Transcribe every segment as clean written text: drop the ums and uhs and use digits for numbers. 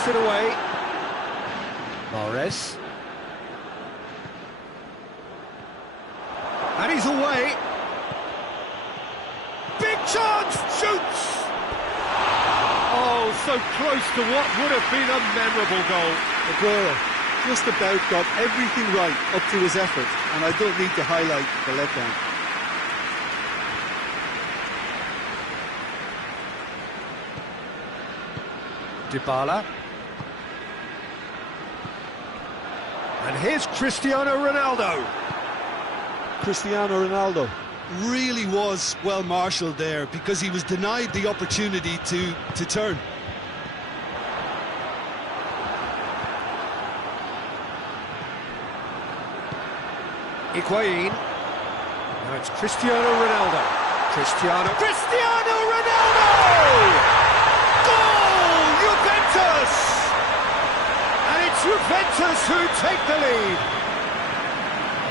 knocks it away. Mahrez. And he's away. Big chance! Shoots! Oh, so close to what would have been a memorable goal. Aguero just about got everything right up to his effort, and I don't need to highlight the letdown. Dybala. And here's Cristiano Ronaldo. Cristiano Ronaldo really was well marshalled there because he was denied the opportunity to turn. Higuain. Now it's Cristiano Ronaldo. Cristiano Ronaldo! Goal! Juventus! And it's Juventus who take the lead.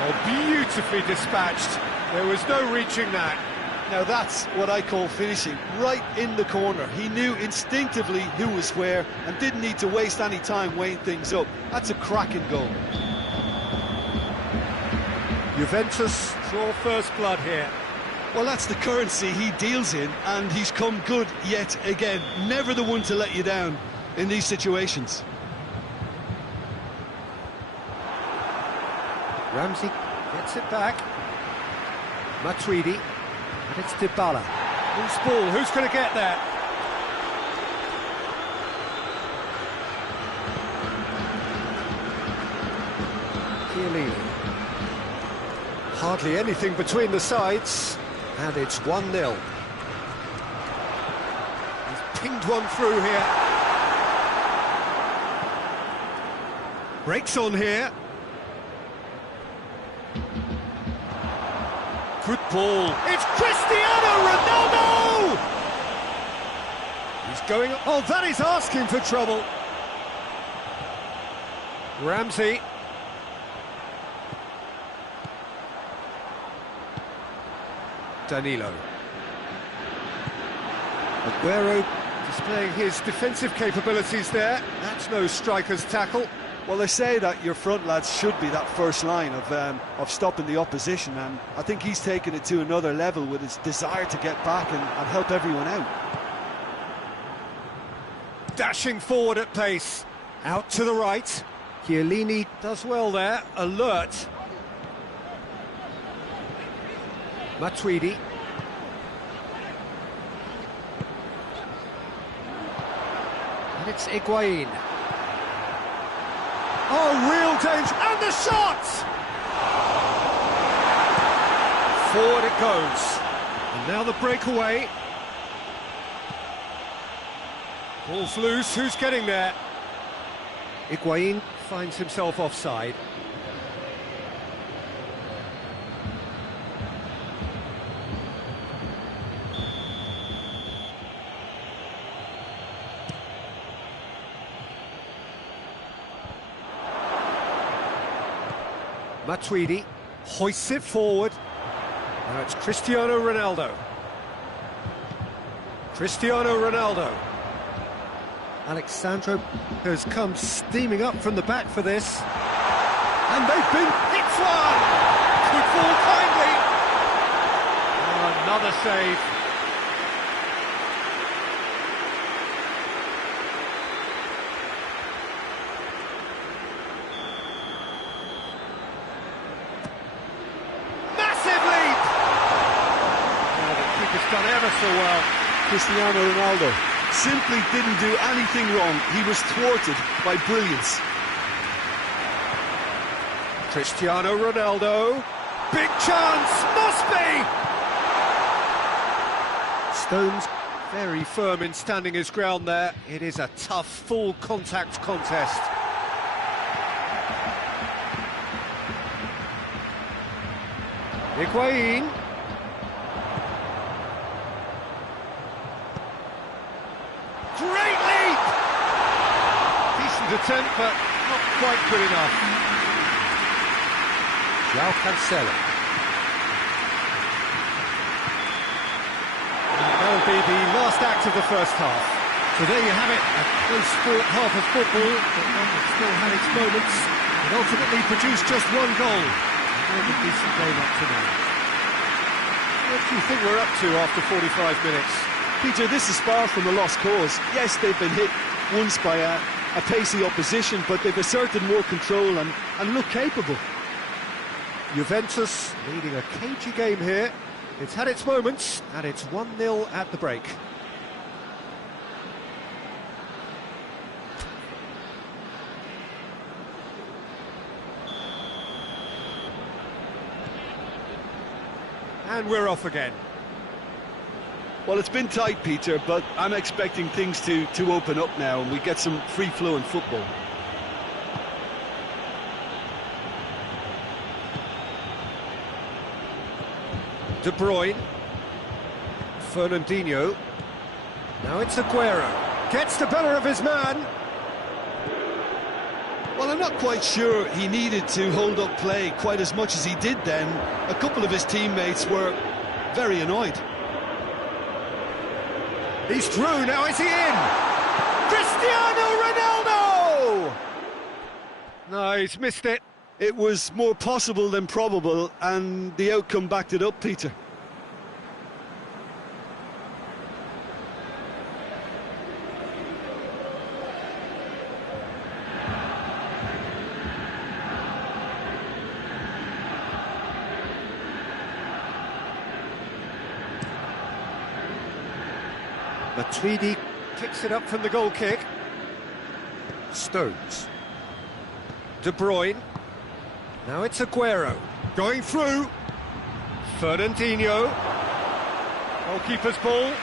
Oh, beautifully dispatched. There was no reaching that. Now that's what I call finishing, right in the corner. He knew instinctively who was where and didn't need to waste any time weighing things up. That's a cracking goal. Juventus draw first blood here. Well, that's the currency he deals in, and he's come good yet again. Never the one to let you down in these situations. Ramsey gets it back. Matuidi. And it's Dybala. Loose ball, who's going to get there? Chiellini. Hardly anything between the sides, and it's 1-0. He's pinged one through here. Breaks on here. Good ball. It's Cristiano Ronaldo! He's going... Oh, that is asking for trouble. Ramsey. Danilo. Aguero displaying his defensive capabilities there. That's no striker's tackle. Well, they say that your front lads should be that first line of stopping the opposition, and I think he's taken it to another level with his desire to get back and help everyone out. Dashing forward at pace. Out to the right. Chiellini does well there. Alert. Matuidi. And it's Higuain. Oh, real danger. And the shot! Forward it goes. And now the breakaway. Ball's loose. Who's getting there? Higuain finds himself offside. Matuidi hoists it forward. Now it's Cristiano Ronaldo. Cristiano Ronaldo. Alexandro has come steaming up from the back for this. And they've been hit one! Good ball kindly. Oh, another save. Done ever so well. Cristiano Ronaldo simply didn't do anything wrong. He was thwarted by brilliance. Cristiano Ronaldo. Big chance! Must be! Stones very firm in standing his ground there. It is a tough, full contact contest. Higuain. Great leap! Decent attempt, but not quite good enough. João Cancelo. And that'll be the last act of the first half. So there you have it, a close fought half of football, but one that still had its moments, and ultimately produced just one goal. A decent game up to now. What do you think we're up to after 45 minutes? Peter, this is far from a lost cause. Yes, they've been hit once by a pacey opposition, but they've asserted more control and look capable. Juventus leading a cagey game here. It's had its moments, and it's 1-0 at the break. And we're off again. Well, it's been tight, Peter, but I'm expecting things to open up now and we get some free-flowing football. De Bruyne. Fernandinho. Now it's Aguero. Gets the better of his man. Well, I'm not quite sure he needed to hold up play quite as much as he did then. A couple of his teammates were very annoyed. He's through, now is he in? Cristiano Ronaldo! No, he's missed it. It was more possible than probable, and the outcome backed it up, Peter. Matuidi picks it up from the goal kick. Stones. De Bruyne. Now it's Aguero. Going through. Fernandinho. Goalkeeper's ball.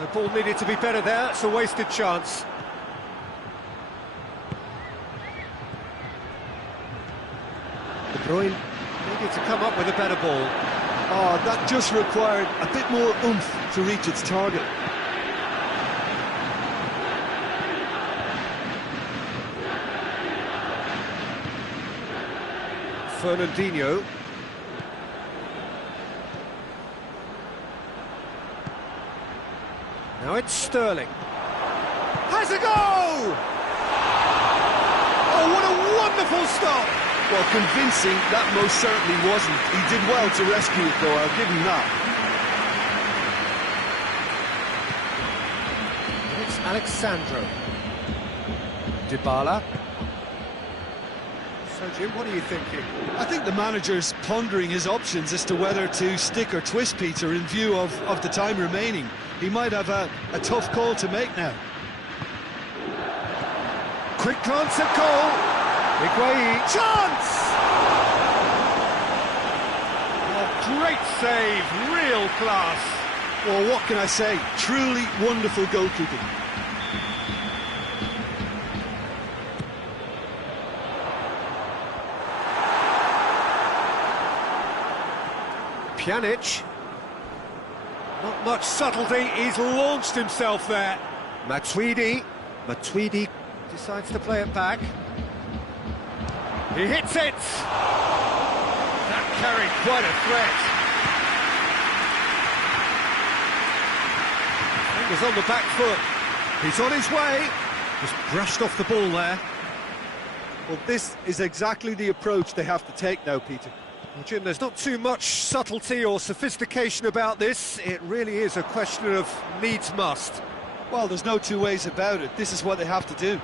The ball needed to be better there. It's a wasted chance. De Bruyne needed to come up with a better ball. Oh, that just required a bit more oomph to reach its target. Fernandinho. Now it's Sterling. Has a go! Oh, what a wonderful stop! Well, convincing, that most certainly wasn't. He did well to rescue it, though, I'll give him that. It's Alexandro. Dybala. So, Jim, what are you thinking? I think the manager's pondering his options as to whether to stick or twist, Peter, in view of the time remaining. He might have a tough call to make now. Quick glance at goal. Higuain. Chance! Oh, great save, real class. Well, what can I say? Truly wonderful goalkeeping. Pjanic. Not much subtlety, he's launched himself there. Matuidi decides to play it back. He hits it! That carried quite a threat. Fingers on the back foot. He's on his way. Just brushed off the ball there. Well, this is exactly the approach they have to take now, Peter. Well, Jim, there's not too much subtlety or sophistication about this. It really is a question of needs must. Well, there's no two ways about it. This is what they have to do.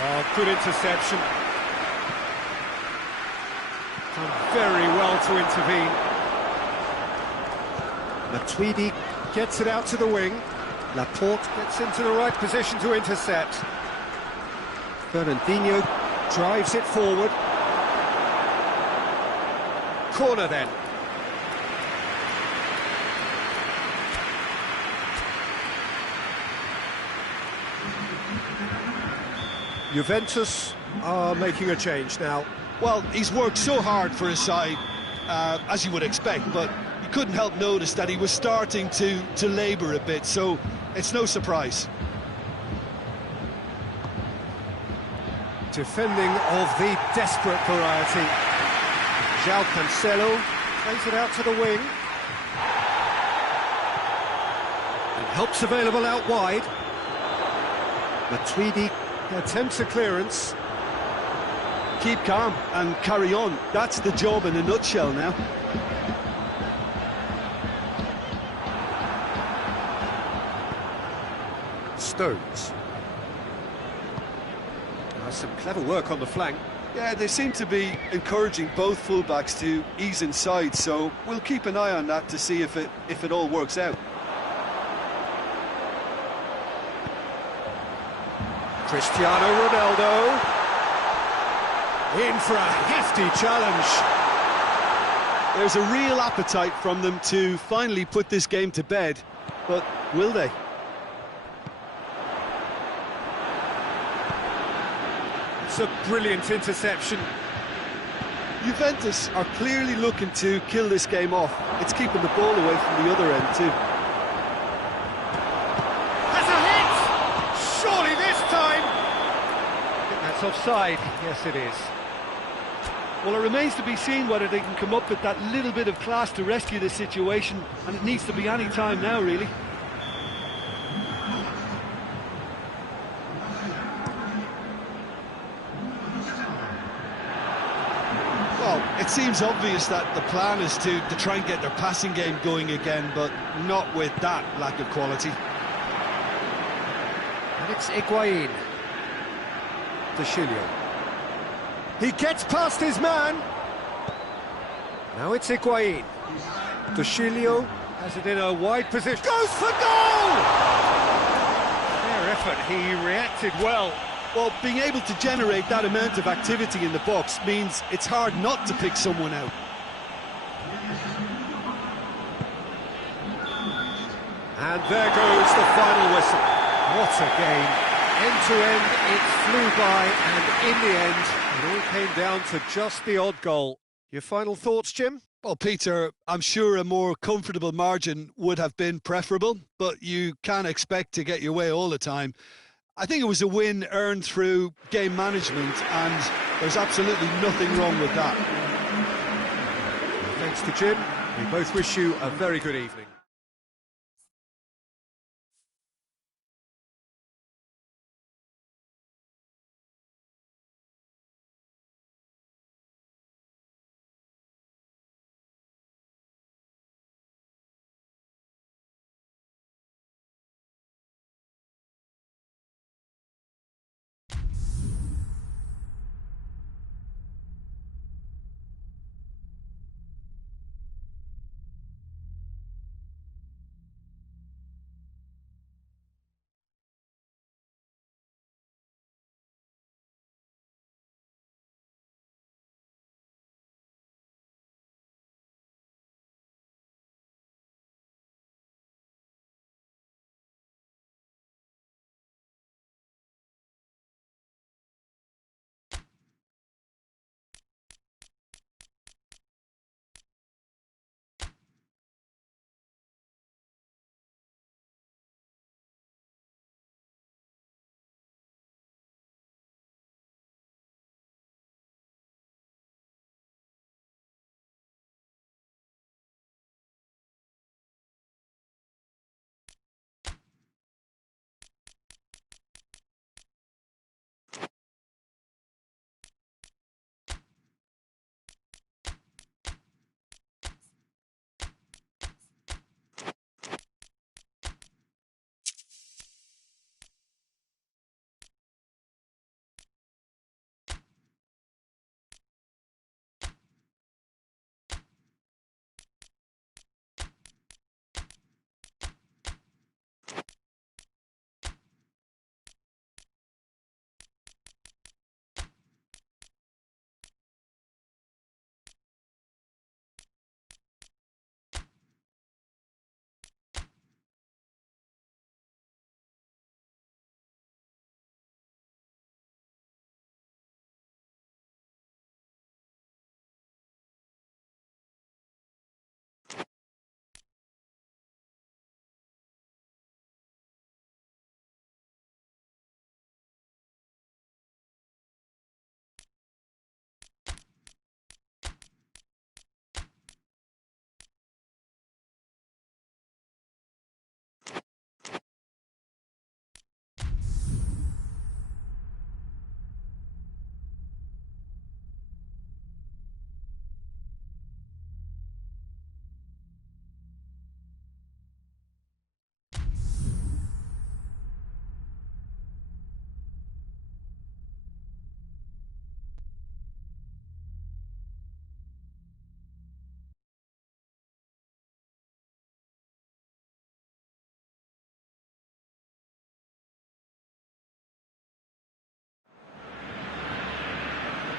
Oh, good interception. Done very well to intervene. Matuidi gets it out to the wing. Laporte gets into the right position to intercept. Fernandinho drives it forward. Corner then. Juventus are making a change now. Well, he's worked so hard for his side, as you would expect, but you couldn't help notice that he was starting to labour a bit, so it's no surprise. Defending of the desperate variety. João Cancelo plays it out to the wing. And help's available out wide. Matuidi attempts a clearance. Keep calm and carry on. That's the job in a nutshell now. Stones. Some clever work on the flank. Yeah, they seem to be encouraging both fullbacks to ease inside, so we'll keep an eye on that to see if it all works out. Cristiano Ronaldo in for a hefty challenge. There's a real appetite from them to finally put this game to bed, but will they? It's a brilliant interception. Juventus are clearly looking to kill this game off. It's keeping the ball away from the other end too. Has a hit! Surely this time! I think that's offside. Yes, it is. Well, it remains to be seen whether they can come up with that little bit of class to rescue the situation, and it needs to be any time now, really. Well, it seems obvious that the plan is to try and get their passing game going again, but not with that lack of quality. And it's Higuain. Deshilio. He gets past his man. Now it's Higuain. Deshilio has it in a wide position. Goes for goal! Fair effort, he reacted well. Well, being able to generate that amount of activity in the box means it's hard not to pick someone out. And there goes the final whistle. What a game. End to end, it flew by, and in the end, it all came down to just the odd goal. Your final thoughts, Jim? Well, Peter, I'm sure a more comfortable margin would have been preferable, but you can't expect to get your way all the time. I think it was a win earned through game management, and there's absolutely nothing wrong with that. Thanks to Jim. We both wish you a very good evening.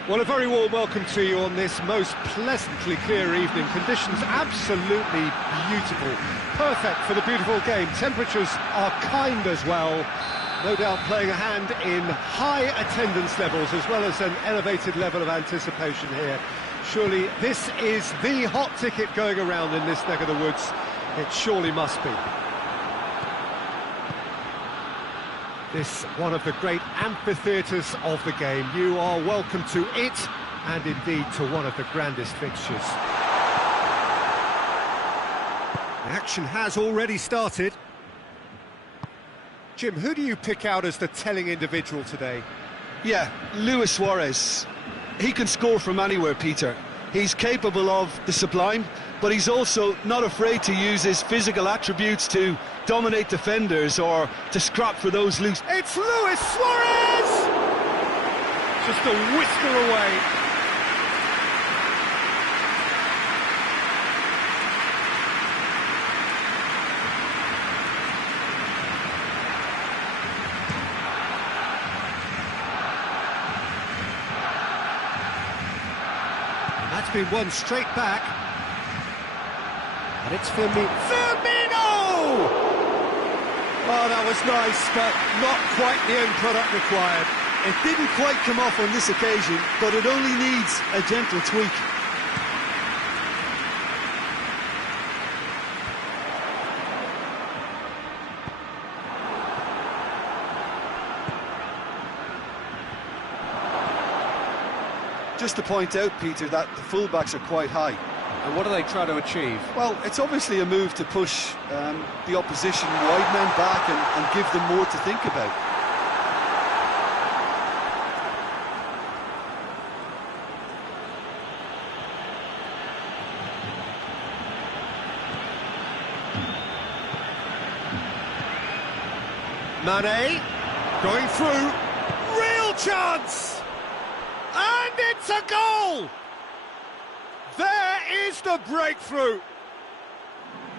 Well, a very warm welcome to you on this most pleasantly clear evening. Conditions absolutely beautiful. Perfect for the beautiful game. Temperatures are kind as well. No doubt playing a hand in high attendance levels as well as an elevated level of anticipation here. Surely this is the hot ticket going around in this neck of the woods. It surely must be. This one of the great amphitheatres of the game. You are welcome to it, and indeed to one of the grandest fixtures. The action has already started. Jim, who do you pick out as the telling individual today? Yeah, Luis Suarez. He can score from anywhere, Peter. He's capable of the sublime, but he's also not afraid to use his physical attributes to dominate defenders or to scrap for those loose. It's Luis Suarez! Just a whisker away. That's been won straight back. And it's Firmino! Oh, that was nice, but not quite the end product required. It didn't quite come off on this occasion, but it only needs a gentle tweak. Just to point out, Peter, that the fullbacks are quite high. And what are they trying to achieve? Well, it's obviously a move to push the opposition wide men back and give them more to think about. Mane, going through, real chance! And it's a goal! There is the breakthrough!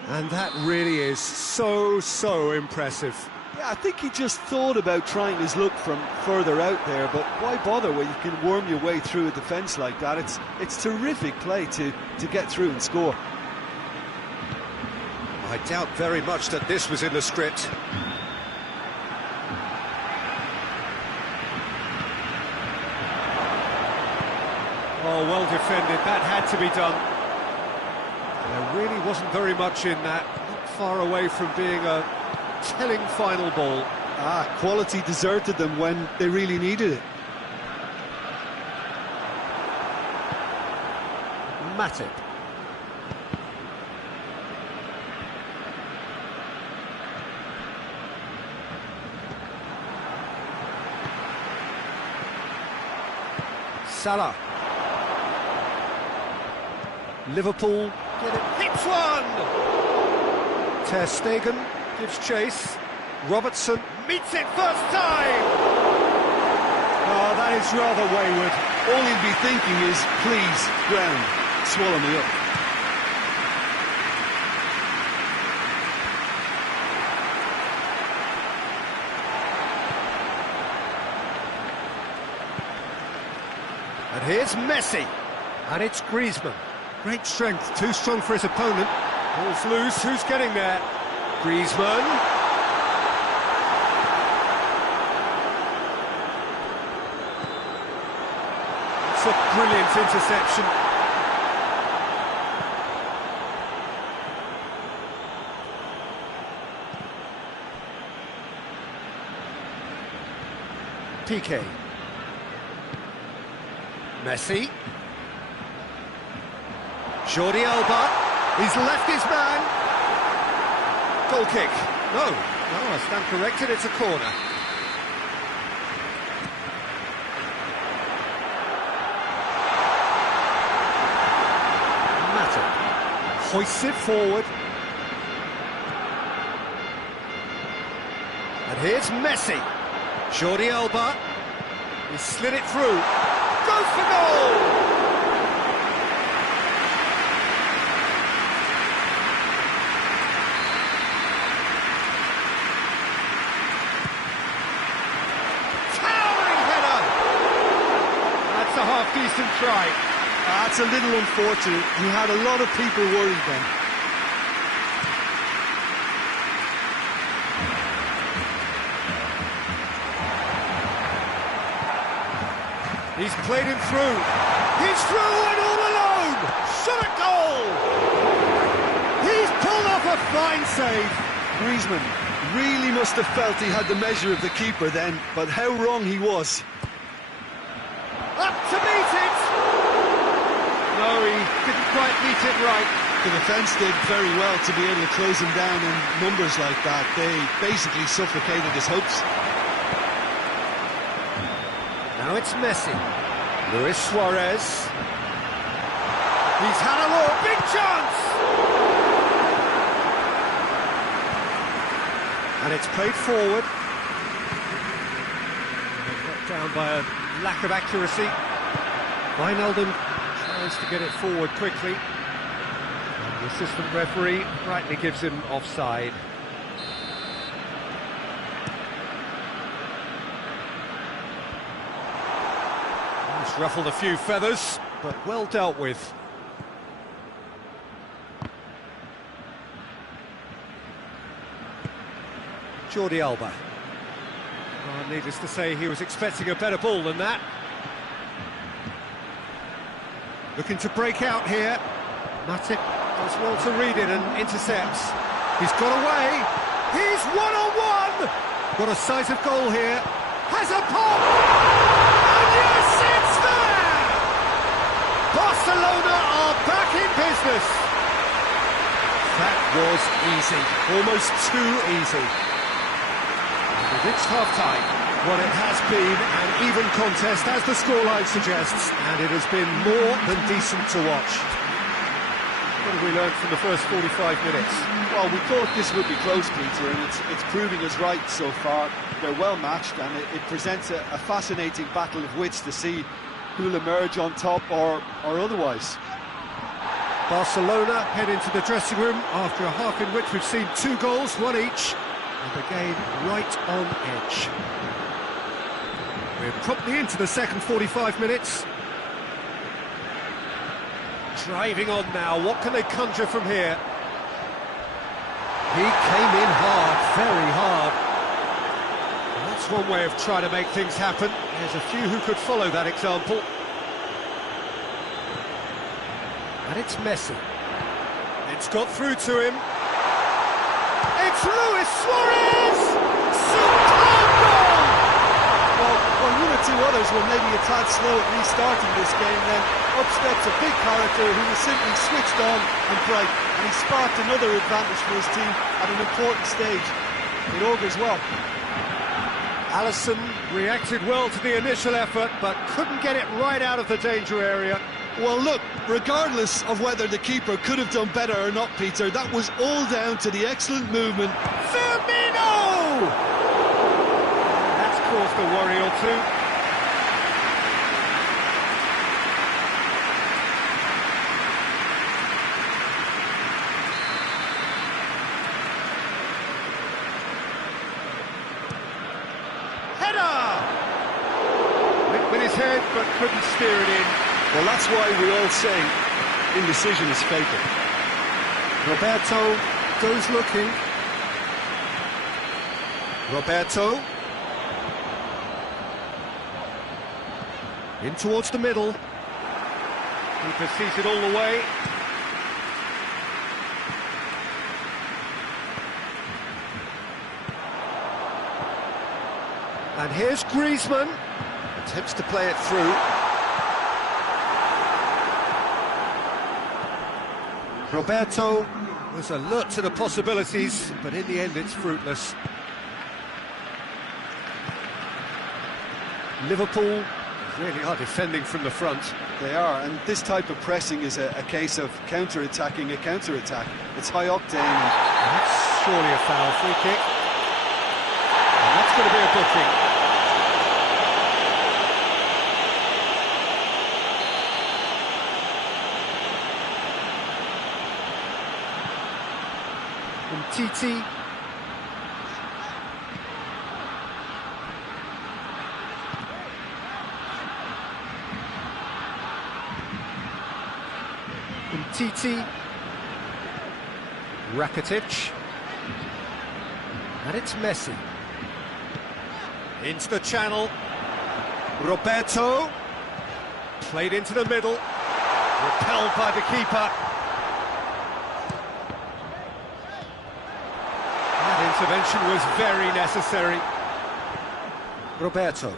And that really is so impressive. Yeah, I think he just thought about trying his luck from further out there, but why bother when you can worm your way through a defence like that? It's terrific play to get through and score. I doubt very much that this was in the script. Oh, well defended, that had to be done. There really wasn't very much in that, not far away from being a telling final ball. Quality deserted them when they really needed it. Matip. Salah. Liverpool hits one! Ter Stegen gives chase. Robertson meets it first time! Oh, that is rather wayward. All he'd be thinking is, please, ground, swallow me up. And here's Messi. And it's Griezmann. Great strength, too strong for his opponent. Ball's loose, who's getting there? Griezmann. It's a brilliant interception. PK. Messi. Jordi Alba, he's left his man. Goal kick. No, I stand corrected, it's a corner. Matip hoists it forward. And here's Messi. Jordi Alba, he slid it through. Goes for goal! try. That's a little unfortunate. He had a lot of people worried then. He's played him through. He's through and all alone. Shot at goal. He's pulled off a fine save. Griezmann really must have felt he had the measure of the keeper then, but how wrong he was. Up to meet it. No, he didn't quite meet it right. The defence did very well to be able to close him down in numbers like that. They basically suffocated his hopes. Now it's Messi. Luis Suarez. He's had a look. Big chance! And it's played forward. Knocked down by a lack of accuracy. Wijnaldum tries to get it forward quickly. And the assistant referee rightly gives him offside. He's ruffled a few feathers, but well dealt with. Jordi Alba. Oh, needless to say, he was expecting a better ball than that. Looking to break out here. Matip does well to read it and intercepts. He's got away. He's one-on-one. Got a sight of goal here. Has a pop. And yes, it's there. Barcelona are back in business. That was easy. Almost too easy. We've reached half-time. Well, it has been an even contest, as the scoreline suggests, and it has been more than decent to watch. What have we learned from the first 45 minutes? Well, we thought this would be close, Peter, and it's proving us right so far. They're well matched, and it presents a fascinating battle of wits to see who'll emerge on top or otherwise. Barcelona head into the dressing room after a half in which we've seen 2 goals, 1 each, and the game right on edge. We're promptly into the second 45 minutes. Driving on now, what can they conjure from here? He came in hard, very hard. Well, that's one way of trying to make things happen. There's a few who could follow that example. And it's Messi. It's got through to him. It's Luis Suarez! Superb goal! Well, 1 or 2 others were maybe a tad slow at restarting this game, then up steps a big character who was simply switched on and bright, and he sparked another advantage for his team at an important stage. It augurs well. Alisson reacted well to the initial effort, but couldn't get it right out of the danger area. Well, look, regardless of whether the keeper could have done better or not, Peter, that was all down to the excellent movement. Firmino! That's caused a worry or two. Header! Went with his head, but couldn't steer it in. Well, that's why we all say indecision is fatal. Roberto goes looking. Roberto. In towards the middle. Keeper sees it all the way. And here's Griezmann. Attempts to play it through. Roberto was alert to the possibilities, but in the end it's fruitless. Liverpool really are defending from the front. They are, and this type of pressing is a case of counter-attacking a counter-attack. It's high octane. And that's surely a foul. Free kick. And that's going to be a booking. Titi. Titi, Rakitic, and it's Messi. Into the channel, Roberto, played into the middle, repelled by the keeper. That intervention was very necessary. Roberto,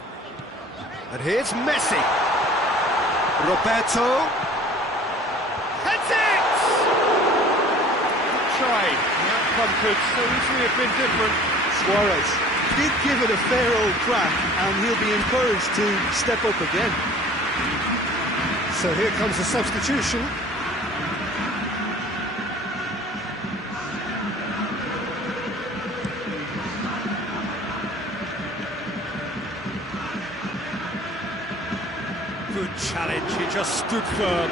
and here's Messi. Roberto, heads it! Good try, the outcome could so easily have been different. Suarez did give it a fair old crack, and he'll be encouraged to step up again. So here comes a substitution. Good challenge, he just stood firm.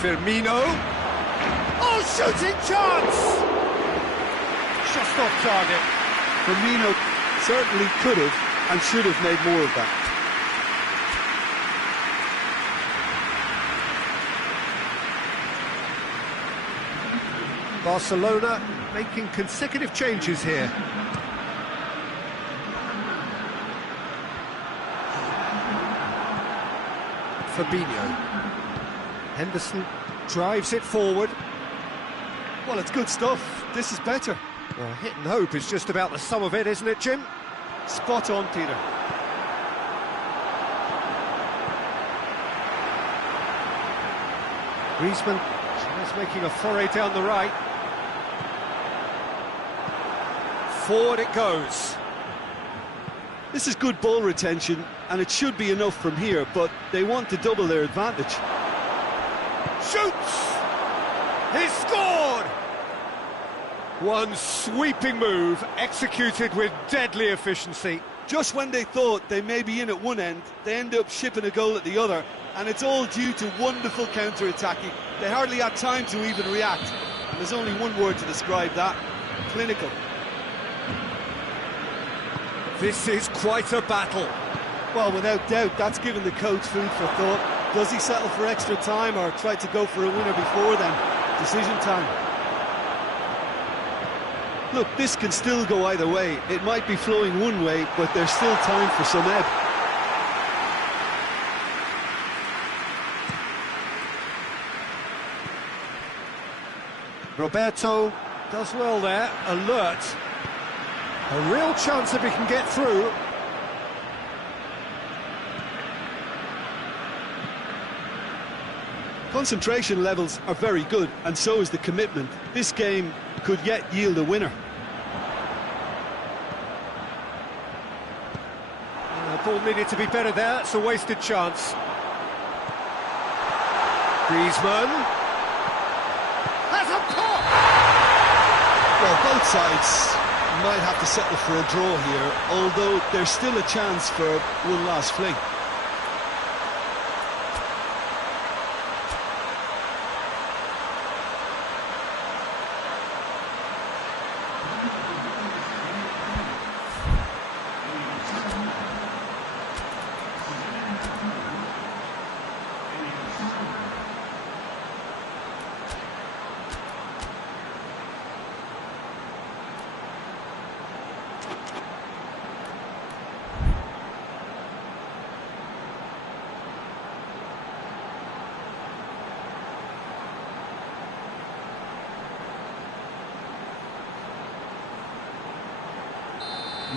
Firmino. Oh, shooting chance! Just off target. Firmino certainly could have and should have made more of that. Barcelona making consecutive changes here. Fabinho. Henderson drives it forward. Well, it's good stuff. This is better. Well, hit and hope is just about the sum of it, isn't it, Jim? Spot on, Peter. Griezmann is making a foray down the right. Forward it goes. This is good ball retention, and it should be enough from here, but they want to double their advantage. Shoots! He's scored! One sweeping move, executed with deadly efficiency. Just when they thought they may be in at one end, they end up shipping a goal at the other, and it's all due to wonderful counter-attacking. They hardly had time to even react, and there's only one word to describe that: clinical. This is quite a battle. Well, without doubt, that's given the coach food for thought. Does he settle for extra time or try to go for a winner before then? Decision time. Look, this can still go either way. It might be flowing one way, but there's still time for some ebb. Roberto does well there, alert. A real chance if he can get through. Concentration levels are very good, and so is the commitment. This game could yet yield a winner. The ball needed to be better there, it's a wasted chance. Griezmann has a pop! Well, both sides might have to settle for a draw here, although there's still a chance for one last fling.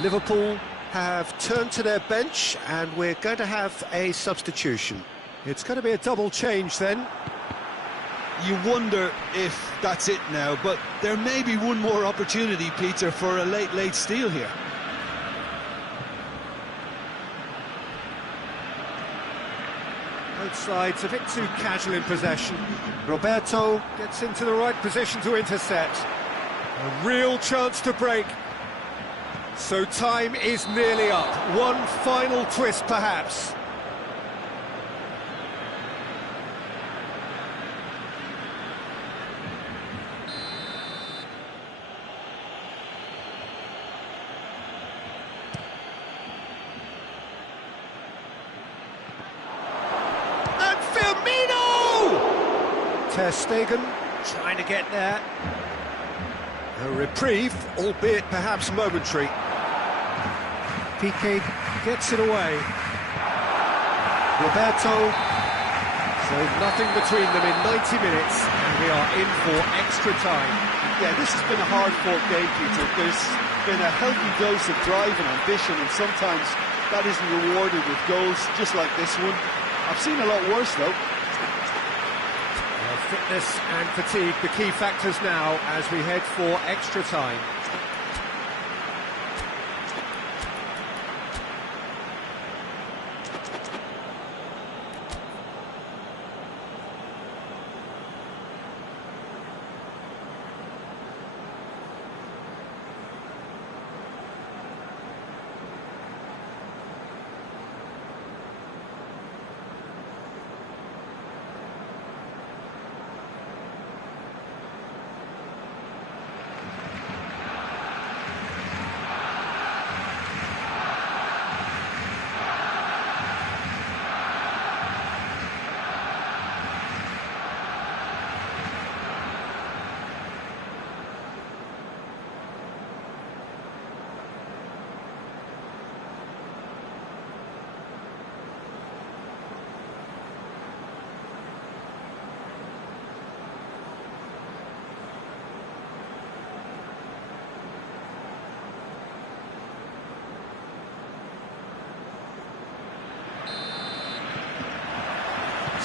Liverpool have turned to their bench and we're going to have a substitution. It's going to be a double change then. You wonder if that's it now, but there may be one more opportunity, Peter, for a late steal here. Both sides a bit too casual in possession. Roberto gets into the right position to intercept. A real chance to break. So time is nearly up. One final twist, perhaps. And Firmino! Ter Stegen trying to get there. A reprieve, albeit perhaps momentary. Piqué gets it away. Roberto, so nothing between them in 90 minutes, and we are in for extra time. Yeah, this has been a hard-fought game, Peter. There's been a healthy dose of drive and ambition, and sometimes that isn't rewarded with goals, just like this one. I've seen a lot worse, though. Fitness and fatigue, the key factors now as we head for extra time.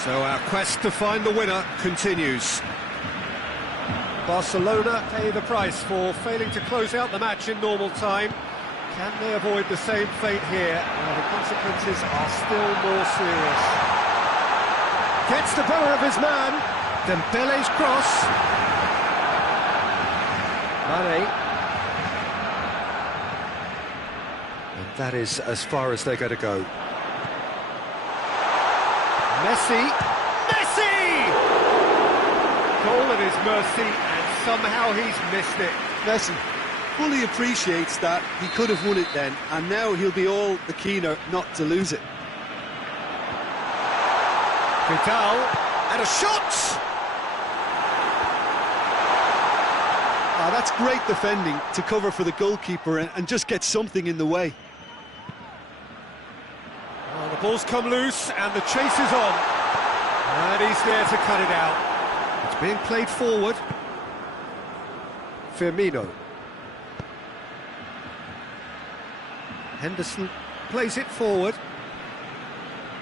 So our quest to find the winner continues. Barcelona pay the price for failing to close out the match in normal time. Can they avoid the same fate here, where the consequences are still more serious? Gets the better of his man. Dembele's cross. Mane. And that is as far as they're going to go. Messi! Goal at his mercy, and somehow he's missed it. Messi fully appreciates that he could have won it then, and now he'll be all the keener not to lose it. Vidal, and a shot! That's great defending to cover for the goalkeeper and just get something in the way. The ball's come loose and the chase is on. And he's there to cut it out. It's being played forward. Firmino. Henderson plays it forward.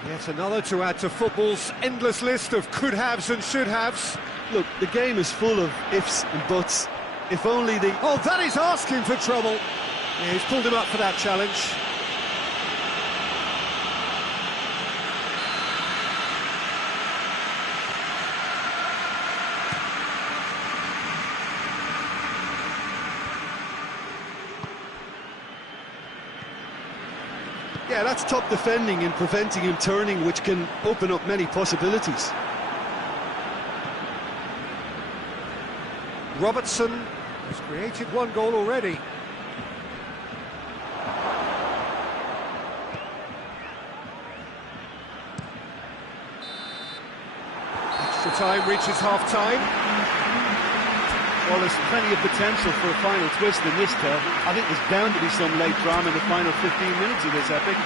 Yet another to add to football's endless list of could-haves and should-haves. Look, the game is full of ifs and buts. If only the... Oh, that is asking for trouble. Yeah, he's pulled him up for that challenge. Yeah, that's top defending and preventing him turning, which can open up many possibilities. Robertson has created one goal already. Extra time reaches half-time. Well, there's plenty of potential for a final twist in this term. I think there's bound to be some late drama in the final 15 minutes of this epic.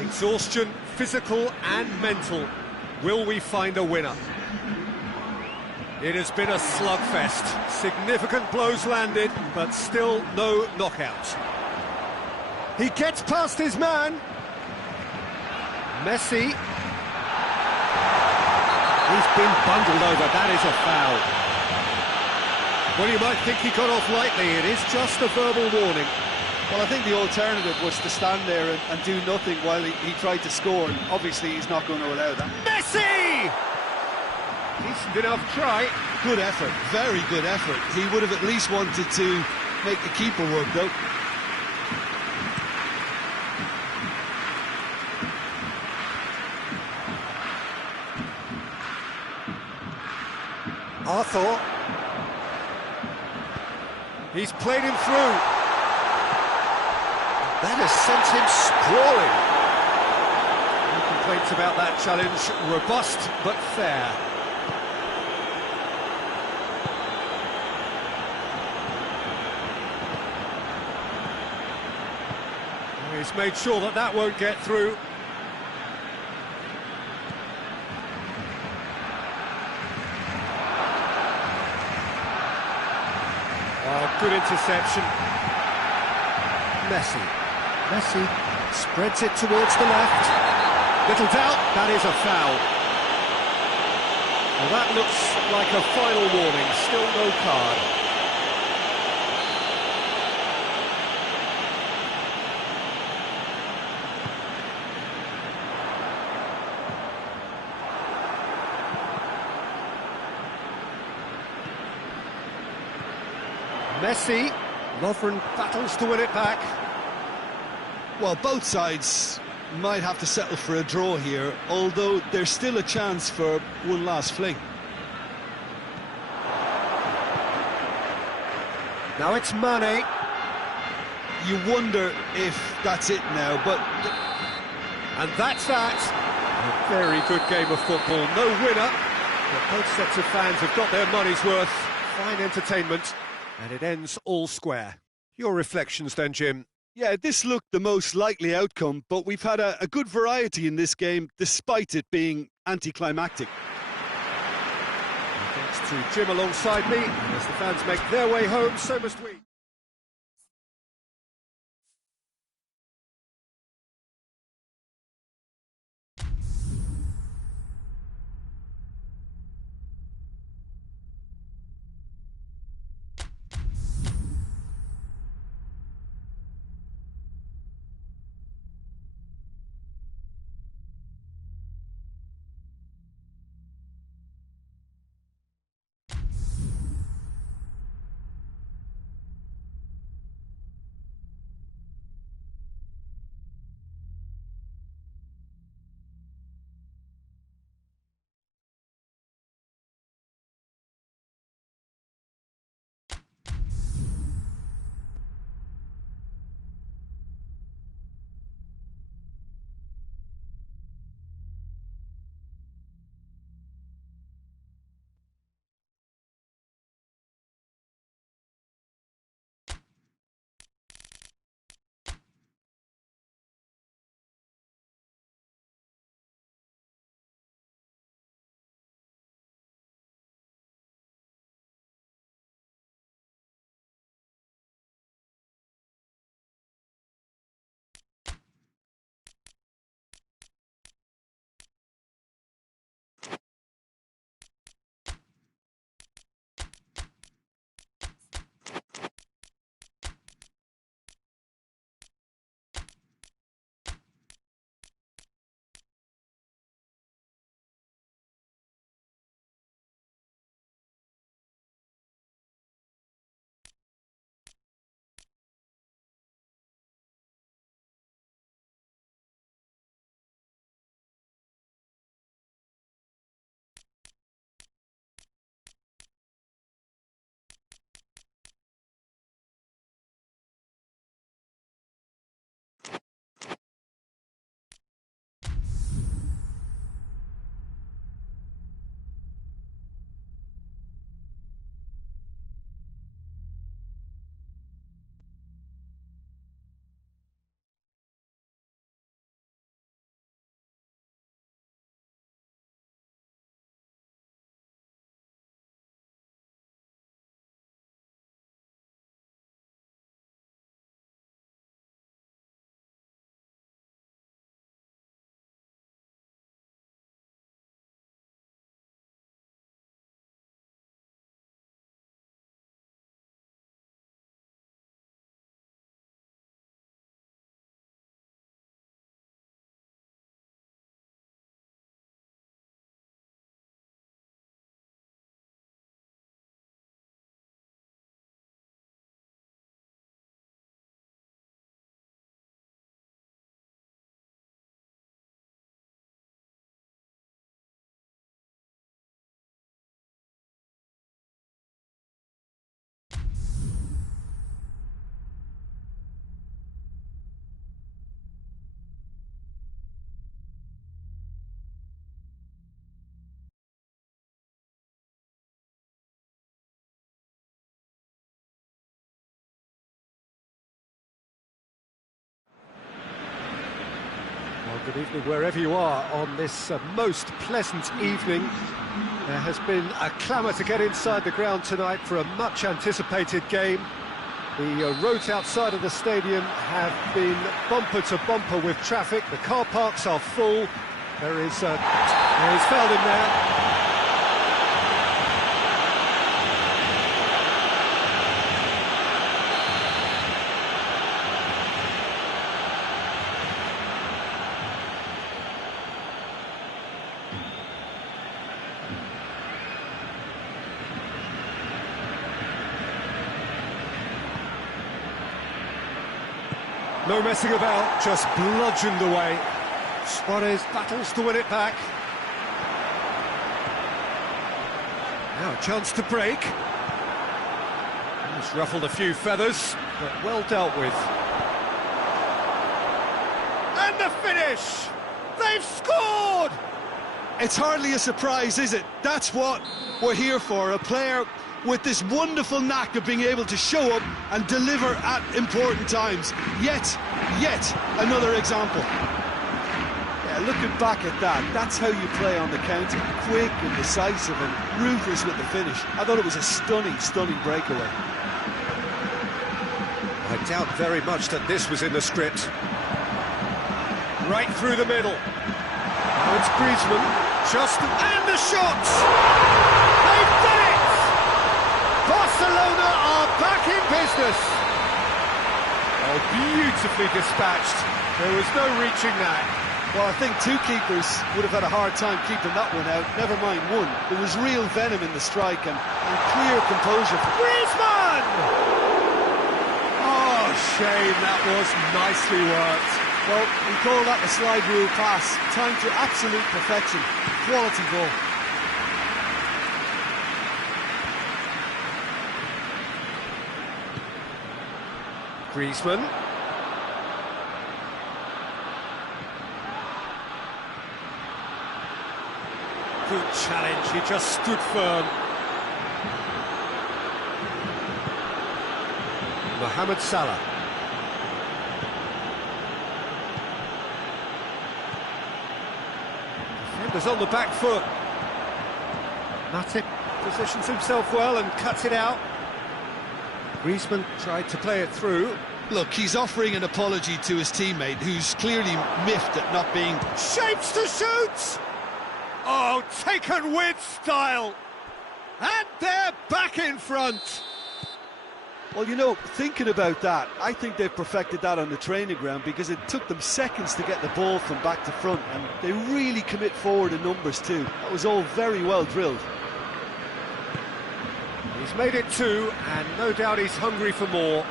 Exhaustion, physical and mental. Will we find a winner? It has been a slugfest. Significant blows landed, but still no knockout. He gets past his man. Messi. He's been bundled over. That is a foul. Well, you might think he got off lightly. It is just a verbal warning. Well, I think the alternative was to stand there and do nothing while he tried to score. And obviously, he's not going to allow that. Messi! Decent enough try. Good effort, very good effort. He would have at least wanted to make the keeper work, though. Arthur. He's played him through. That has sent him sprawling. No complaints about that challenge. Robust but fair. He's made sure that that won't get through. Oh, good interception. Messi spreads it towards the left. Little doubt, that is a foul. Well, that looks like a final warning, still no card. Messi, Lovren battles to win it back. Well, both sides might have to settle for a draw here, although there's still a chance for one last fling. Now it's Mane. You wonder if that's it now, but... And that's that. A very good game of football. No winner, but both sets of fans have got their money's worth. Fine entertainment, and it ends all square. Your reflections then, Jim? Yeah, this looked the most likely outcome, but we've had a good variety in this game, despite it being anticlimactic. Thanks to Jim alongside me. As the fans make their way home, so must we. Good evening wherever you are on this most pleasant evening. There has been a clamour to get inside the ground tonight for a much anticipated game. The roads outside of the stadium have been bumper to bumper with traffic. The car parks are full. He's fouled him now. No messing about, just bludgeoned away. Suarez battles to win it back. Now a chance to break. He's ruffled a few feathers, but well dealt with. And the finish! They've scored! It's hardly a surprise, is it? That's what we're here for, a player with this wonderful knack of being able to show up and deliver at important times. Yet another example. Yeah, looking back at that, that's how you play on the counter. Quick and decisive and ruthless with the finish. I thought it was a stunning breakaway. I doubt very much that this was in the script. Right through the middle. Now it's Griezmann. And the shot! They've done it! Barcelona are back in business. Oh, beautifully dispatched. There was no reaching that. Well, I think two keepers would have had a hard time keeping that one out, never mind one. There was real venom in the strike and clear composure. Griezmann! Oh, shame, that was nicely worked. Well, we call that the slide rule pass. Timed to absolute perfection. Quality goal. Griezmann. Good challenge, he just stood firm. Mohamed Salah. Defenders on the back foot. Matip positions himself well and cuts it out. Griezmann tried to play it through. Look, he's offering an apology to his teammate, who's clearly miffed at not being... Shapes to shoot! Oh, taken with style! And they're back in front! Well, you know, thinking about that, I think they've perfected that on the training ground because it took them seconds to get the ball from back to front, and they really commit forward in numbers too. That was all very well drilled. He's made it two, and no doubt he's hungry for more.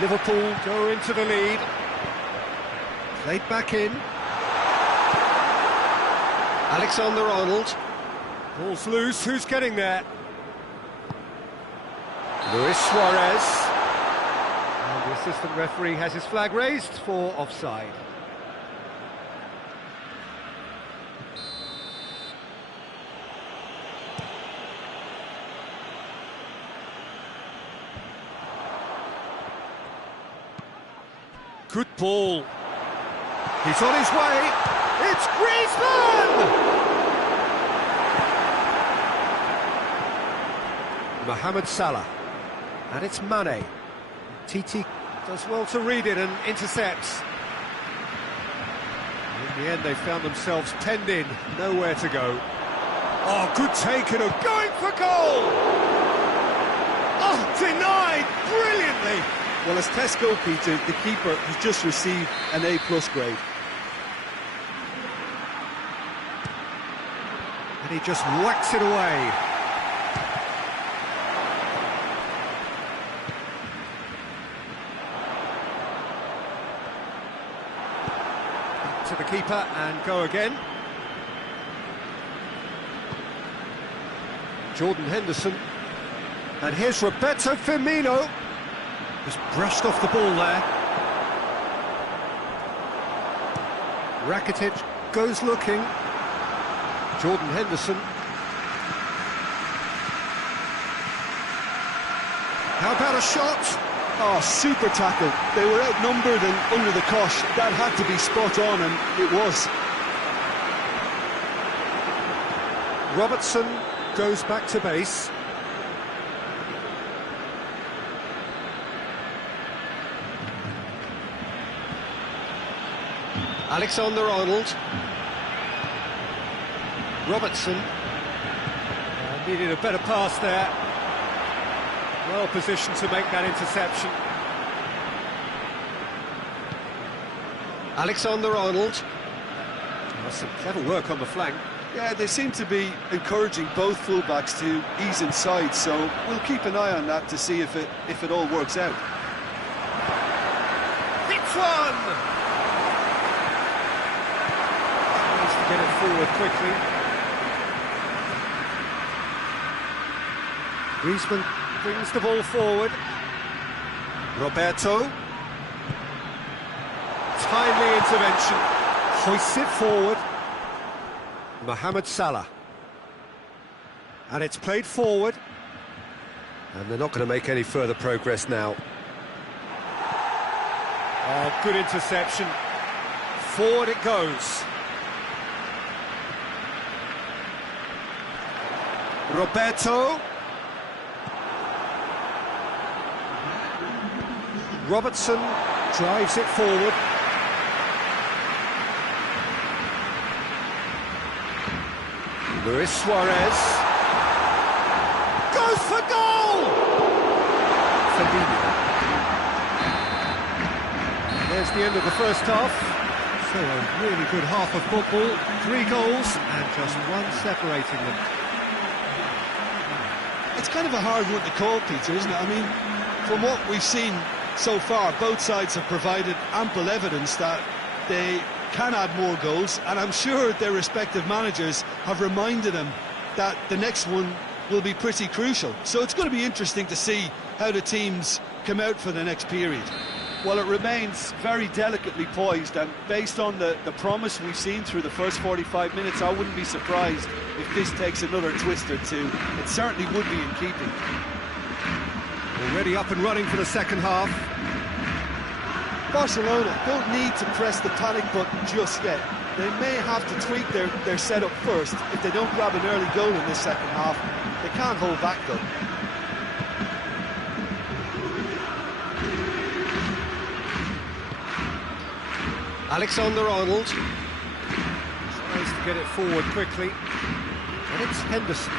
Liverpool go into the lead. Played back in. Alexander-Arnold. Ball's loose, who's getting there? Luis Suarez. And the assistant referee has his flag raised for offside. Good ball. He's on his way. It's Griezmann! Mohamed Salah. And it's Mane. Titi does well to read it and intercepts. In the end, they found themselves penned in, nowhere to go. Oh, good take and going for goal! Oh, denied brilliantly! Well, as test goalkeeper, the keeper has just received an A+ grade. And he just whacks it away. Back to the keeper and go again. Jordan Henderson. And here's Roberto Firmino. Just brushed off the ball there. Rakitic goes looking. Jordan Henderson. How about a shot? Oh, super tackle. They were outnumbered and under the cosh. That had to be spot on, and it was. Robertson goes back to base. Alexander-Arnold. Robertson. Needed a better pass there. Well positioned to make that interception. Alexander-Arnold. Some clever work on the flank. Yeah, they seem to be encouraging both fullbacks to ease inside, so we'll keep an eye on that to see if it all works out. Hits one! Tries to get it forward quickly. Griezmann brings the ball forward. Roberto. Timely intervention. Hoists it forward. Mohamed Salah. And it's played forward. And they're not going to make any further progress now. Oh, good interception. Forward it goes. Roberto. Robertson drives it forward. Luis Suarez goes for goal! Fabinho. There's the end of the first half. So a really good half of football. 3 goals and just one separating them. It's kind of a hard one to call, Peter, isn't it? I mean, from what we've seen so far, both sides have provided ample evidence that they can add more goals, and I'm sure their respective managers have reminded them that the next one will be pretty crucial. So it's going to be interesting to see how the teams come out for the next period. Well, it remains very delicately poised, and based on the promise we've seen through the first 45 minutes, I wouldn't be surprised if this takes another twist or two. It certainly would be in keeping. Already up and running for the second half. Barcelona don't need to press the panic button just yet. They may have to tweak their setup first. If they don't grab an early goal in this second half, they can't hold back though. Alexander-Arnold tries to get it forward quickly. And it's Henderson.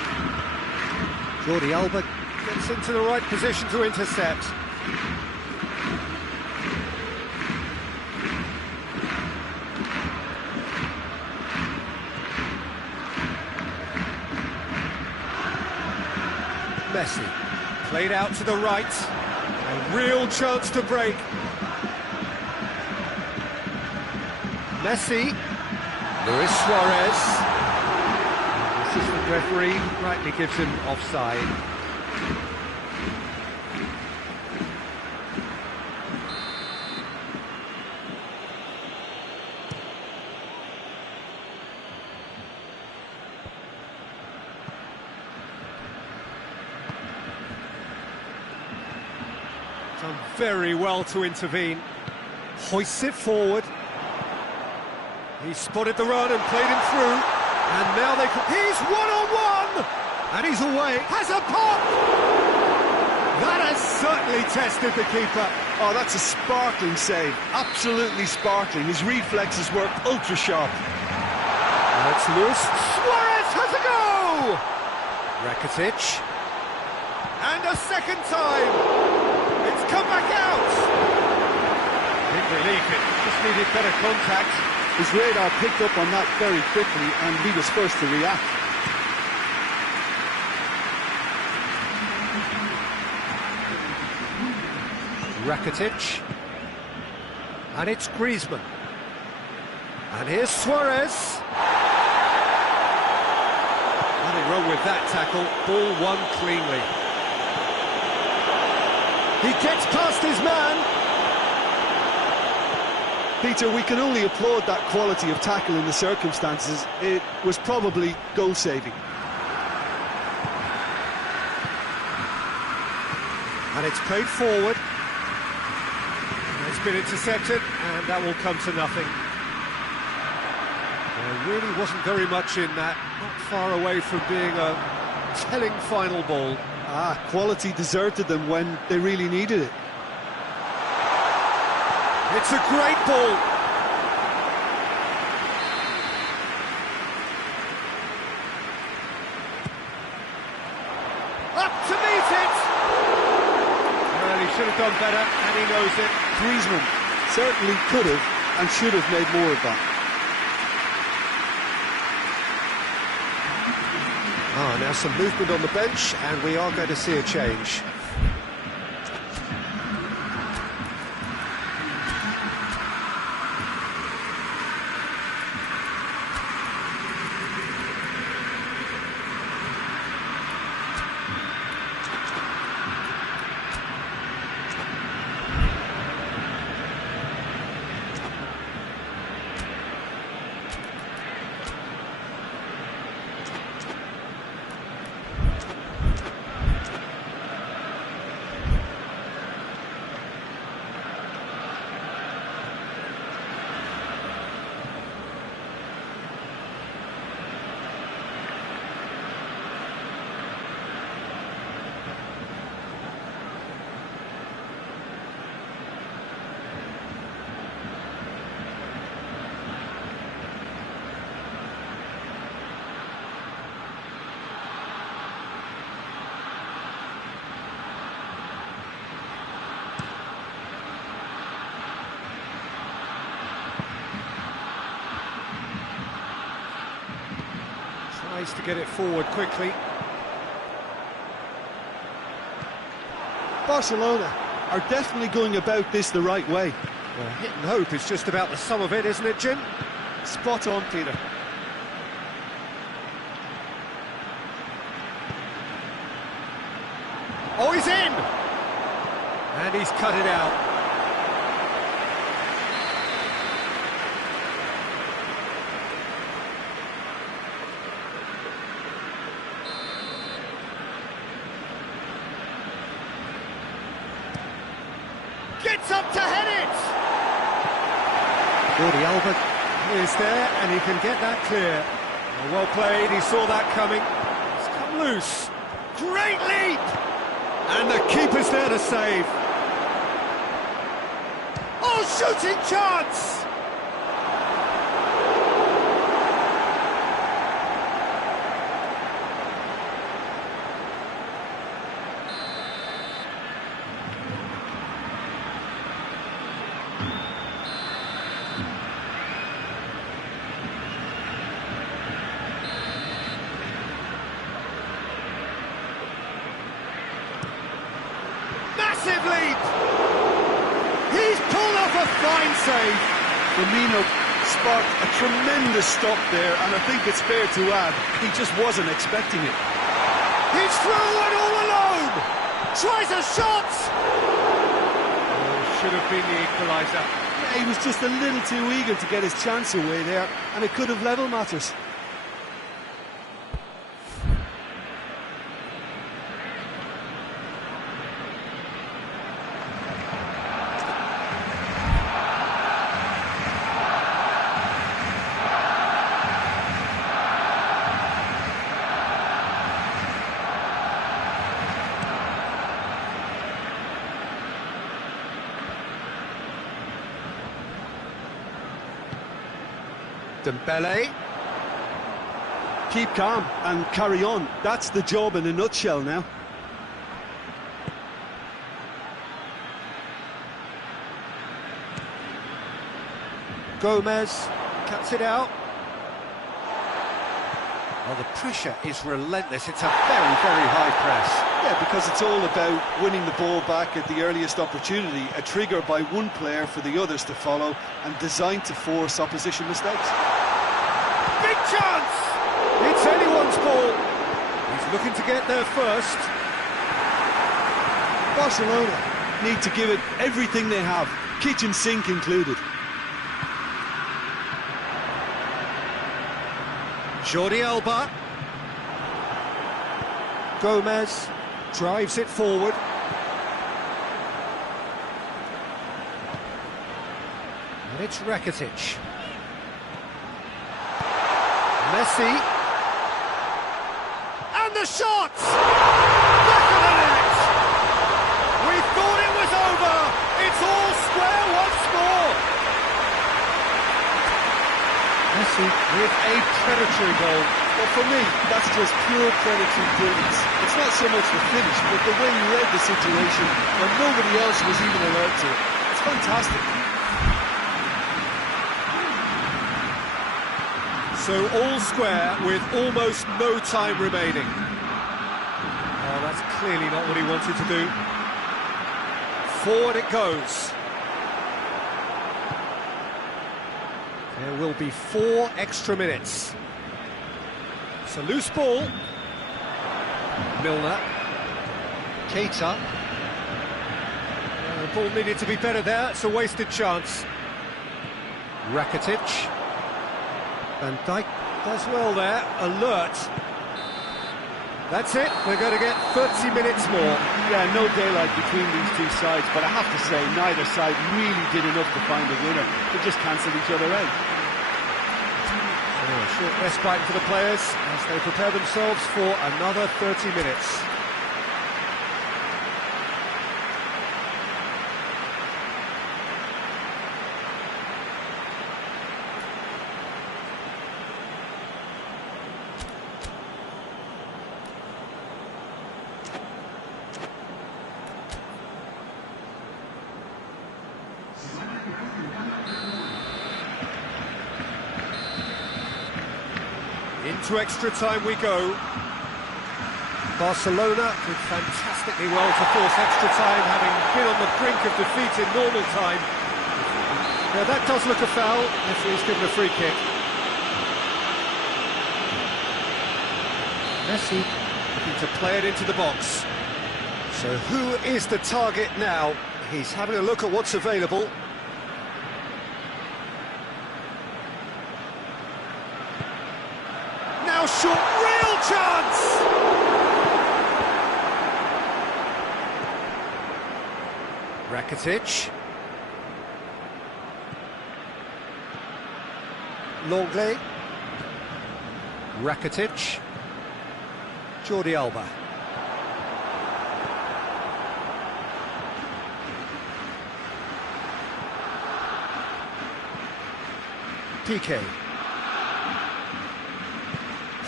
Jordi Alba gets into the right position to intercept. Messi, played out to the right, a real chance to break. Messi, Luis Suarez. The assistant referee rightly gives him offside. Done very well to intervene. Hoists it forward. He spotted the run and played him through. And now they can... He's one-on-one! And he's away. Has a pop! That has certainly tested the keeper. Oh, that's a sparkling save. Absolutely sparkling. His reflexes worked ultra sharp. That's Luis Suarez has a go! Rakitic. And a second time. It's come back out. Big relief. It just needed better contact. His radar picked up on that very quickly, and he was first to react. Rakitic. And it's Griezmann. And here's Suarez. Nothing wrong with that tackle. Ball won cleanly. He gets past his man. Peter, we can only applaud that quality of tackle in the circumstances. It was probably goal-saving. And it's played forward. It's been intercepted, and that will come to nothing. There really wasn't very much in that, not far away from being a telling final ball. Quality deserted them when they really needed it. It's a great ball. Up to meet it! Well, he should have done better, and he knows it. Griezmann certainly could have and should have made more of that. Now some movement on the bench, and we are going to see a change. Tries to get it forward quickly. Barcelona are definitely going about this the right way. Well, hit and hope is just about the sum of it, isn't it, Jim? Spot on, Peter. Oh, he's in! And he's cut it out. Gets up to head it! Jordi Alba is there, and he can get that clear. Well played, he saw that coming. It's come loose. Great leap! And the keeper's there to save. Oh, shooting chance! Massive leap! He's pulled off a fine save. Firmino sparked a tremendous stop there, and I think it's fair to add, he just wasn't expecting it. He's through and all alone! Tries a shot! Oh, should have been the equaliser. Yeah, he was just a little too eager to get his chance away there, and it could have level matters. Dembele. Keep calm and carry on. That's the job in a nutshell now. Gomez cuts it out. Well, the pressure is relentless. It's a very, very high press. Yeah, because it's all about winning the ball back at the earliest opportunity, a trigger by one player for the others to follow, and designed to force opposition mistakes. Big chance! It's anyone's ball. He's looking to get there first. Barcelona need to give it everything they have, kitchen sink included. Jordi Alba. Gomez drives it forward. And it's Rakitic. Messi. And the shot! Back of the net! We thought it was over! It's all square once more! Messi with a predatory goal. Well, for me, that's just pure predatory brilliance. It's not so much the finish, but the way he read the situation when nobody else was even alert to it. It's fantastic. So all square with almost no time remaining. Oh, that's clearly not what he wanted to do. Forward it goes. There will be 4 extra minutes. It's a loose ball. Milner. Keita. The ball needed to be better there. It's a wasted chance. Rakitic. Van Dijk does well there. Alert. That's it. We're going to get 30 minutes more. Yeah, no daylight between these two sides, but I have to say, neither side really did enough to find a winner. They just cancelled each other out. Short respite for the players as they prepare themselves for another 30 minutes. Into extra time we go. Barcelona did fantastically well to force extra time, having been on the brink of defeat in normal time. Now that does look a foul, if he's given a free kick. Messi looking to play it into the box. So who is the target now? He's having a look at what's available. Now shot, real chance! Rakitic. Longley. Rakitic. Jordi Alba. PK.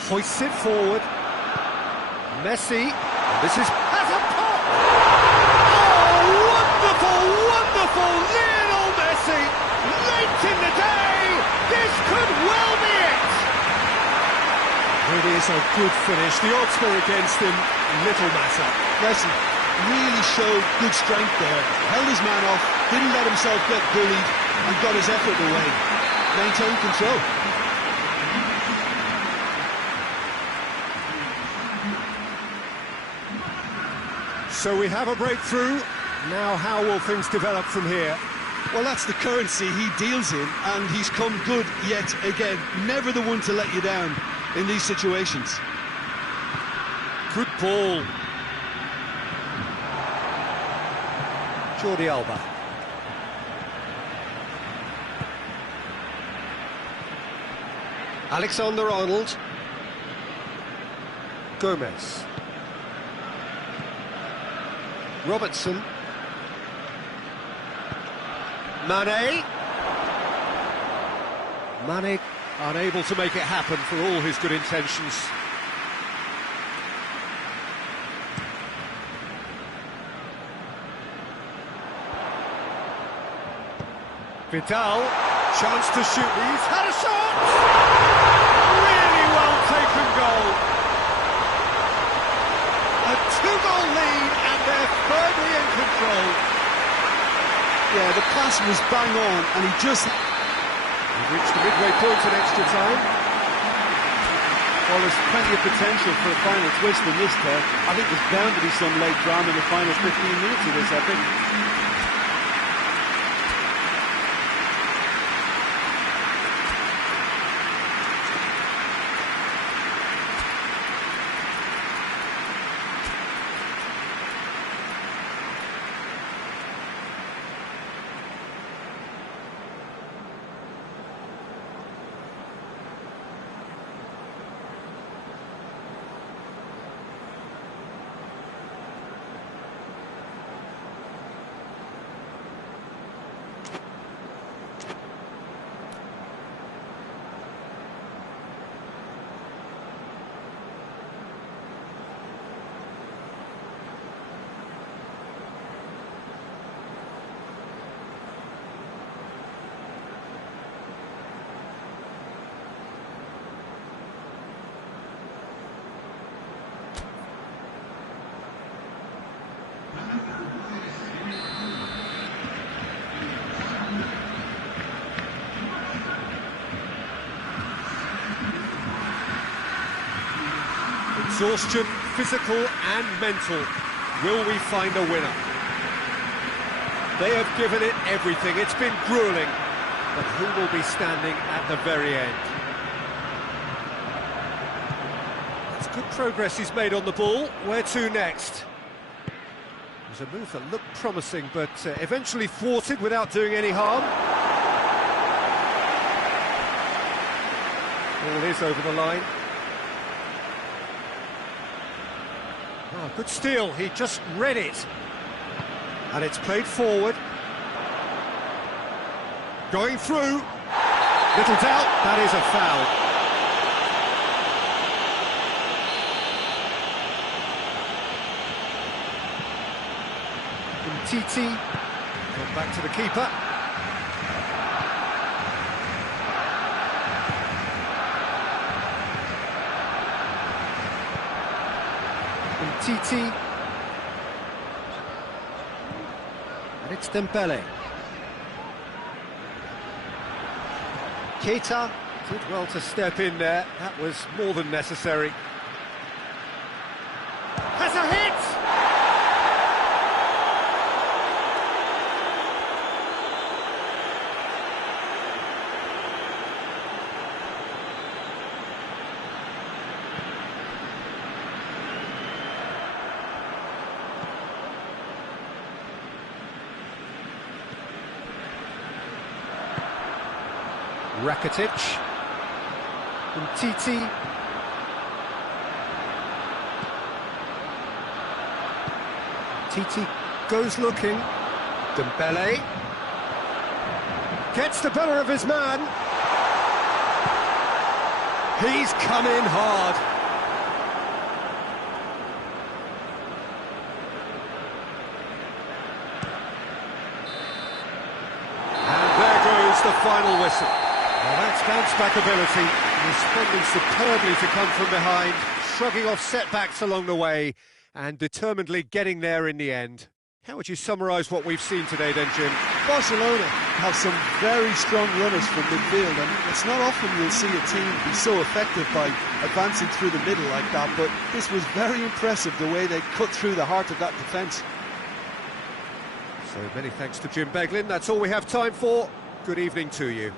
Hoists it forward. Messi. And this is has a pop! Oh, wonderful, wonderful Lionel Messi! Late in the day, this could well be it! It is a good finish. The odds were against him. Little matter. Messi really showed good strength there. Held his man off, didn't let himself get bullied, and got his effort away. Maintained control. So we have a breakthrough. Now how will things develop from here? Well, that's the currency he deals in, and he's come good yet again. Never the one to let you down in these situations. Good ball. Jordi Alba. Alexander-Arnold. Gomez. Robertson. Mane. Mane unable to make it happen for all his good intentions. Vidal, chance to shoot. He's had a shot! Really well taken goal. A 2-goal lead and they're firmly in control. Yeah, the pass was bang on and he just... We've reached the midway point in extra time. Well, there's plenty of potential for a final twist in this there. I think there's bound to be some late drama in the final 15 minutes of this, I think. Exhaustion, physical and mental. Will we find a winner? They have given it everything. It's been gruelling. But who will be standing at the very end? It's good progress he's made on the ball. Where to next? It was a move that looked promising, but eventually thwarted without doing any harm. Ball is over the line. Oh, good steal, he just read it. And it's played forward. Going through. Little doubt, that is a foul. Titi, gone back to the keeper. Titi. And it's Dembele. Keita did well to step in there. That was more than necessary. Has a hit! Rakitic, Titi, Titi goes looking, Dembele, gets the better of his man, he's come in hard. And there goes the final whistle. Well, that's bounce-back ability, responding superbly to come from behind, shrugging off setbacks along the way, and determinedly getting there in the end. How would you summarise what we've seen today then, Jim? Barcelona have some very strong runners from midfield, and it's not often you'll see a team be so effective by advancing through the middle like that, but this was very impressive, the way they cut through the heart of that defence. So many thanks to Jim Beglin. That's all we have time for. Good evening to you.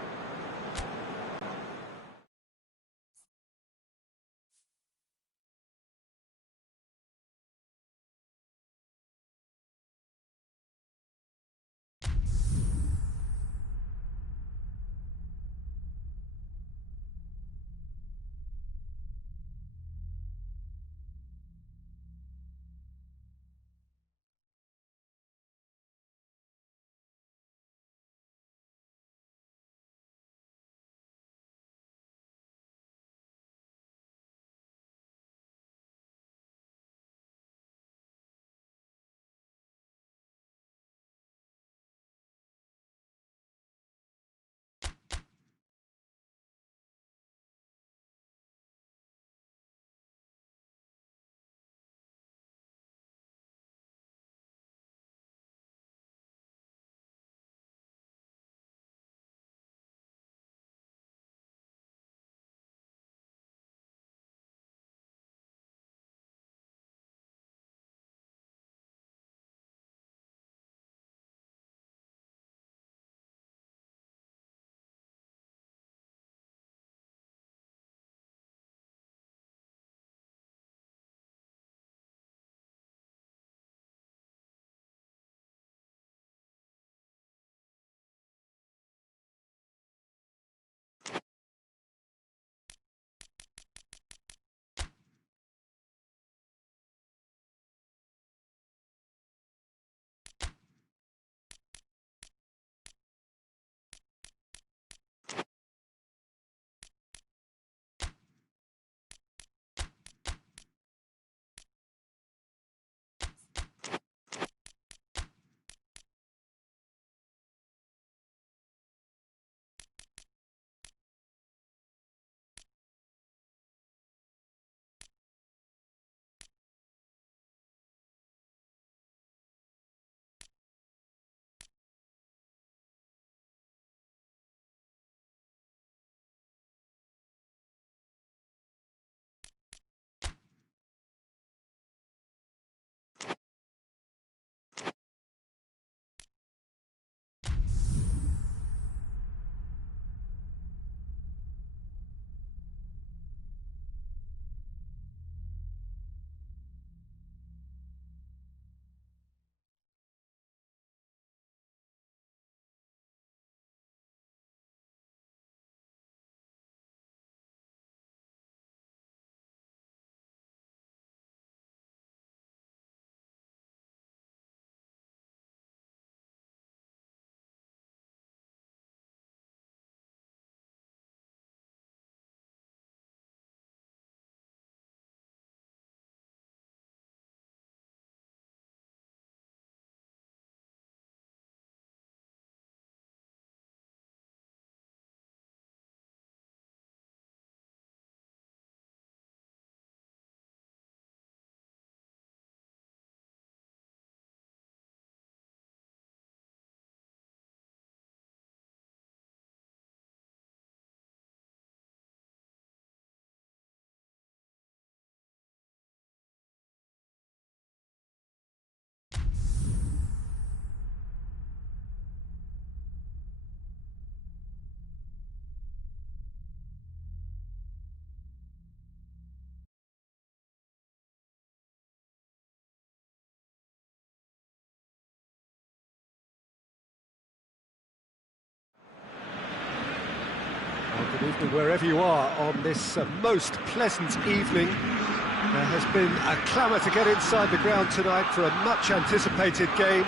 evening wherever you are on this most pleasant evening. There has been a clamour to get inside the ground tonight for a much anticipated game.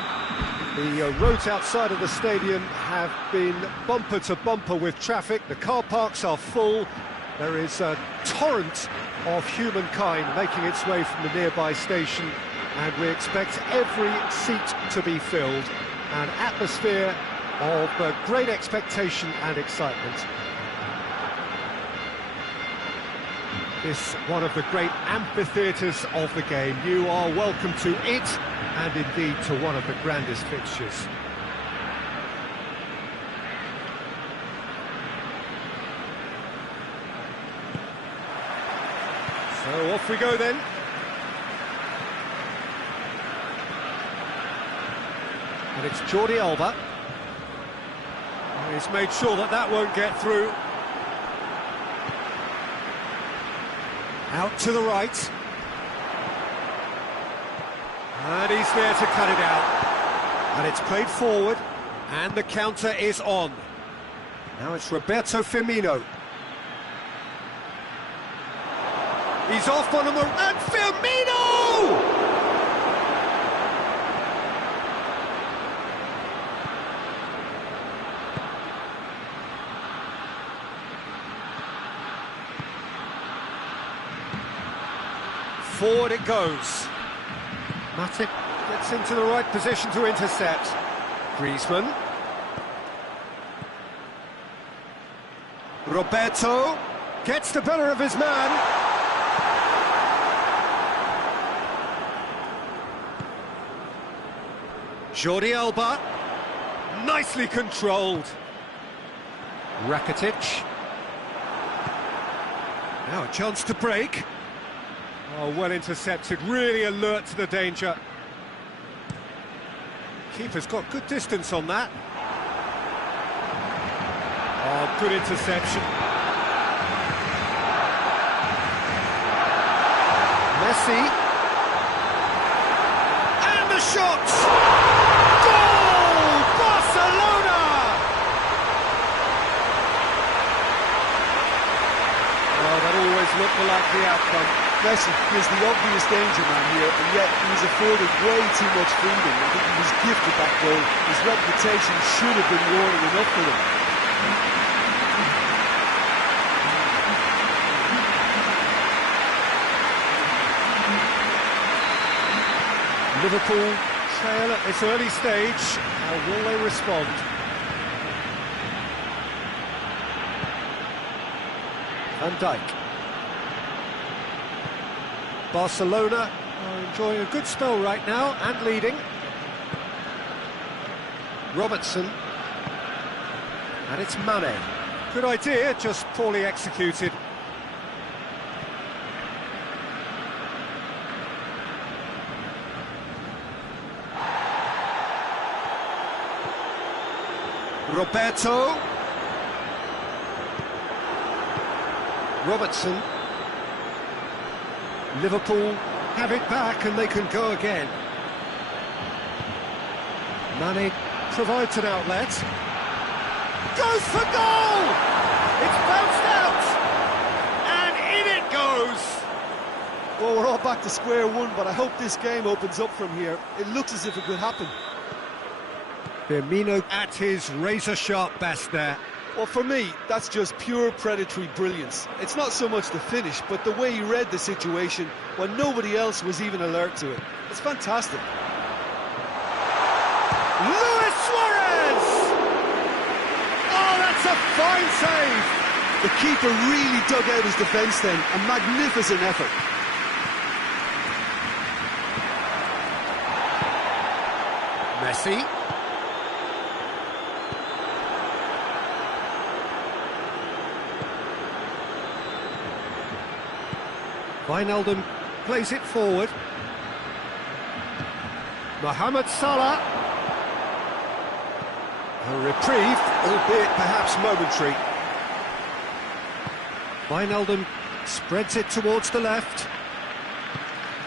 The roads outside of the stadium have been bumper to bumper with traffic. The car parks are full. There is a torrent of humankind making its way from the nearby station, and we expect every seat to be filled. An atmosphere of great expectation and excitement. This one of the great amphitheatres of the game. You are welcome to it, and indeed to one of the grandest fixtures. So off we go then. And it's Jordi Alba. He's made sure that that won't get through. Out to the right. And he's there to cut it out. And it's played forward, and the counter is on. Now it's Roberto Firmino. He's off on him, and Firmino! Forward it goes. Matic gets into the right position to intercept. Griezmann. Roberto gets the better of his man. Jordi Alba. Nicely controlled. Rakitic. Now a chance to break. Oh, well intercepted, really alert to the danger. Keeper's got good distance on that. Oh, good interception. Messi. And the shot! Goal! Barcelona! Oh, that always looked like the outcome. Messi is the obvious danger man here, and yet he was afforded way too much freedom. I think he was gifted that goal. His reputation should have been warning enough for him. Liverpool trail at this early stage. How will they respond? Van Dijk. Barcelona are enjoying a good spell right now and leading. Robertson. And it's Mane. Good idea, just poorly executed. Roberto. Robertson. Liverpool have it back and they can go again. Mane provides an outlet. Goes for goal! It's bounced out! And in it goes! Well, we're all back to square one, but I hope this game opens up from here. It looks as if it could happen. Firmino at his razor-sharp best there. Well, for me, that's just pure predatory brilliance. It's not so much the finish, but the way he read the situation when nobody else was even alert to it. It's fantastic. Luis Suarez! Oh, that's a fine save! The keeper really dug out his defence then. A magnificent effort. Messi. Wijnaldum plays it forward. Mohamed Salah. A reprieve, albeit perhaps momentary. Wijnaldum spreads it towards the left.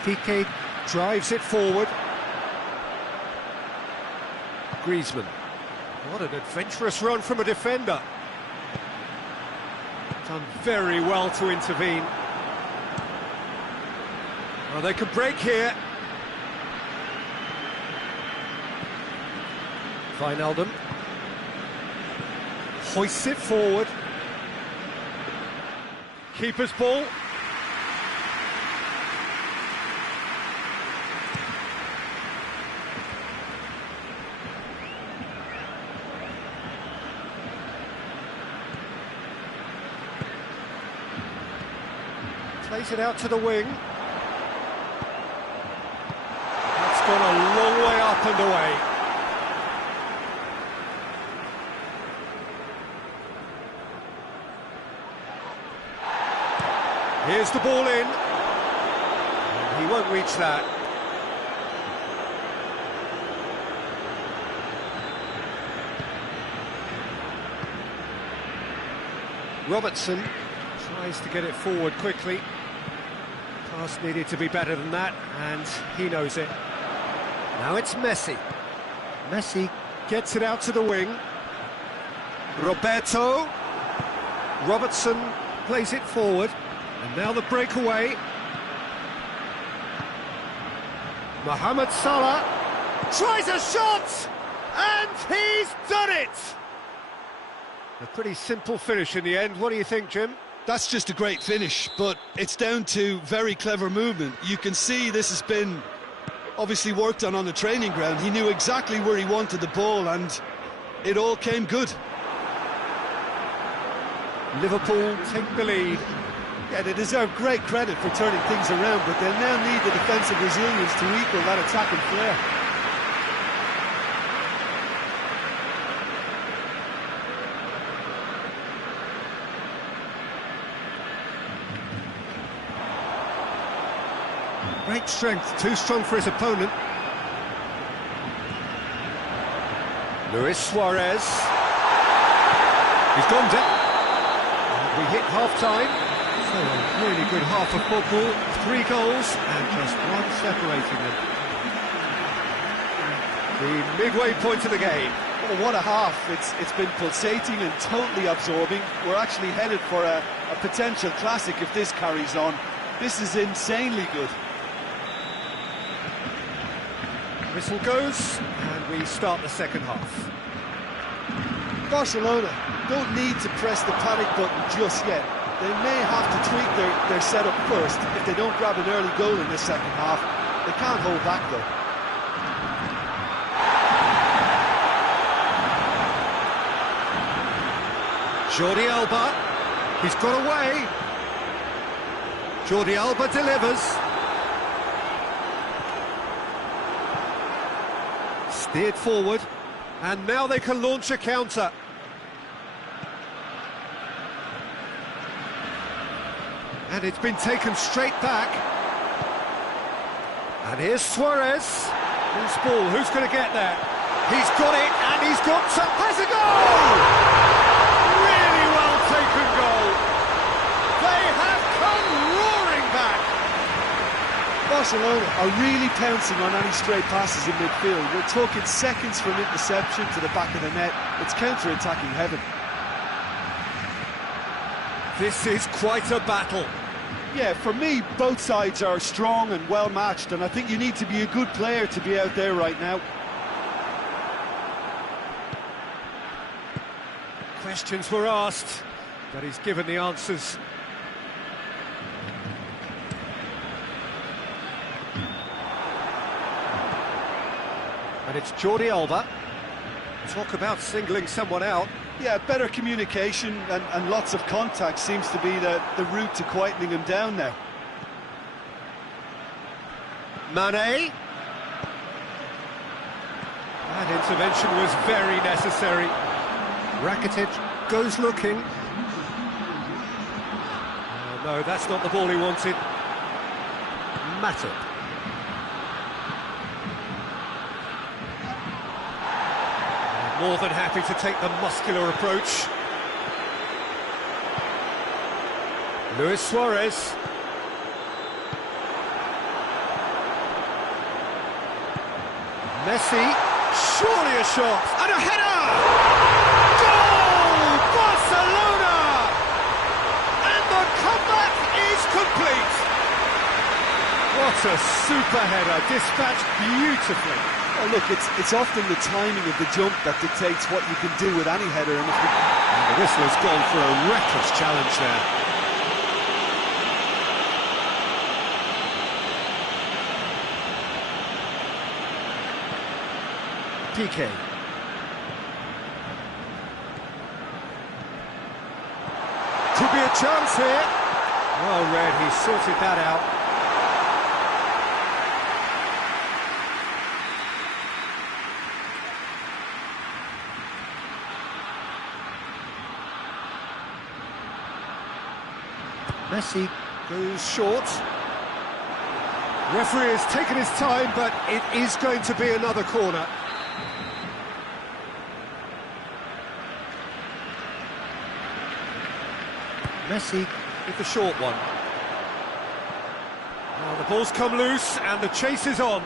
Piqué drives it forward. Griezmann. What an adventurous run from a defender. Done very well to intervene. Well, they could break here. Wijnaldum hoists it forward. Keeper's ball. Plays it out to the wing. That's gone a long way up and away. Here's the ball in. He won't reach that. Robertson tries to get it forward quickly. Pass needed to be better than that, and he knows it. Now it's Messi. Messi gets it out to the wing. Roberto. Robertson plays it forward. And now the breakaway. Mohamed Salah tries a shot, and he's done it! A pretty simple finish in the end. What do you think, Jim? That's just a great finish, but it's down to very clever movement. You can see this has been obviously worked on the training ground. He knew exactly where he wanted the ball, and it all came good. Liverpool take the lead. Yeah, they deserve great credit for turning things around, but they'll now need the defensive resilience to equal that attacking flair. Great strength, too strong for his opponent. Luis Suarez. He's gone down. We hit half-time. So a really good half of football, 3 goals and just one separating them. The midway point of the game. Oh, what a half. It's been pulsating and totally absorbing. We're actually headed for a potential classic if this carries on. This is insanely good. Whistle goes and we start the second half. Barcelona don't need to press the panic button just yet. They may have to tweak their setup first if they don't grab an early goal in the second half. They can't hold back though. Jordi Alba, he's got away. Jordi Alba delivers. Steered forward, and now they can launch a counter. And it's been taken straight back. And here's Suarez. Who's ball? Who's going to get there? He's got it, and he's got some. Has a goal! Really well taken goal. They have come roaring back. Barcelona are really pouncing on any stray passes in midfield. We're talking seconds from interception to the back of the net. It's counter-attacking heaven. This is quite a battle. Yeah, for me, both sides are strong and well-matched, and I think you need to be a good player to be out there right now. Questions were asked, but he's given the answers. And it's Jordi Alba. Talk about singling someone out. Yeah, better communication and lots of contact seems to be the route to quietening him down now. Mane. That intervention was very necessary. Rakitic goes looking. Oh, no, that's not the ball he wanted. Matip. More than happy to take the muscular approach. Luis Suarez. Messi, surely a shot, and a header! Goal! Barcelona! What a super header, dispatched beautifully. Oh, look, it's often the timing of the jump that dictates what you can do with any header. And the whistler's gone for a reckless challenge there. PK. Could be a chance here. Well read, he sorted that out. Messi goes short. Referee has taken his time, but it is going to be another corner. Messi with the short one. Now the ball's come loose and the chase is on.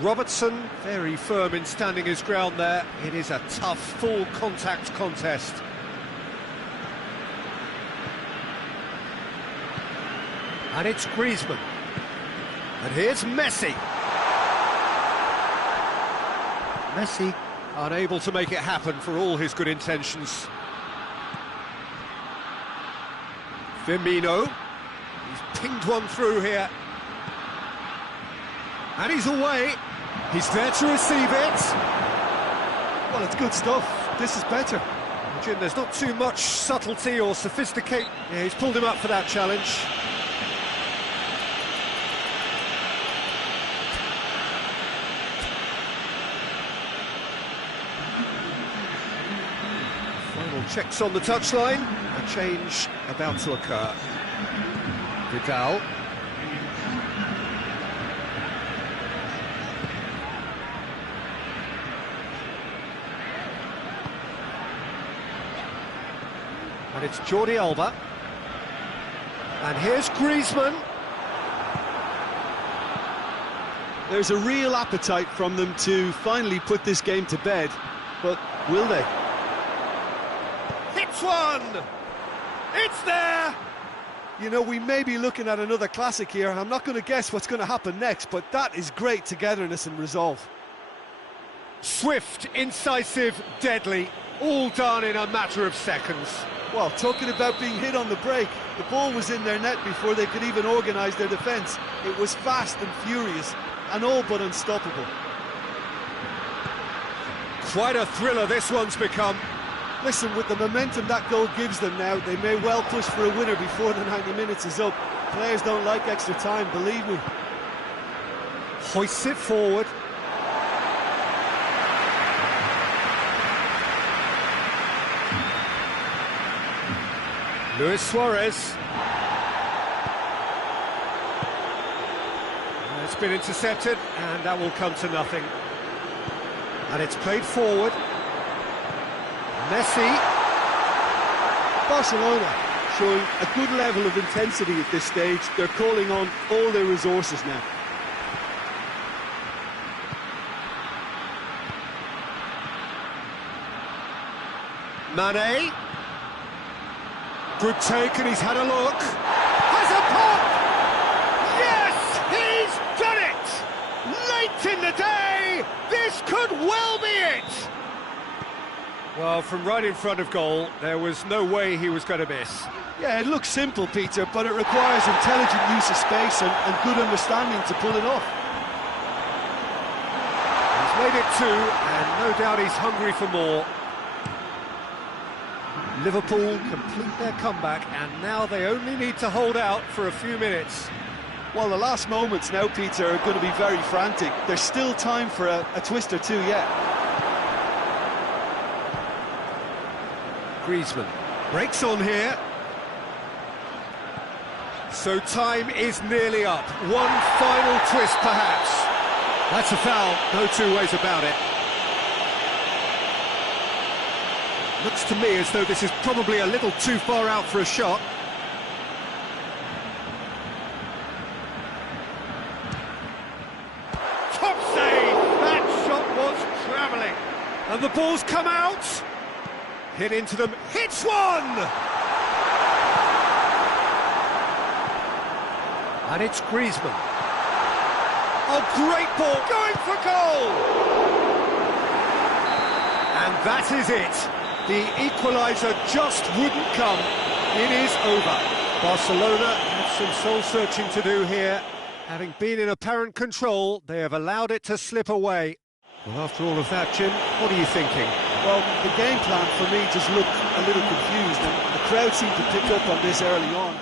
Robertson very firm in standing his ground there. It is a tough, full contact contest. And it's Griezmann. And here's Messi. Messi unable to make it happen for all his good intentions. Firmino. He's pinged one through here. And he's away. He's there to receive it. well, it's good stuff. This is better. Jim, there's not too much subtlety or sophistication. Yeah, he's pulled him up for that challenge. Final checks on the touchline. A change about to occur. Vidal. And it's Jordi Alba. And here's Griezmann. There's a real appetite from them to finally put this game to bed, but will they? Hits one! It's there! You know, we may be looking at another classic here. I'm not going to guess what's going to happen next, but that is great togetherness and resolve. Swift, incisive, deadly, all done in a matter of seconds. Well, talking about being hit on the break, the ball was in their net before they could even organise their defence. It was fast and furious, and all but unstoppable. Quite a thriller this one's become. Listen, with the momentum that goal gives them now, they may well push for a winner before the 90 minutes is up. Players don't like extra time, believe me. Hoists it forward. Luis Suarez. It's been intercepted, and that will come to nothing. And it's played forward. Messi. Barcelona showing a good level of intensity at this stage. They're calling on all their resources now. Mane. Good take, and he's had a look. Has a pop! Yes, he's done it! Late in the day, this could well be it! Well, from right in front of goal, there was no way he was going to miss. Yeah, it looks simple, Peter, but it requires intelligent use of space and good understanding to pull it off. He's made it two, and no doubt he's hungry for more. Liverpool complete their comeback, and now they only need to hold out for a few minutes. Well, the last moments now, Peter, are going to be very frantic. There's still time for a twist or two yet. Griezmann breaks on here. So time is nearly up. One final twist, perhaps. That's a foul, no two ways about it. Looks to me as though this is probably a little too far out for a shot. Top save! That shot was travelling. And the ball's come out. Hit into them. Hits one! And it's Griezmann. Oh, great ball, going for goal! And that is it. The equaliser just wouldn't come. It is over. Barcelona have some soul-searching to do here. Having been in apparent control, they have allowed it to slip away. Well, after all of that, Jim, what are you thinking? Well, the game plan for me just looked a little confused, and the crowd seemed to pick up on this early on.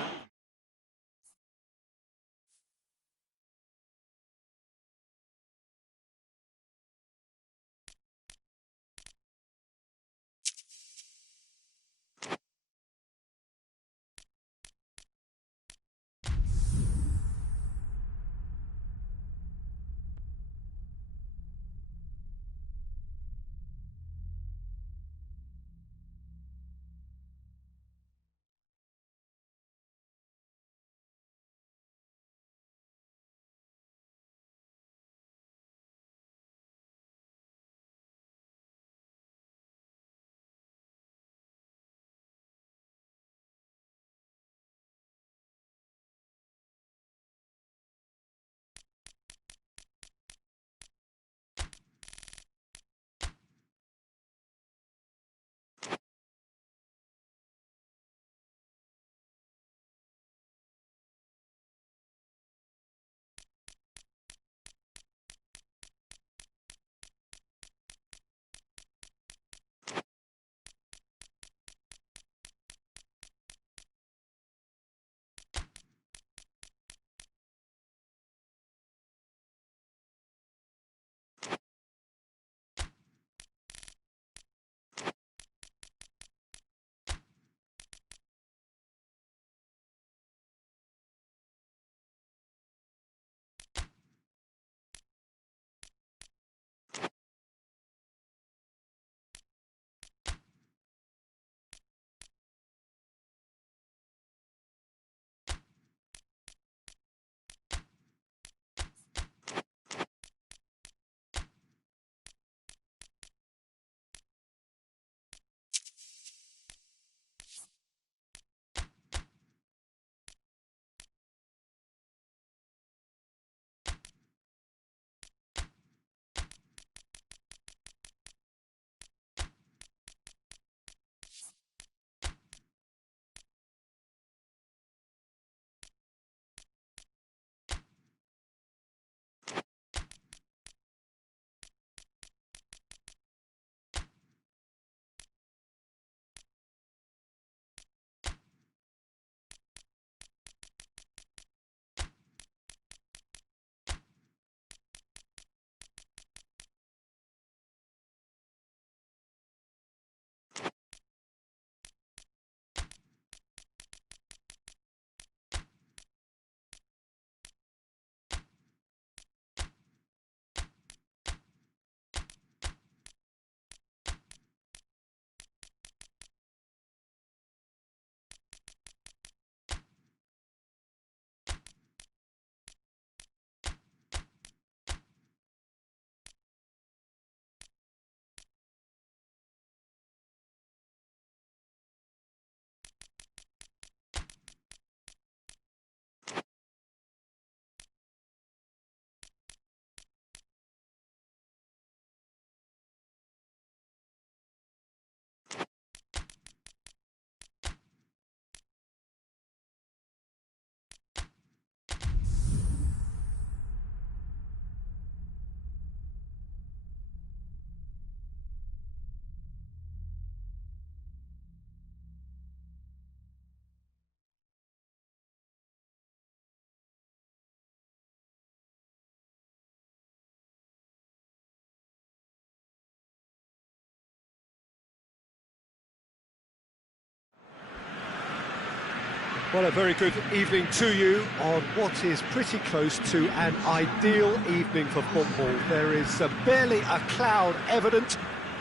Well, a very good evening to you on what is pretty close to an ideal evening for football. There is barely a cloud evident.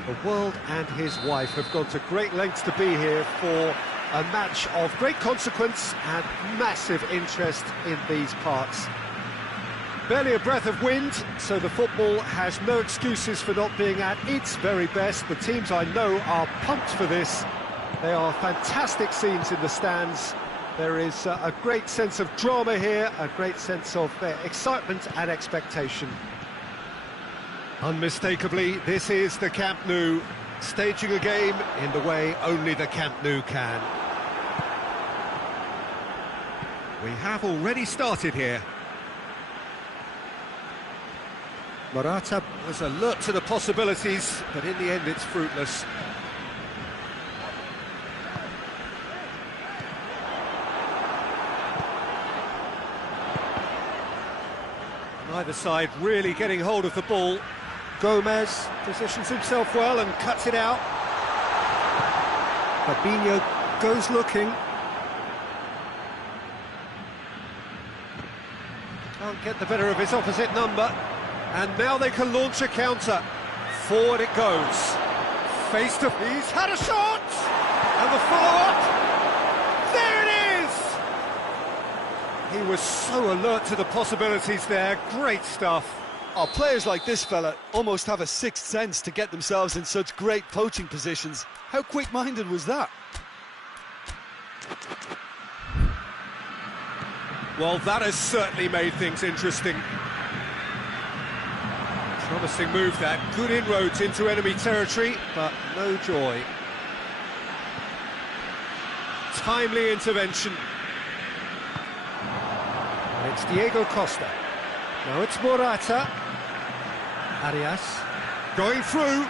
The world and his wife have gone to great lengths to be here for a match of great consequence and massive interest in these parts. Barely a breath of wind, so the football has no excuses for not being at its very best. The teams I know are pumped for this. They are fantastic scenes in the stands. There is a great sense of drama here, a great sense of excitement and expectation. Unmistakably, this is the Camp Nou, staging a game in the way only the Camp Nou can. We have already started here. Morata was alert to the possibilities, but in the end it's fruitless. Neither side really getting hold of the ball. Gomez positions himself well and cuts it out. Fabinho goes looking. Can't get the better of his opposite number. And now they can launch a counter. Forward it goes. Face to... He's had a shot! And the follow-up. There it is! He was so alert to the possibilities there. Great stuff. Oh, players like this fella almost have a sixth sense to get themselves in such great poaching positions. How quick-minded was that? Well, that has certainly made things interesting. Promising move that. Good inroads into enemy territory, but no joy. Timely intervention. And it's Diego Costa. Now it's Morata. Arias. Going through.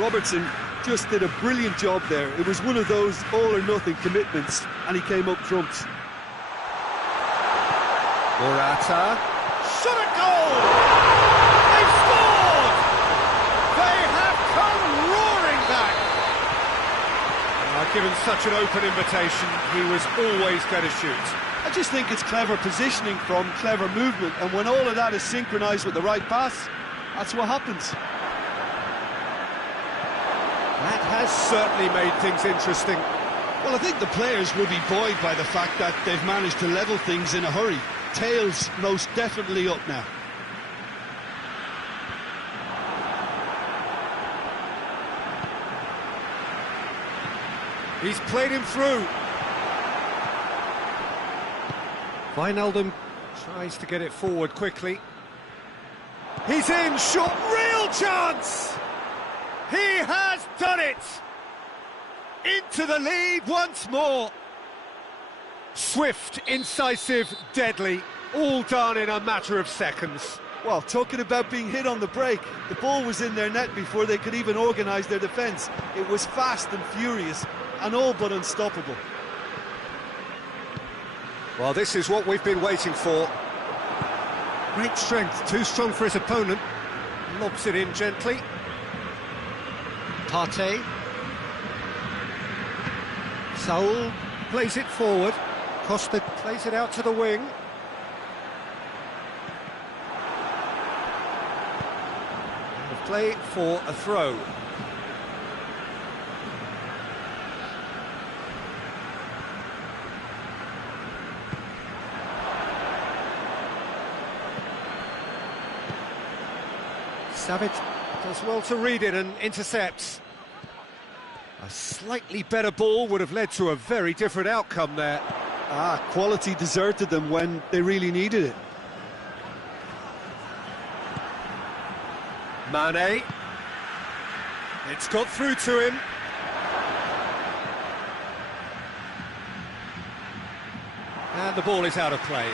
Robertson just did a brilliant job there. It was one of those all-or-nothing commitments, and he came up trumps. Morata. Shot a goal! They've scored! They have come roaring back! Given such an open invitation, he was always going to shoot. I just think it's clever positioning from clever movement, and when all of that is synchronised with the right pass, that's what happens. That has certainly made things interesting. Well, I think the players will be buoyed by the fact that they've managed to level things in a hurry. Tails most definitely up now. He's played him through. Wijnaldum tries to get it forward quickly. He's in, shot, real chance! He has done it! Into the lead once more. Swift, incisive, deadly, all done in a matter of seconds. Well, talking about being hit on the break, the ball was in their net before they could even organise their defence. It was fast and furious, and all but unstoppable. Well, this is what we've been waiting for. Great strength, too strong for his opponent. Lobs it in gently. Partey. Saul plays it forward. Costa plays it out to the wing. And play for a throw. Savage does well to read it and intercepts. A slightly better ball would have led to a very different outcome there. Quality deserted them when they really needed it. Mane. It's got through to him. And the ball is out of play.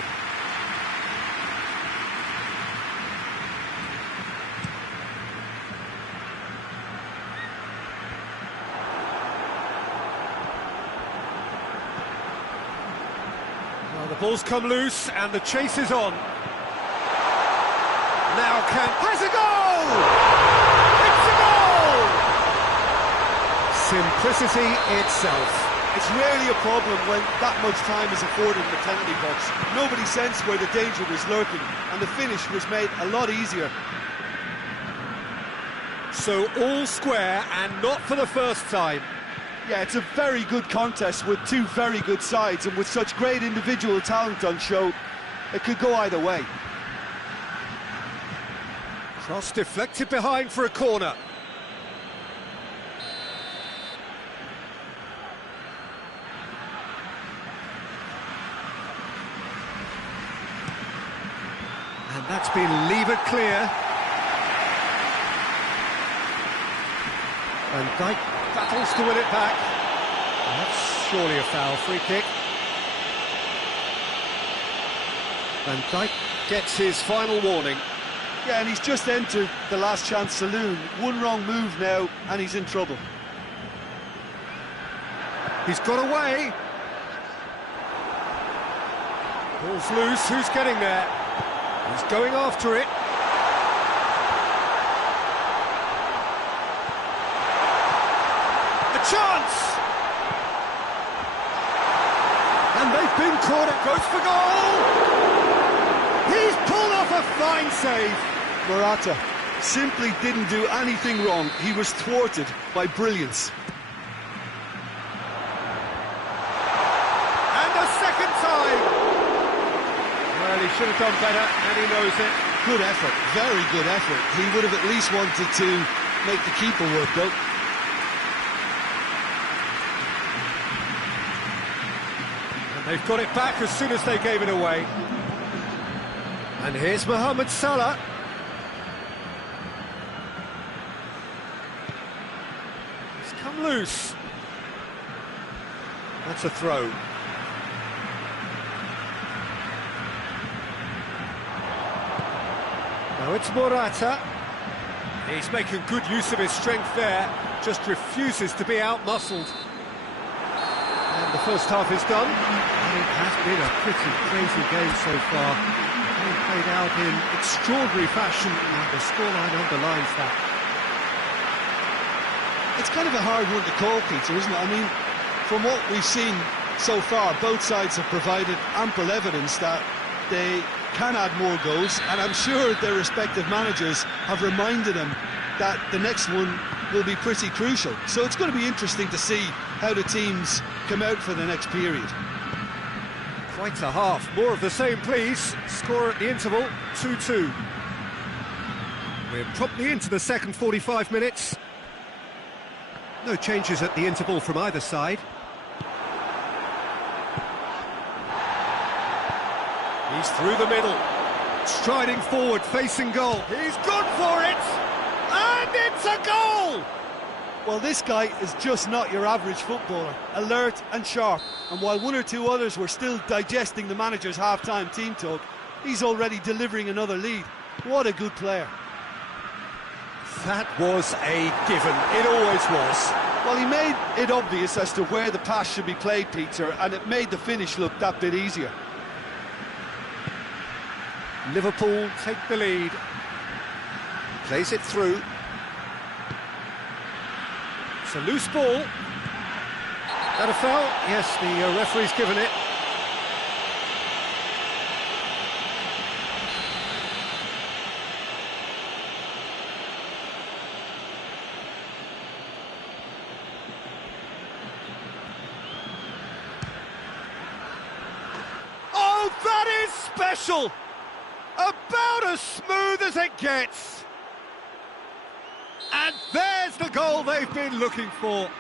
The ball's come loose and the chase is on. Now has a goal! It's a goal! Simplicity itself. It's rarely a problem when that much time is afforded in the penalty box. Nobody sensed where the danger was lurking, and the finish was made a lot easier. So all square, and not for the first time. Yeah, it's a very good contest with two very good sides, and with such great individual talent on show, it could go either way. Cross deflected behind for a corner. been levered clear. Van Dijk battles to win it back. That's surely a foul. Free kick. Van Dijk gets his final warning. Yeah, and he's just entered the last chance saloon. One wrong move now, and he's in trouble. He's got away. Ball's loose. Who's getting there? He's going after it. A chance! And they've been caught. It goes for goal! He's pulled off a fine save. Morata simply didn't do anything wrong. He was thwarted by brilliance. And a second time! Well, he should have done better, and he knows it. Good effort, very good effort. He would have at least wanted to make the keeper work, though. And they've got it back as soon as they gave it away. And here's Mohamed Salah. He's come loose. That's a throw. Now it's Morata. He's making good use of his strength there, just refuses to be out-muscled. And the first half is done. And it has been a pretty crazy game so far. Being played out in extraordinary fashion, and the scoreline underlines that. It's kind of a hard one to call, Peter, isn't it? I mean, from what we've seen so far, both sides have provided ample evidence that they can add more goals, and I'm sure their respective managers have reminded them that the next one will be pretty crucial. So it's going to be interesting to see how the teams come out for the next period. Quite a half. More of the same, please. Score at the interval, 2-2. We're promptly into the second 45 minutes. No changes at the interval from either side. He's through the middle, striding forward, facing goal. He's gone for it, and it's a goal! Well, this guy is just not your average footballer. Alert and sharp. And while one or two others were still digesting the manager's half-time team talk, he's already delivering another lead. What a good player. That was a given. It always was. Well, he made it obvious as to where the pass should be played, Peter, and it made the finish look that bit easier. Liverpool take the lead. Plays it through. It's a loose ball. That a foul? Yes, the referee's given it. Oh, that is special! About as smooth as it gets. And there's the goal they've been looking for.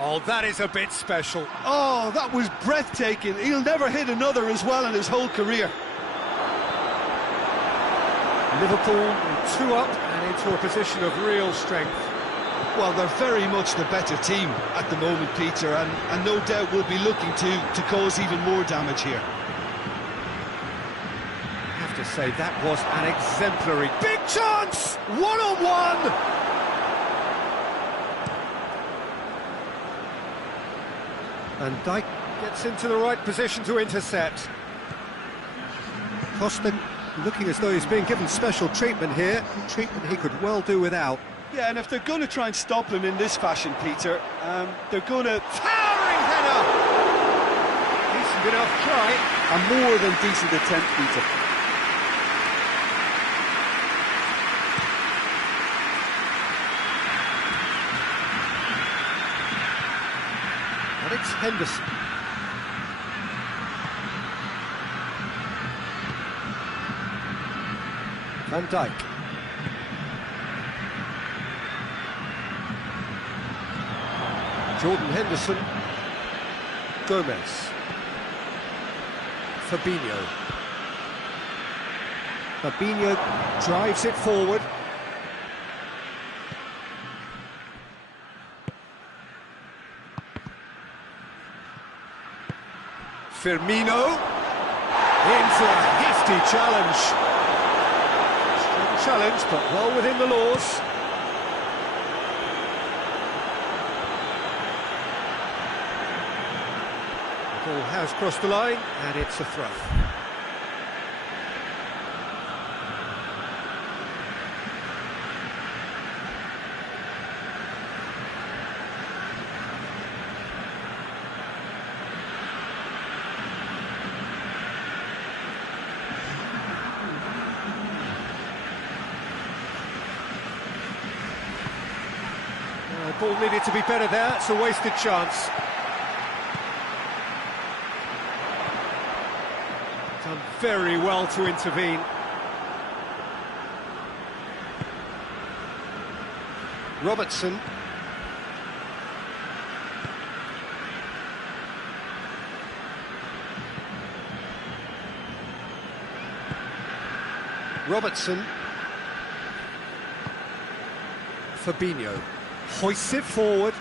Oh, that is a bit special. Oh, that was breathtaking. He'll never hit another as well in his whole career. Liverpool 2 up and into a position of real strength. Well, they're very much the better team at the moment, Peter, and no doubt will be looking to cause even more damage here. I have to say, that was an exemplary big chance! One-on-one! Van Dijk gets into the right position to intercept. Costa looking as though he's being given special treatment here, treatment he could well do without. Yeah, and if they're going to try and stop him in this fashion, Peter, they're going to... Towering header! Decent enough try. A more than decent attempt, Peter. And it's Henderson. Van Dijk. Jordan Henderson. Gomez. Fabinho. Fabinho drives it forward. Firmino in for a hefty challenge. Strong challenge, but well within the laws. The ball has crossed the line, and it's a throw. The ball needed to be better there, it's a wasted chance. Done very well to intervene. Robertson. Robertson. Fabinho. Hoists it forward.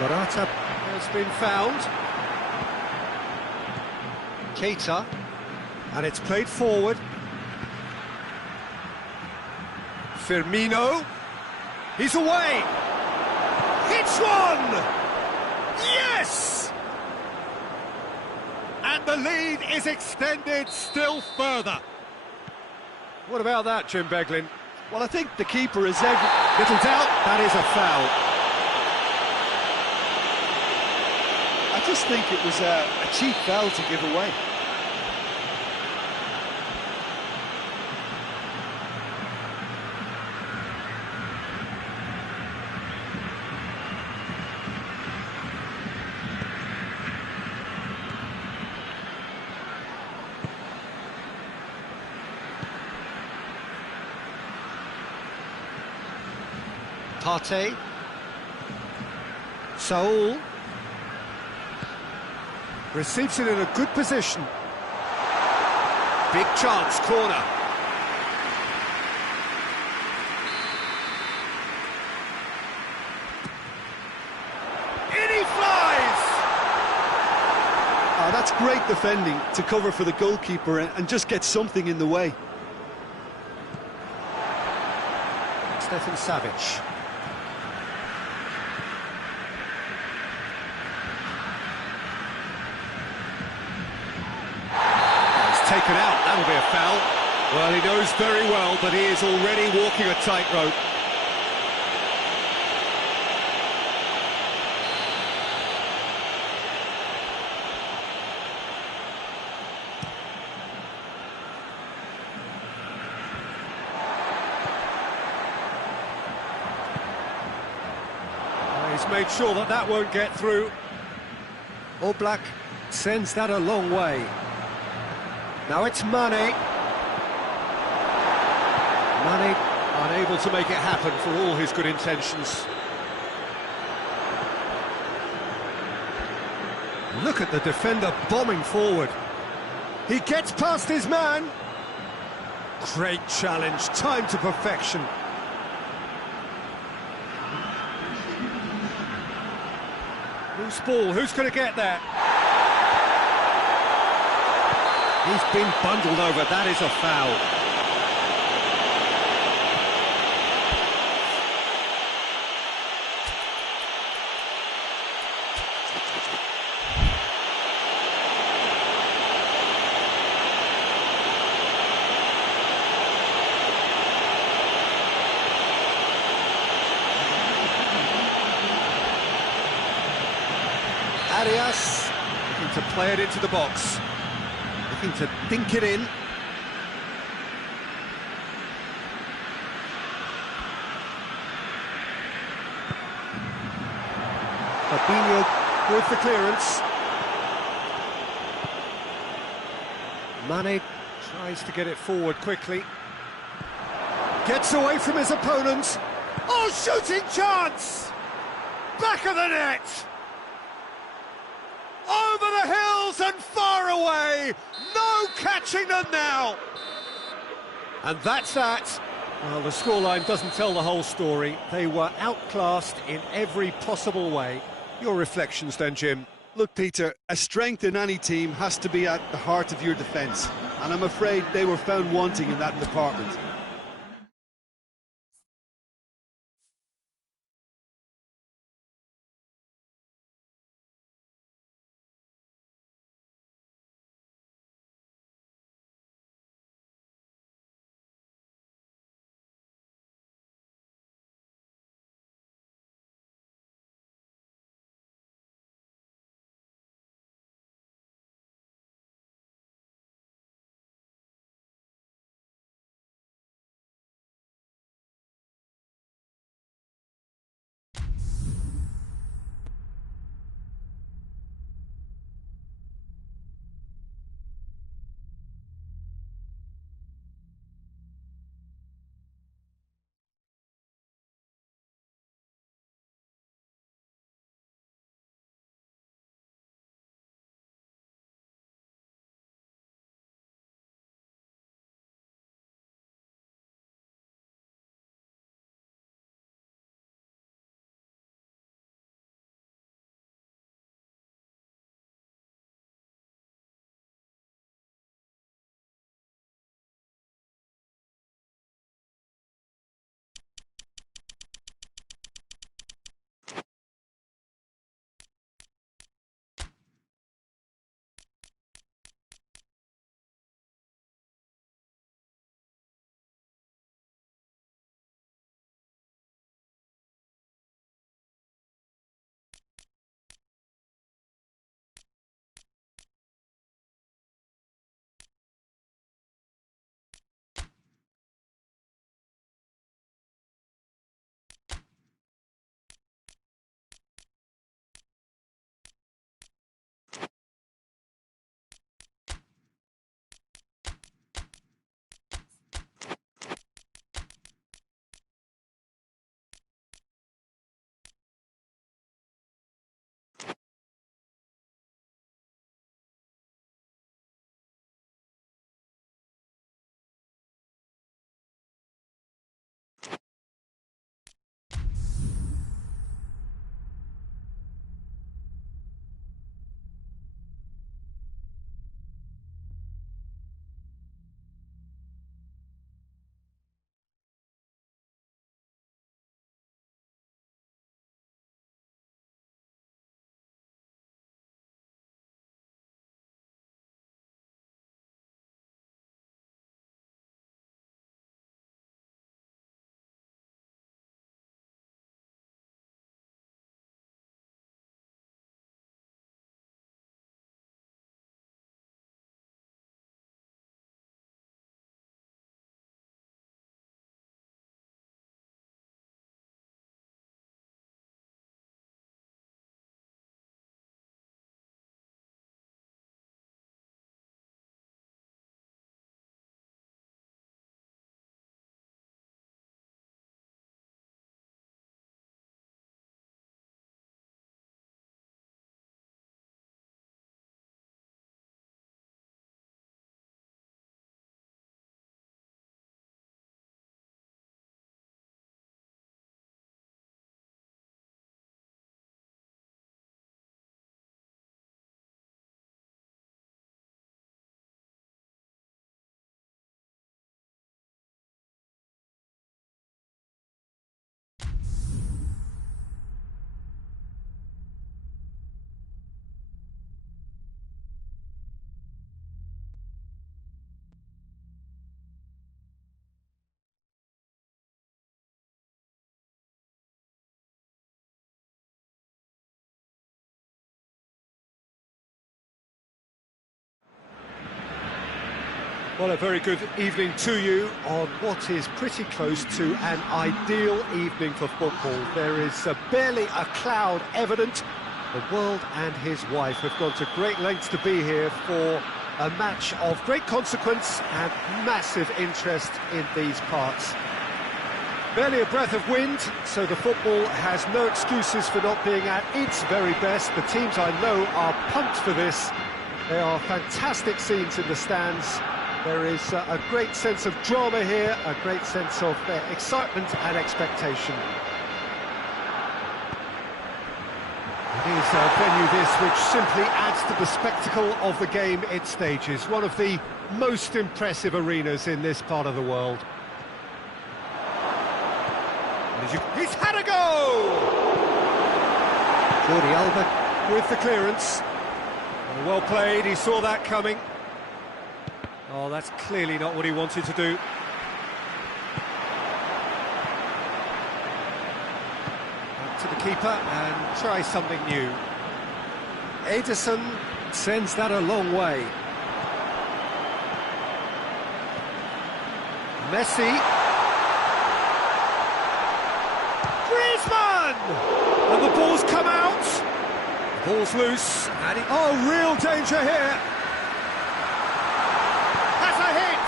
Morata has been found. Keita. And it's played forward. Firmino. He's away. Hits one! Yes! And the lead is extended still further. What about that, Jim Beglin? Well, I think the keeper is Little doubt, that is a foul. I just think it was a cheap foul to give away. Partey. Saul. Receives it in a good position. Big chance, corner. In he flies! Oh, that's great defending to cover for the goalkeeper and just get something in the way. Stefan Savic. Taken out, that'll be a foul. Well, he knows very well that he is already walking a tightrope. He's made sure that that won't get through. Oblak sends that a long way. Now it's Mane. Mane unable to make it happen for all his good intentions. Look at the defender bombing forward. He gets past his man. Great challenge, timed to perfection. Loose ball, who's going to get there? He's been bundled over, that is a foul. Arias looking to play it into the box. Looking to dink it in. Fabinho with the clearance. Mane tries to get it forward quickly. Gets away from his opponent. Oh, shooting chance! Back of the net! Over the hills and far away! No catching them now! And that's that. Well, the scoreline doesn't tell the whole story. They were outclassed in every possible way. Your reflections then, Jim? Look, Peter, a strength in any team has to be at the heart of your defence, and I'm afraid they were found wanting in that department. Well, a very good evening to you on what is pretty close to an ideal evening for football. There is barely a cloud evident. The world and his wife have gone to great lengths to be here for a match of great consequence and massive interest in these parts. Barely a breath of wind, so the football has no excuses for not being at its very best. The teams I know are pumped for this. They are fantastic scenes in the stands. There is a great sense of drama here, a great sense of excitement and expectation. It is a venue this which simply adds to the spectacle of the game it stages. One of the most impressive arenas in this part of the world. He's had a go! Jordi Alba with the clearance. Well played, he saw that coming. Oh, that's clearly not what he wanted to do. Back to the keeper and try something new. Ederson sends that a long way. Messi. Griezmann! And the ball's come out. Ball's loose, and oh, real danger here. Has a hit.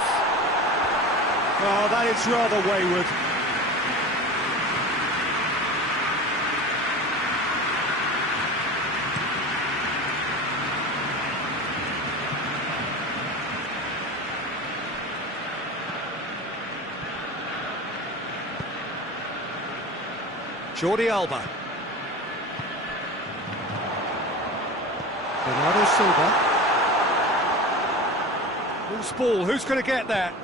Oh, that is rather wayward. Jordi Alba. Bernardo Silva. Loose ball, who's going to get that?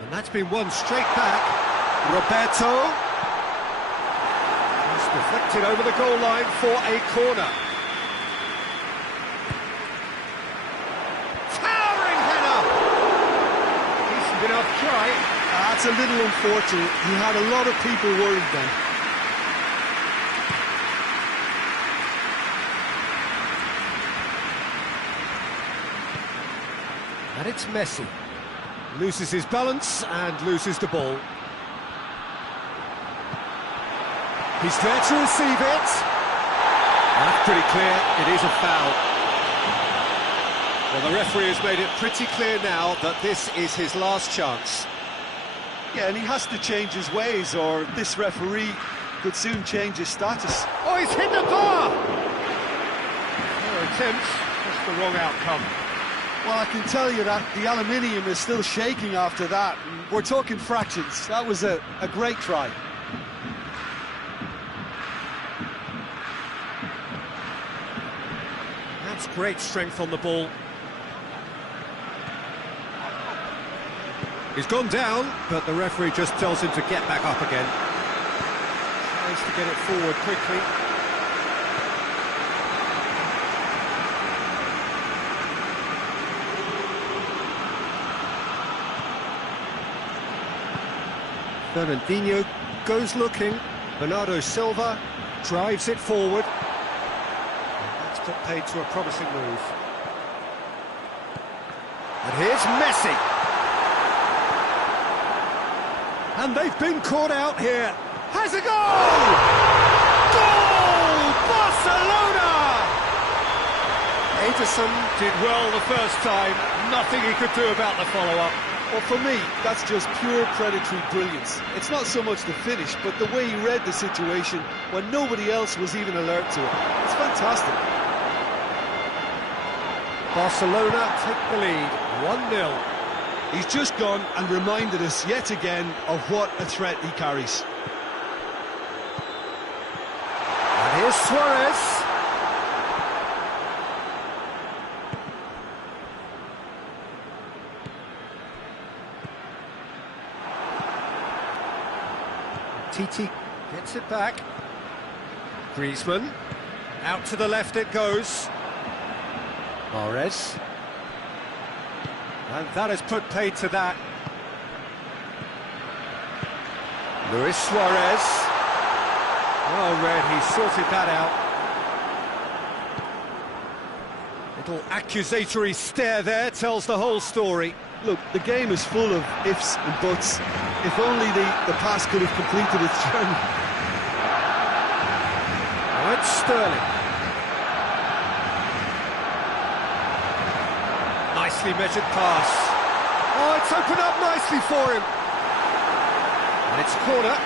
And that's been won straight back. Roberto. It's deflected over the goal line for a corner. Towering header! Decent enough try. That's a little unfortunate. He had a lot of people worried then. And it's Messi. Loses his balance and loses the ball. He's there to receive it. That's pretty clear, it is a foul. Well, the referee has made it pretty clear now that this is his last chance. Yeah, and he has to change his ways, or this referee could soon change his status. Oh, he's hit the bar! No attempt, just the wrong outcome. Well, I can tell you that the aluminium is still shaking after that. We're talking fractions. That was a great try. That's great strength on the ball. He's gone down, but the referee just tells him to get back up again. Tries to get it forward quickly. Fernandinho goes looking. Bernardo Silva drives it forward. That's put paid to a promising move. And here's Messi. And they've been caught out here. Has a goal! Goal! Barcelona! Ederson did well the first time. Nothing he could do about the follow-up. Well, for me, that's just pure predatory brilliance. It's not so much the finish, but the way he read the situation when nobody else was even alert to it. It's fantastic. Barcelona take the lead, 1-0. He's just gone and reminded us yet again of what a threat he carries. And here's Suarez. Titi gets it back. Griezmann. Out to the left it goes. Mahrez. And that has put paid to that. Luis Suarez. Oh, Red, he sorted that out. Little accusatory stare there tells the whole story. Look, the game is full of ifs and buts. If only the pass could have completed its journey. Oh, it's Sterling. Nicely measured pass. Oh, it's opened up nicely for him. And it's corner.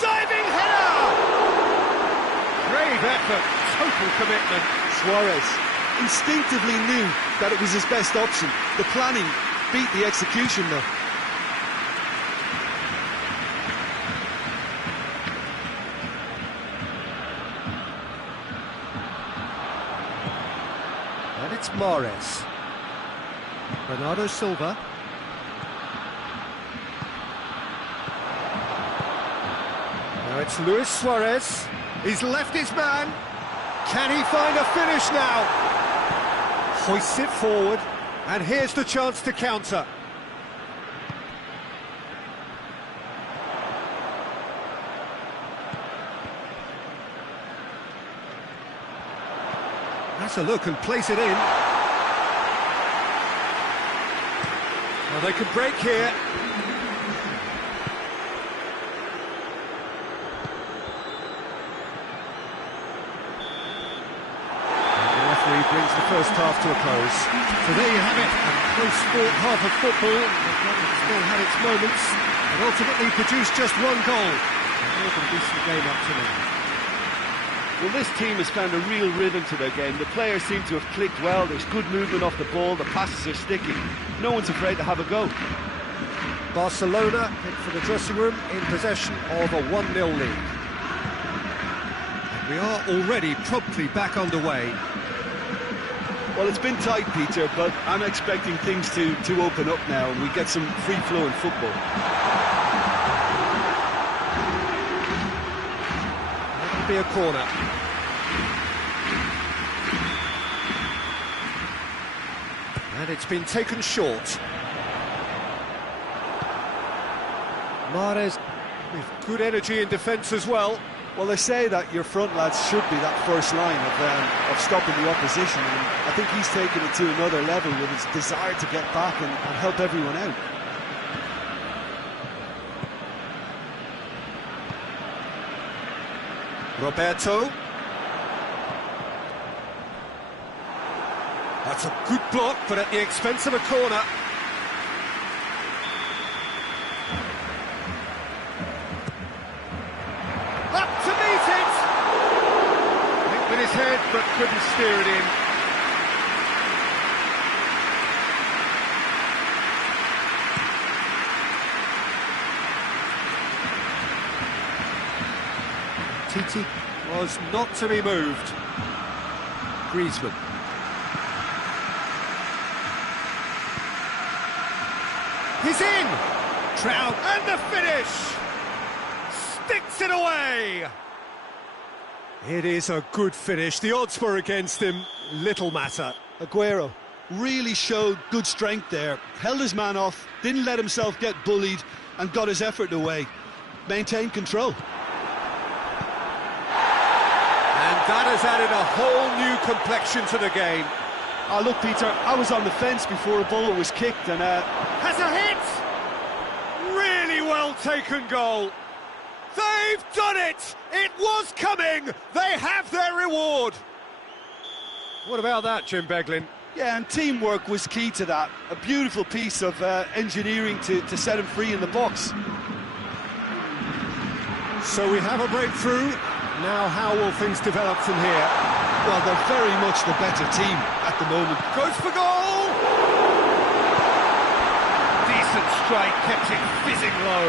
Diving header! total commitment. Suarez instinctively knew that it was his best option. The planning beat the execution though. And it's Mahrez. Bernardo Silva. Now it's Luis Suarez. He's left his man. Can he find a finish now? Hoists it forward, and here's the chance to counter. That's a look and place it in. Well, they could break here. Brings the first half to a close. So there you have it, a close sport half of football. It still had its moments, and ultimately produced just one goal. More than a decent game up to now. Well, this team has found a real rhythm to their game. The players seem to have clicked well. There's good movement off the ball. The passes are sticking. No one's afraid to have a go. Barcelona head for the dressing room in possession of a 1-0 lead. And we are already promptly back underway. Well, it's been tight, Peter, but I'm expecting things to open up now and we get some free-flowing football. That'll be a corner. And it's been taken short. Mahrez with good energy in defence as well. Well, they say that your front lads should be that first line of stopping the opposition, and I think he's taken it to another level with his desire to get back and help everyone out. Roberto. That's a good block, but at the expense of a corner. Up to meet it! Hit with his head, but couldn't steer it in. Titi was not to be moved. Griezmann. He's in! Trout, and the finish! Sticks it away! It is a good finish. The odds were against him. Little matter. Aguero really showed good strength there. Held his man off, didn't let himself get bullied, and got his effort away. Maintained control. And that has added a whole new complexion to the game. Oh, look, Peter, I was on the fence before a ball was kicked, and Has a hit! Really well taken goal. They've done it! It was coming! They have their reward! What about that, Jim Beglin? yeah, and teamwork was key to that. A beautiful piece of engineering to set him free in the box. So we have a breakthrough. Now how will things develop from here? Well, they're very much the better team at the moment. Goes for goal! Decent strike, kept it fizzing low.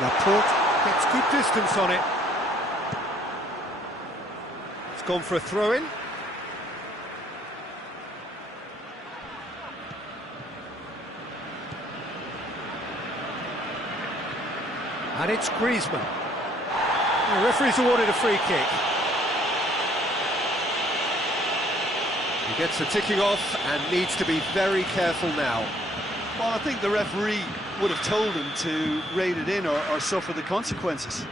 Laporte gets good distance on it. It's gone for a throw-in. And it's Griezmann. The referee's awarded a free kick. He gets the ticking off and needs to be very careful now. Well, I think the referee would have told him to rein it in or suffer the consequences.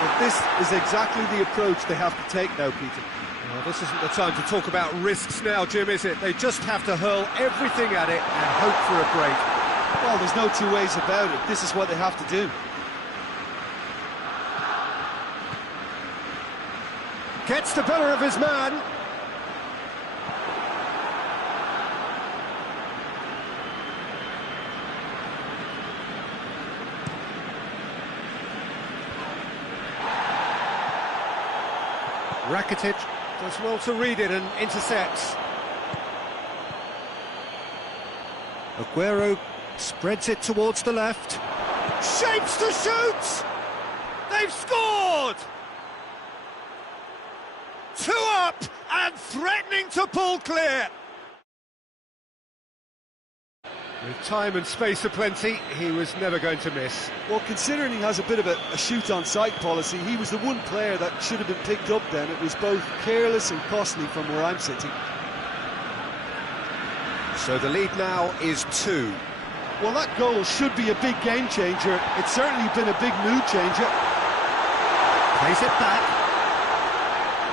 But this is exactly the approach they have to take now, Peter. Well, this isn't the time to talk about risks now, Jim, is it? They just have to hurl everything at it and hope for a break. Well, there's no two ways about it. This is what they have to do. Gets the better of his man. Rakitic does well to read it and intercepts. Aguero spreads it towards the left. Shapes to shoot! They've scored! 2 up and threatening to pull clear. With time and space aplenty, he was never going to miss. Well, considering he has a bit of a shoot-on-sight policy, he was the one player that should have been picked up then. It was both careless and costly from where I'm sitting. So the lead now is 2. Well, that goal should be a big game changer. It's certainly been a big mood changer. Plays it back.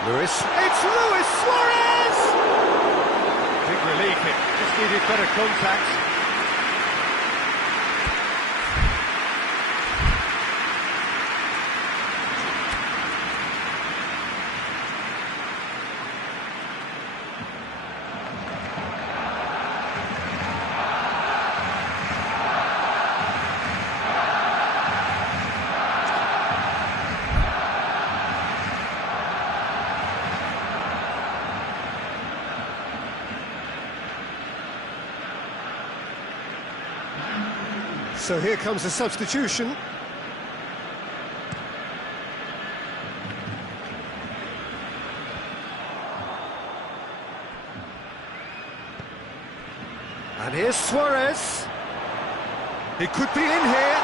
Luis. It's Luis Suarez! Big relief, it just needed better contact. So here comes a substitution. And here's Suarez. He could be in here.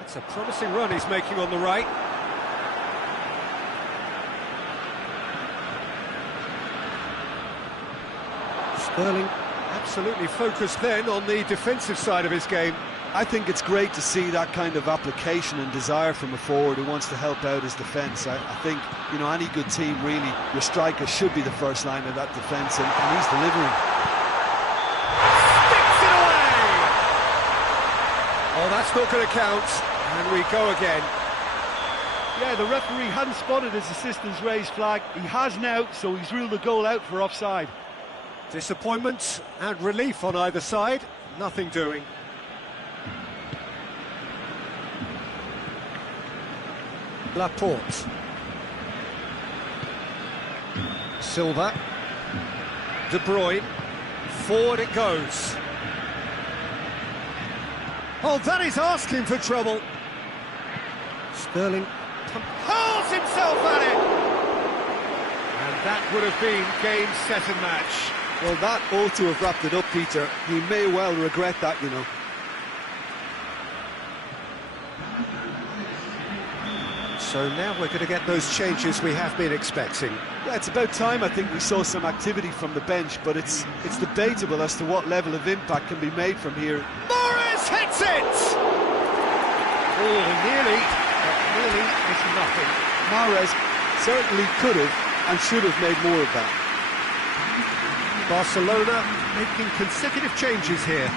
That's a promising run he's making on the right. Sterling absolutely focused then on the defensive side of his game. I think it's great to see that kind of application and desire from a forward who wants to help out his defence. I think, you know, any good team, really, your striker should be the first line of that defence, and he's delivering. Sticks it away! Oh, that's not going to count, and we go again. Yeah, the referee hadn't spotted his assistant's raised flag. He has now, so he's ruled the goal out for offside. Disappointment and relief on either side, nothing doing. Laporte. Silva. De Bruyne. Forward it goes. Oh, that is asking for trouble. Sterling hurls himself at it. And that would have been game, set and match. Well, that ought to have wrapped it up, Peter. He may well regret that, you know. So now we're going to get those changes we have been expecting. Yeah, it's about time I think we saw some activity from the bench, but it's debatable as to what level of impact can be made from here. Morris hits it! Oh, nearly, but nearly is nothing. Mahrez certainly could have and should have made more of that. Barcelona making consecutive changes here.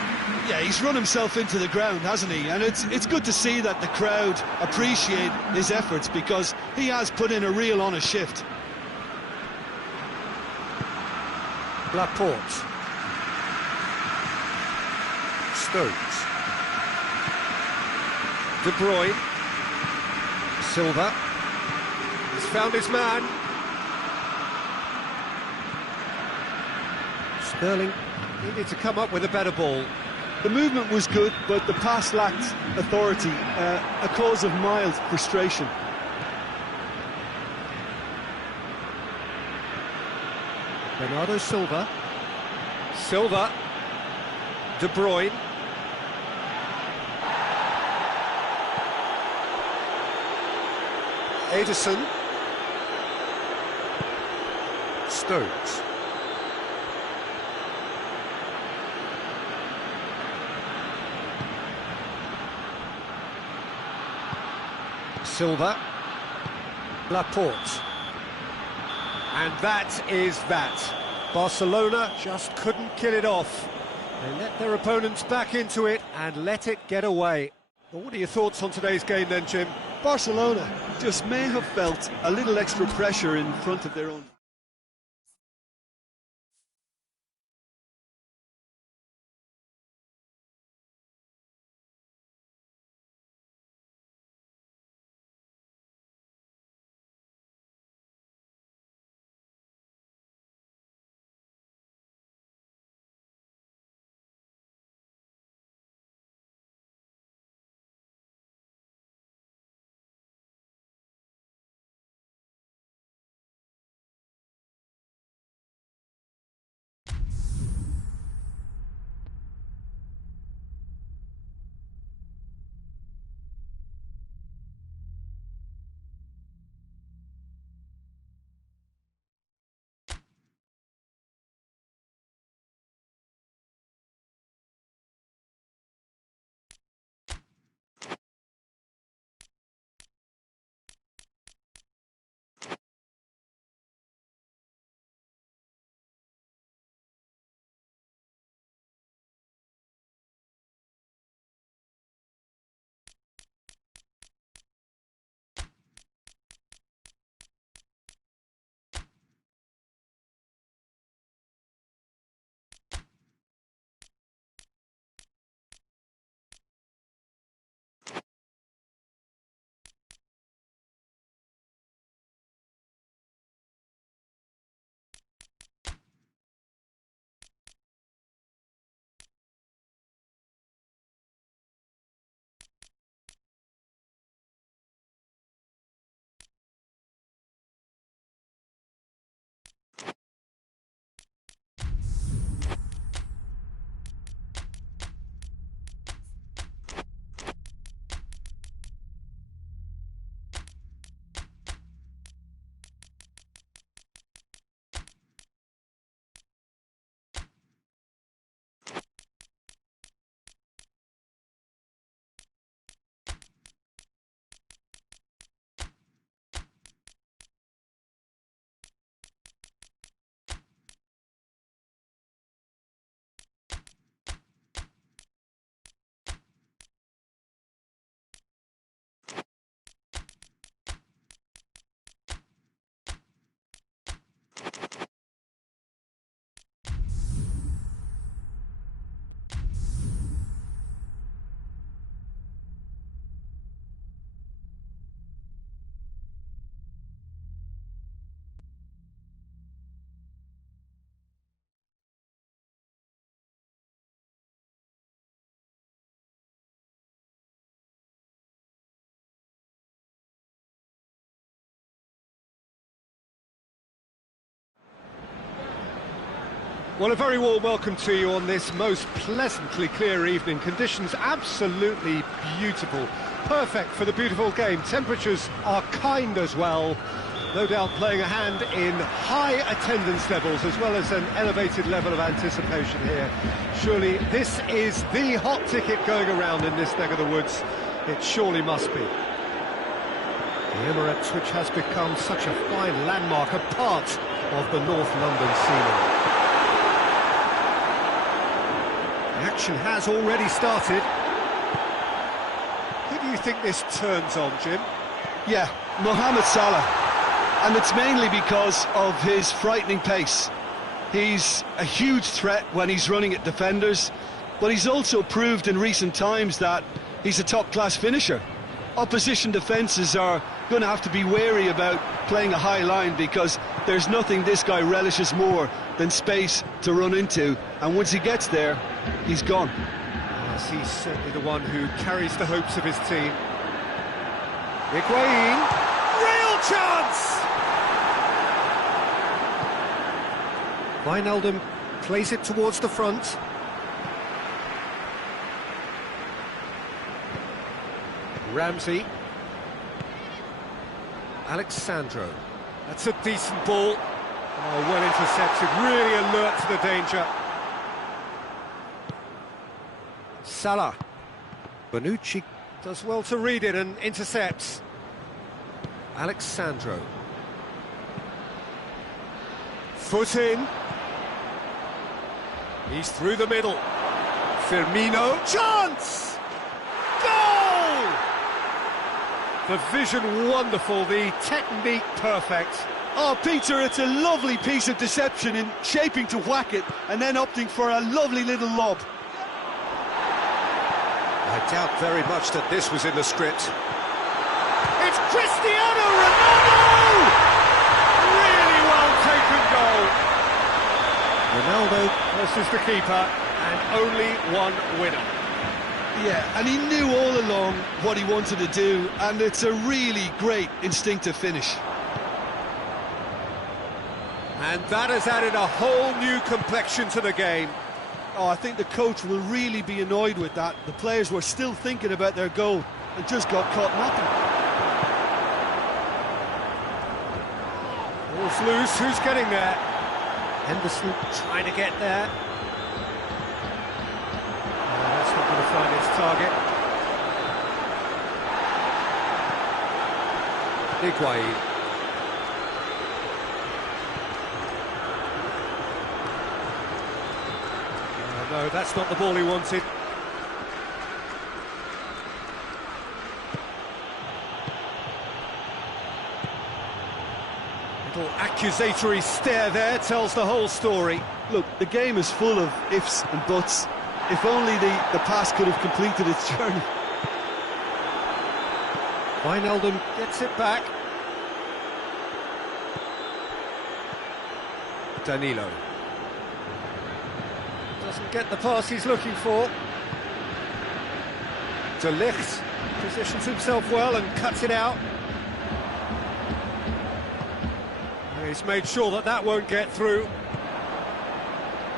Yeah, he's run himself into the ground, hasn't he? And it's good to see that the crowd appreciate his efforts, because he has put in a real honest shift. Laporte. Stones. De Bruyne. Silva. He's found his man. Sterling needed to come up with a better ball. The movement was good, but the pass lacked authority, a cause of mild frustration. Bernardo Silva. Silva. De Bruyne. Ederson. Stones. Silva. Laporte. And that is that. Barcelona just couldn't kill it off. They let their opponents back into it and let it get away. Well, what are your thoughts on today's game then, Jim? Barcelona just may have felt a little extra pressure in front of their own. Well, a very warm welcome to you on this most pleasantly clear evening. Conditions absolutely beautiful. Perfect for the beautiful game. Temperatures are kind as well. No doubt playing a hand in high attendance levels as well as an elevated level of anticipation here. Surely this is the hot ticket going around in this neck of the woods. It surely must be. The Emirates, which has become such a fine landmark, a part of the North London scenery. The action has already started. Who do you think this turns on, Jim? Yeah, Mohamed Salah. And it's mainly because of his frightening pace. He's a huge threat when he's running at defenders, but he's also proved in recent times that he's a top-class finisher. Opposition defences are going to have to be wary about playing a high line because there's nothing this guy relishes more than space to run into, and once he gets there, he's gone. Yes, he's certainly the one who carries the hopes of his team. Higuain, real chance! Wijnaldum plays it towards the front. Ramsey. Alexandro. That's a decent ball. Oh, well intercepted, really alert to the danger. Salah. Bonucci does well to read it and intercepts. Alexandro. Foot in. He's through the middle. Firmino. Chance! Goal! The vision wonderful, the technique perfect. Oh, Peter, it's a lovely piece of deception in shaping to whack it and then opting for a lovely little lob. I doubt very much that this was in the script. It's Cristiano Ronaldo! Really well taken goal. Ronaldo versus the keeper, and only one winner. Yeah, and he knew all along what he wanted to do, and it's a really great instinctive finish. And that has added a whole new complexion to the game. Oh, I think the coach will really be annoyed with that. The players were still thinking about their goal and just got caught napping. Ball's loose, who's getting there? Henderson trying to get there. That's not going to find its target. Higuain. No, that's not the ball he wanted. Little accusatory stare there tells the whole story. Look, the game is full of ifs and buts. If only the pass could have completed its journey. Wijnaldum gets it back. Danilo. Doesn't get the pass he's looking for. De Ligt positions himself well and cuts it out. He's made sure that that won't get through.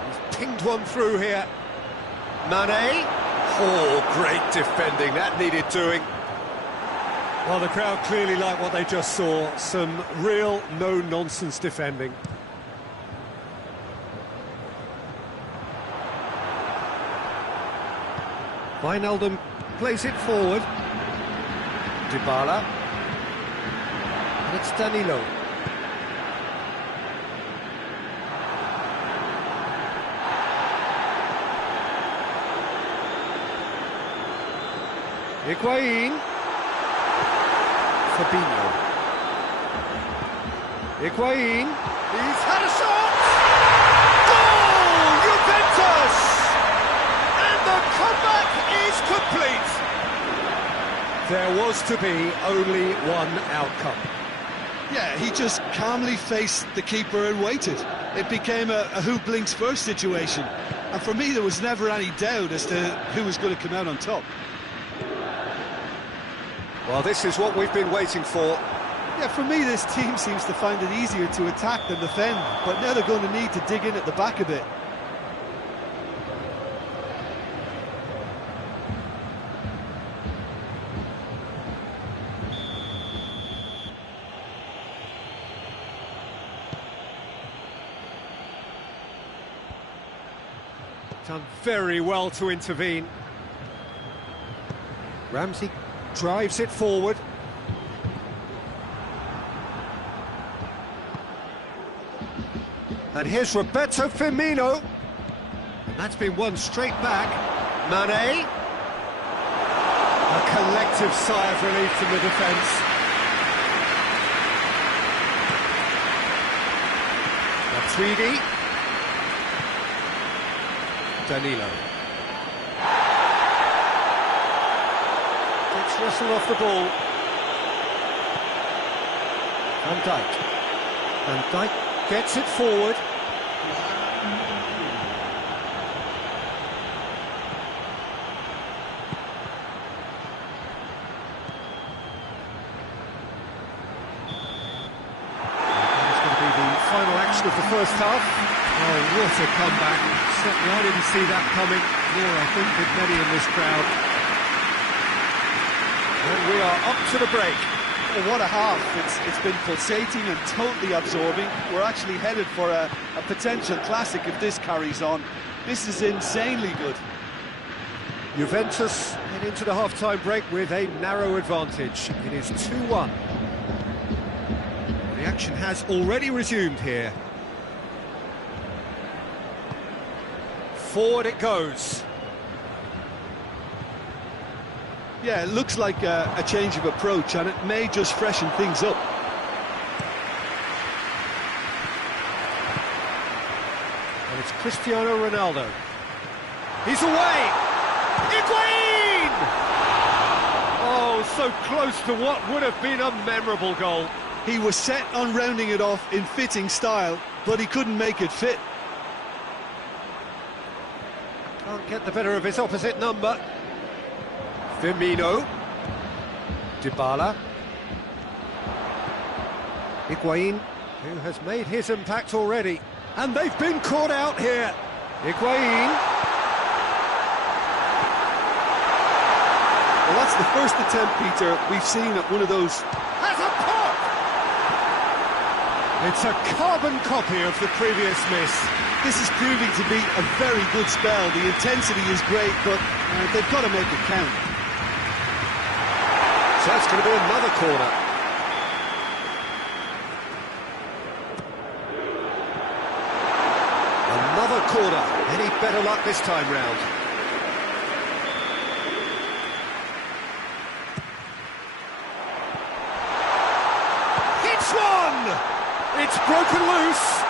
He's pinged one through here. Mane. Oh, great defending. That needed doing. Well, the crowd clearly like what they just saw. Some real no-nonsense defending. Wijnaldum plays it forward. Dybala. And it's Danilo. Higuain. Fabinho. Higuain. He's had a shot! Goal! Juventus! And the comeback is complete. There was to be only one outcome. Yeah, he just calmly faced the keeper and waited. It became a who blinks first situation. And for me, there was never any doubt as to who was going to come out on top. Well, this is what we've been waiting for. Yeah, for me, this team seems to find it easier to attack than defend. But now they're going to need to dig in at the back a bit. Done very well to intervene. Ramsey drives it forward. And here's Roberto Firmino. And that's been won straight back. Mane. A collective sigh of relief from the defence. Matuidi. Danilo. Gets wrestled off the ball. Van Dijk. Van Dijk gets it forward. That's going to be the final action of the first half. Oh, what a comeback. Certainly I didn't see that coming, nor I think did many in this crowd. And we are up to the break. Oh, what a half. It's been pulsating and totally absorbing. We're actually headed for a potential classic if this carries on. This is insanely good. Juventus head into the half-time break with a narrow advantage. It is 2-1. The action has already resumed here. Forward it goes. Yeah, it looks like a change of approach, and it may just freshen things up. And it's Cristiano Ronaldo. He's away! Higuain! Oh, so close to what would have been a memorable goal. He was set on rounding it off in fitting style, but he couldn't make it fit. Can't get the better of his opposite number. Firmino. Dybala. Higuain, who has made his impact already. And they've been caught out here. Higuain. Well, that's the first attempt, Peter, we've seen at one of those. Has a pop! It's a carbon copy of the previous miss. This is proving to be a very good spell. The intensity is great, but they've got to make it count. So that's going to be another corner. Another corner. Any better luck this time round? Hits one! It's broken loose.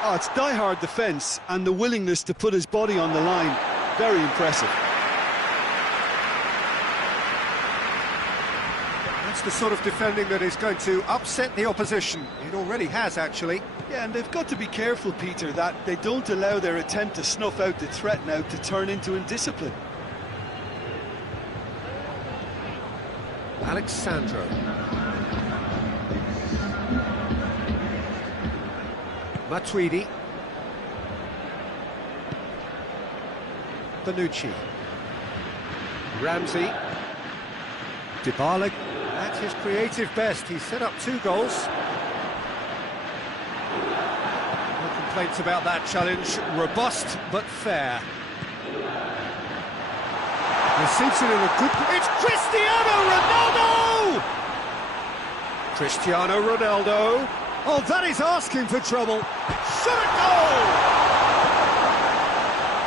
Oh, it's die-hard defence and the willingness to put his body on the line. Very impressive. That's the sort of defending that is going to upset the opposition. It already has, actually. Yeah, and they've got to be careful, Peter, that they don't allow their attempt to snuff out the threat now to turn into indiscipline. Alexandro. Matuidi. Bonucci. Ramsey. Dybala at his creative best. He's set up 2 goals. No complaints about that challenge. Robust but fair. Receives it in a good... It's Cristiano Ronaldo! Cristiano Ronaldo. Oh, that is asking for trouble. Shot a goal!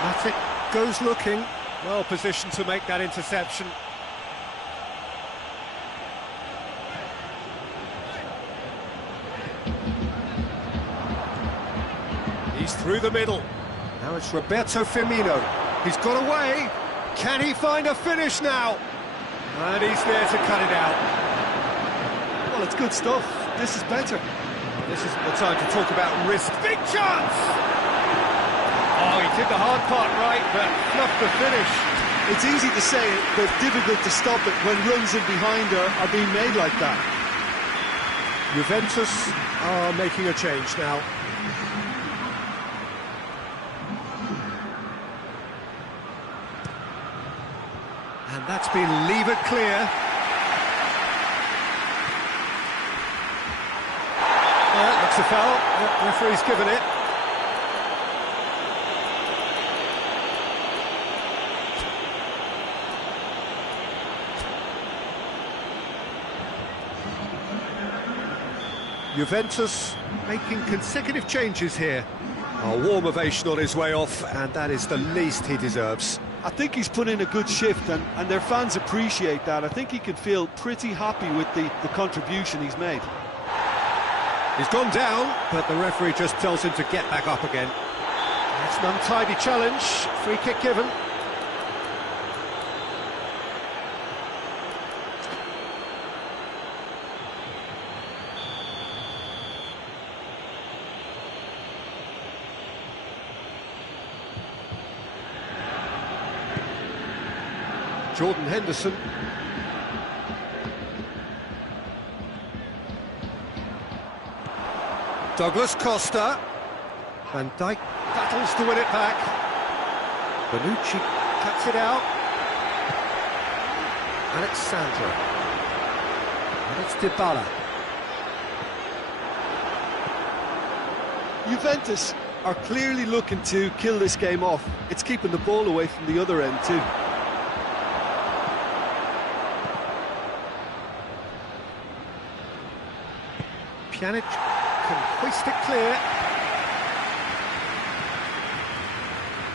Matic goes looking. Well positioned to make that interception. He's through the middle. Now it's Roberto Firmino. He's got away. Can he find a finish now? And he's there to cut it out. Well, it's good stuff. This is better. This isn't the time to talk about risk. Big chance! Oh, he did the hard part right, but fluffed the finish. It's easy to say it, but difficult to stop it when runs in behind are being made like that. Juventus are making a change now. And that's been levered clear. Looks a foul. The referee's given it. Juventus making consecutive changes here. A warm ovation on his way off, and that is the least he deserves. I think he's put in a good shift, and their fans appreciate that. I think he can feel pretty happy with the contribution he's made. He's gone down, but the referee just tells him to get back up again. It's an untidy challenge. Free kick given. Jordan Henderson. Douglas Costa. Van Dijk battles to win it back. Bonucci cuts it out. Alexandro. And it's Dybala. Juventus are clearly looking to kill this game off. It's keeping the ball away from the other end too. Pjanic can hoist it clear.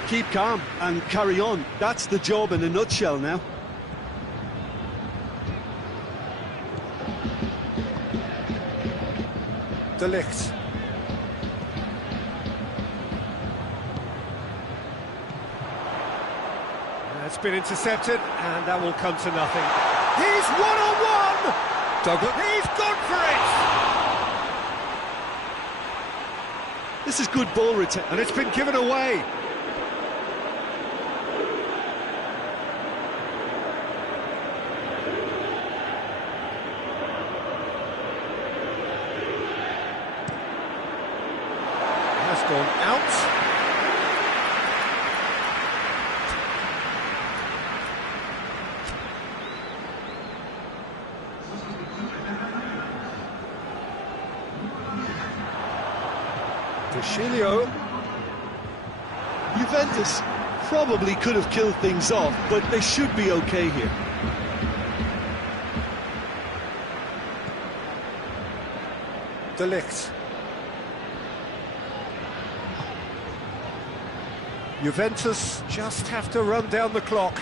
keep calm and carry on. That's the job in a nutshell now. De Ligt. It's been intercepted, and that will come to nothing. He's one-on-one! Douglas. He's gone for it! This is good ball return. And it's been given away. Has gone out. Chilio. Juventus probably could have killed things off, but they should be okay here. De Ligt. Juventus just have to run down the clock.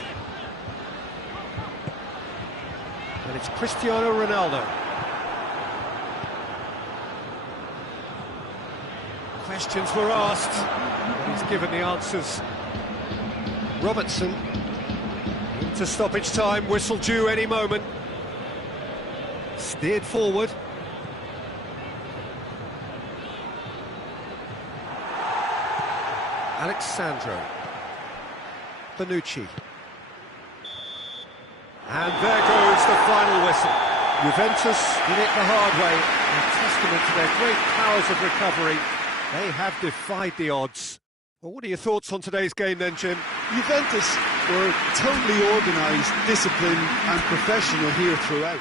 And it's Cristiano Ronaldo. Questions were asked, and he's given the answers. Robertson into stoppage time, whistle due any moment. Steered forward. Alexandro. Bonucci. And there goes the final whistle. Juventus did it the hard way, a testament to their great powers of recovery. They have defied the odds. Well, what are your thoughts on today's game then, Jim? Juventus were totally organised, disciplined and professional here throughout.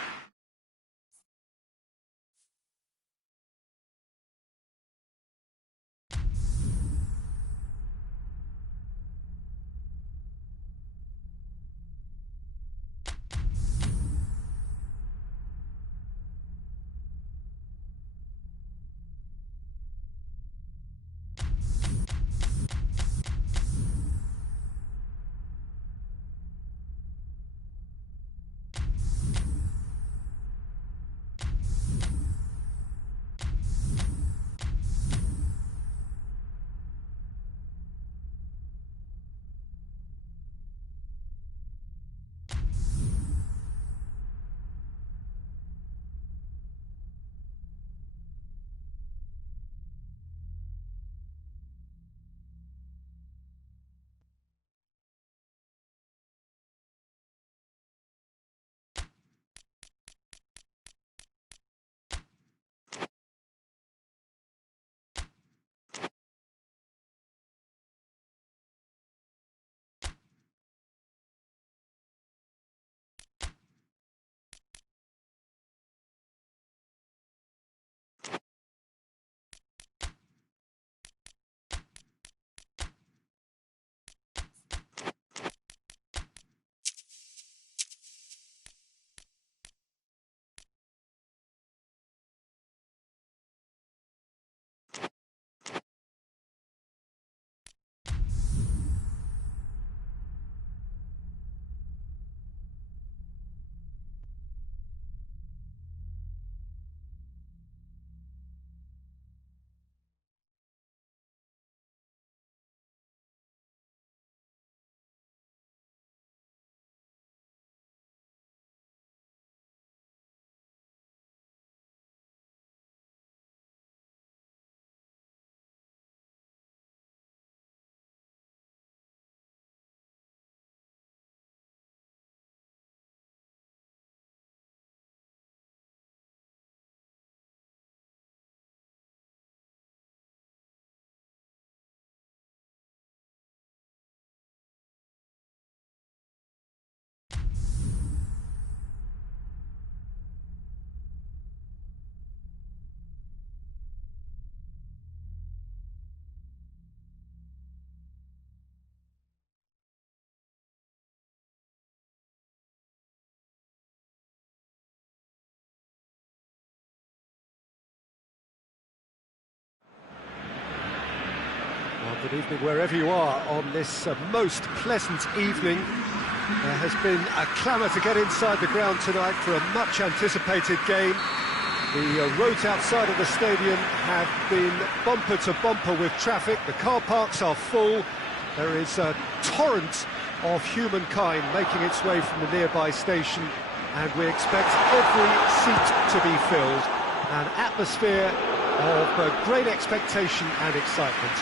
Good evening wherever you are on this most pleasant evening. There has been a clamour to get inside the ground tonight for a much anticipated game. The roads outside of the stadium have been bumper to bumper with traffic. The car parks are full. There is a torrent of humankind making its way from the nearby station, and we expect every seat to be filled. An atmosphere of great expectation and excitement.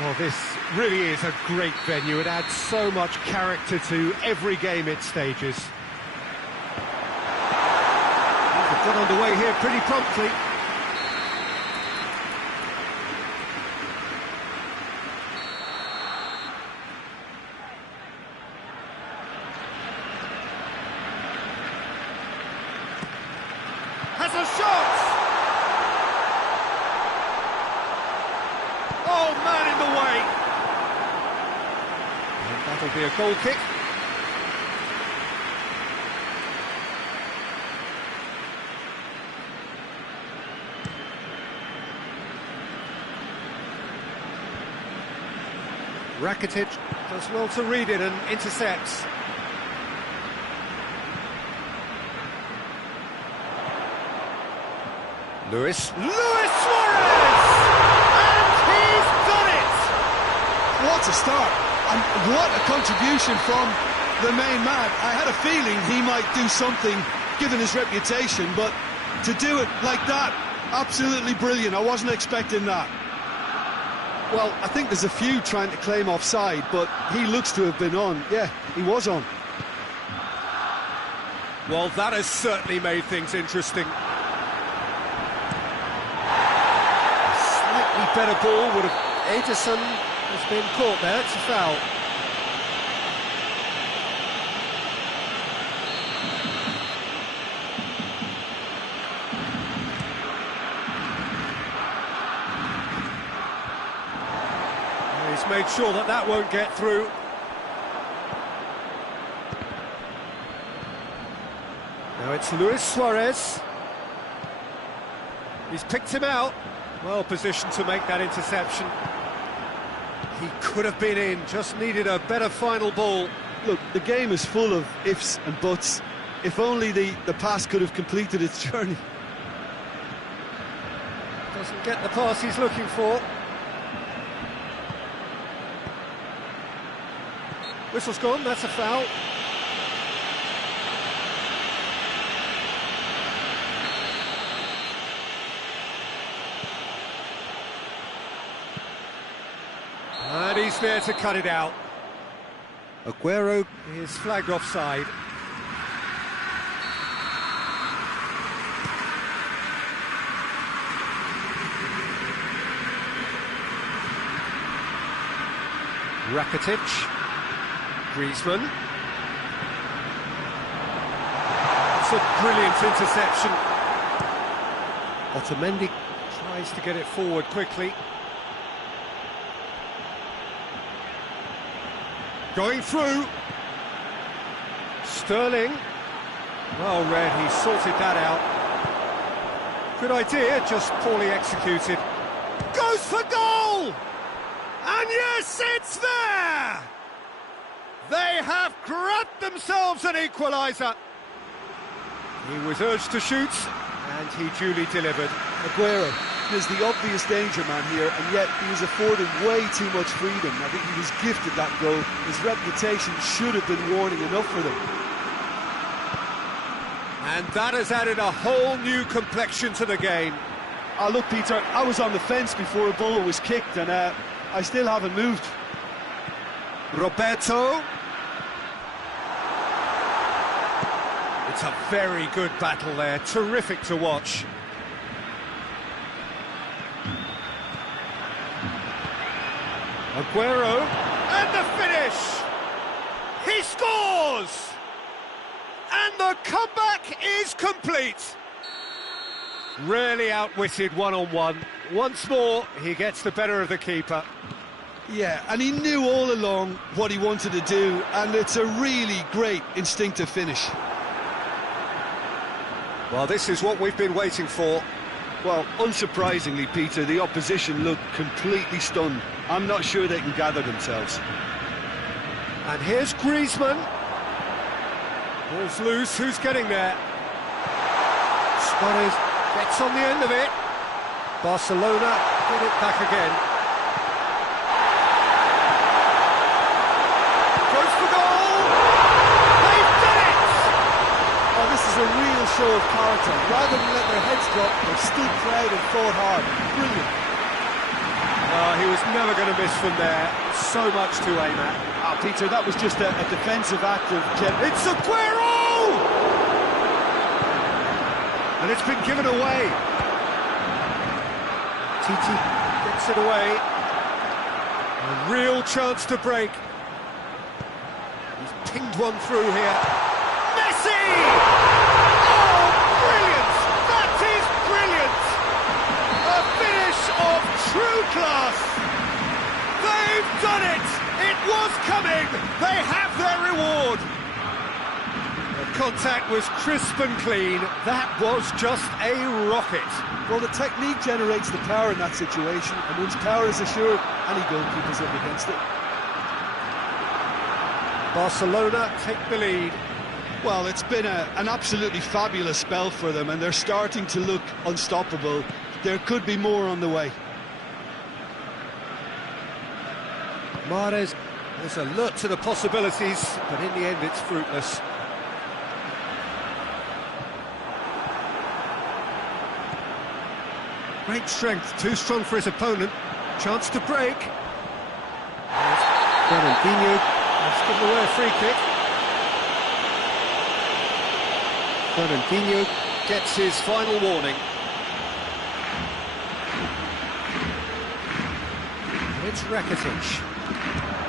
Well, this really is a great venue. It adds so much character to every game it stages. We've got underway here pretty promptly. Has a shot! Oh, man in the way! And that'll be a goal kick. Rakitic does well to read it and intercepts. Luis Suarez! And he's done it! What a start, and what a contribution from the main man. I had a feeling he might do something, given his reputation, but to do it like that, absolutely brilliant. I wasn't expecting that. Well, I think there's a few trying to claim offside, but he looks to have been on. Yeah, he was on. Well, that has certainly made things interesting. Better ball would have... Ederson has been caught there, it's a foul. He's made sure that that won't get through. Now it's Luis Suarez. He's picked him out. Well positioned to make that interception. He could have been in, just needed a better final ball. Look, the game is full of ifs and buts. If only the pass could have completed its journey. Doesn't get the pass he's looking for. Whistle's gone, that's a foul. And he's there to cut it out. Aguero is flagged offside. Rakitic. Griezmann. It's a brilliant interception. Otamendi tries to get it forward quickly. Going through. Sterling. Well read, he sorted that out. Good idea, just poorly executed. Goes for goal! And yes, it's there! They have grabbed themselves an equaliser. He was urged to shoot, and he duly delivered. Aguero is the obvious danger man here, and yet he was afforded way too much freedom. I think he was gifted that goal. His reputation should have been warning enough for them. And that has added a whole new complexion to the game. Oh, look, Peter, I was on the fence before a ball was kicked, and I still haven't moved. Roberto. It's a very good battle there, terrific to watch. Aguero, and the finish! He scores! And the comeback is complete! Really outwitted one-on-one. Once more, he gets the better of the keeper. Yeah, and he knew all along what he wanted to do, and it's a really great instinctive finish. Well, this is what we've been waiting for. Well, unsurprisingly, Peter, the opposition looked completely stunned. I'm not sure they can gather themselves. And here's Griezmann. Ball's loose, who's getting there? Suarez gets on the end of it. Barcelona get it back again. Goes for goal! They've done it! Oh, this is a real show of character. Rather than let their heads drop, they stood proud and fought hard. Brilliant. Oh, he was never going to miss from there. So much to aim at. Peter, that was just a defensive act of... It's Aguero! And it's been given away. Titi gets it away. A real chance to break. He's pinged one through here. Messi! Oh, brilliant! That is brilliant! A finish of true class! They've done it! It was coming! They have their reward! The contact was crisp and clean. That was just a rocket. Well, the technique generates the power in that situation, and once power is assured, any goalkeeper's up against it. Barcelona take the lead. Well, it's been an absolutely fabulous spell for them, and they're starting to look unstoppable. There could be more on the way. Mahrez is alert to the possibilities, but in the end it's fruitless. Great strength, too strong for his opponent. Chance to break. Fernandinho has given away a free kick. Fernandinho gets his final warning. And it's Rakitic.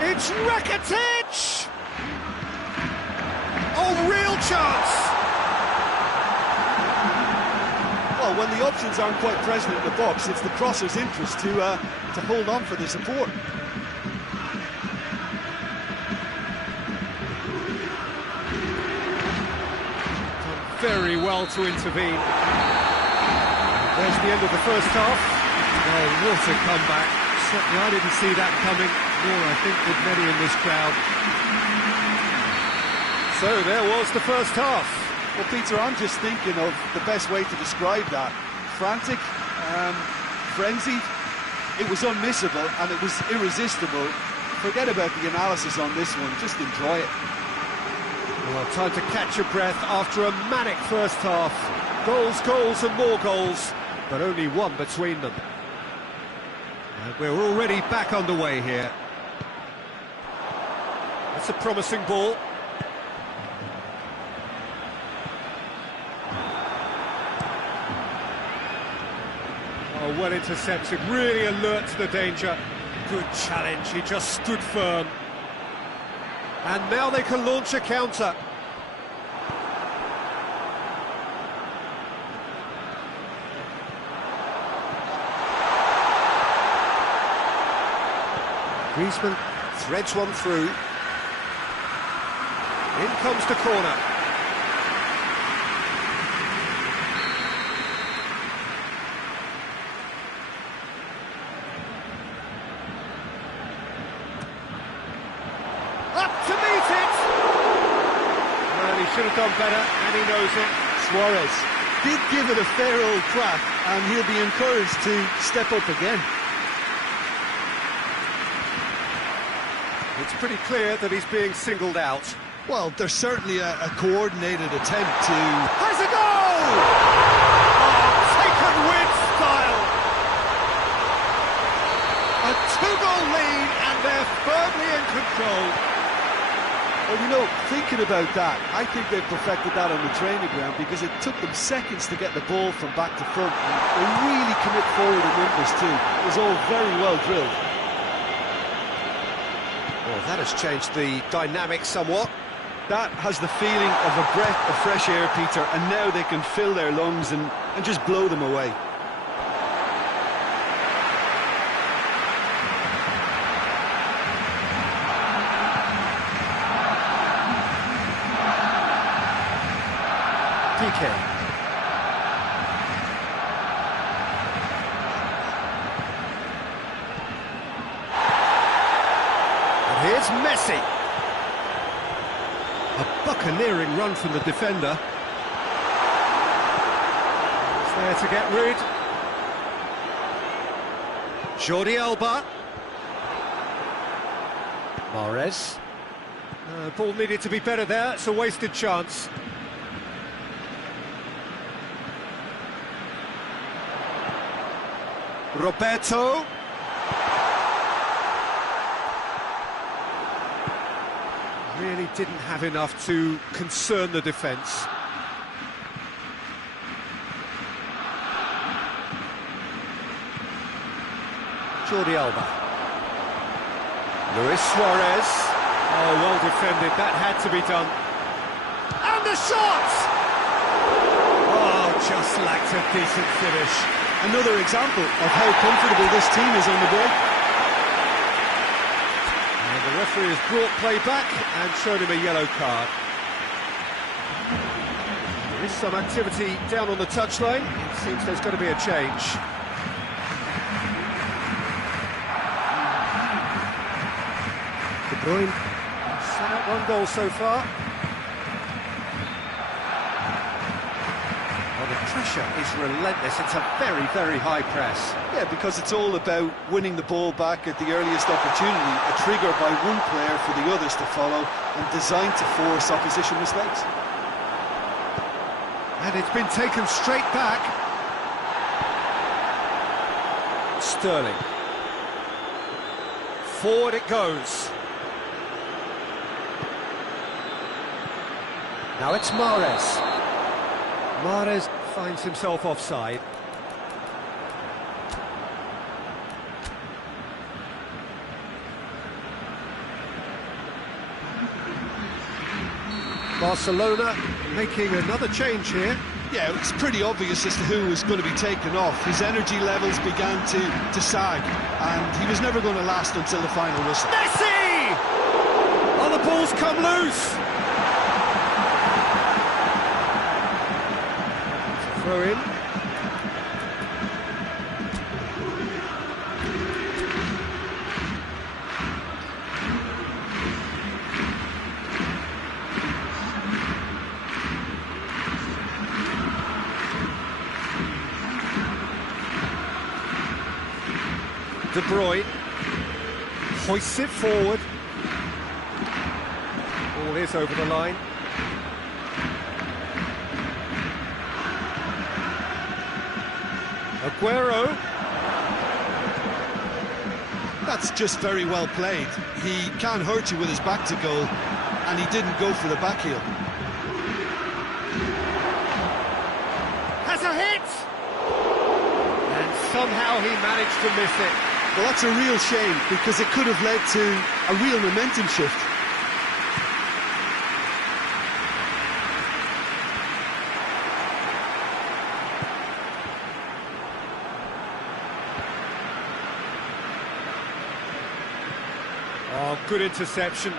It's Rakitic! Oh, real chance! Well, when the options aren't quite present in the box, it's the crosser's interest to hold on for the support. Done very well to intervene. There's the end of the first half. Oh, what a comeback. Certainly I didn't see that coming, nor I think did many in this crowd. So there was the first half. Well, Peter, I'm just thinking of the best way to describe that. Frantic, frenzied. It was unmissable and it was irresistible. Forget about the analysis on this one, just enjoy it. Well, time to catch your breath after a manic first half. Goals, goals and more goals, but only one between them. And we're already back underway here. That's a promising ball. Oh, well intercepted, really alert to the danger. Good challenge, he just stood firm. And now they can launch a counter. Griezmann threads one through. In comes the corner. Up to meet it! Well, he should have done better, and he knows it. Suarez did give it a fair old crack, and he'll be encouraged to step up again. It's pretty clear that he's being singled out. Well, there's certainly a coordinated attempt to... Has a goal! Oh, taken with style! A two-goal lead, and they're firmly in control. Well, you know, thinking about that, I think they've perfected that on the training ground because it took them seconds to get the ball from back to front. And they really commit forward in numbers too. It was all very well drilled. Well, that has changed the dynamic somewhat. That has the feeling of a breath of fresh air, Peter, and now they can fill their lungs and just blow them away. PK. Here's Messi. A buccaneering run from the defender. He's there to get rid. Jordi Alba. Mahrez. Ball needed to be better there, it's a wasted chance. Roberto. Really didn't have enough to concern the defence. Jordi Alba. Luis Suarez. Oh, well defended, that had to be done. And the shot! Oh, just lacked a decent finish. Another example of how comfortable this team is on the break. And the referee has brought play back and showed him a yellow card. There is some activity down on the touchline. It seems there's going to be a change. De Bruyne set up one goal so far. Well, the pressure is relentless. It's a very, very high press. Yeah, because it's all about winning the ball back at the earliest opportunity, a trigger by one player for the others to follow, and designed to force opposition mistakes. And it's been taken straight back. Sterling. Forward it goes. Now it's Mahrez. Mahrez finds himself offside. Barcelona making another change here. Yeah, it's pretty obvious as to who was going to be taken off. His energy levels began to sag, and he was never going to last until the final whistle. Messi! Oh, the ball's come loose. Throw in. De Bruyne hoists it forward. Ball is over the line. Aguero. That's just very well played. He can't hurt you with his back to goal, and he didn't go for the back heel. Has a hit! And somehow he managed to miss it. Well, that's a real shame, because it could have led to a real momentum shift. Oh, good interception.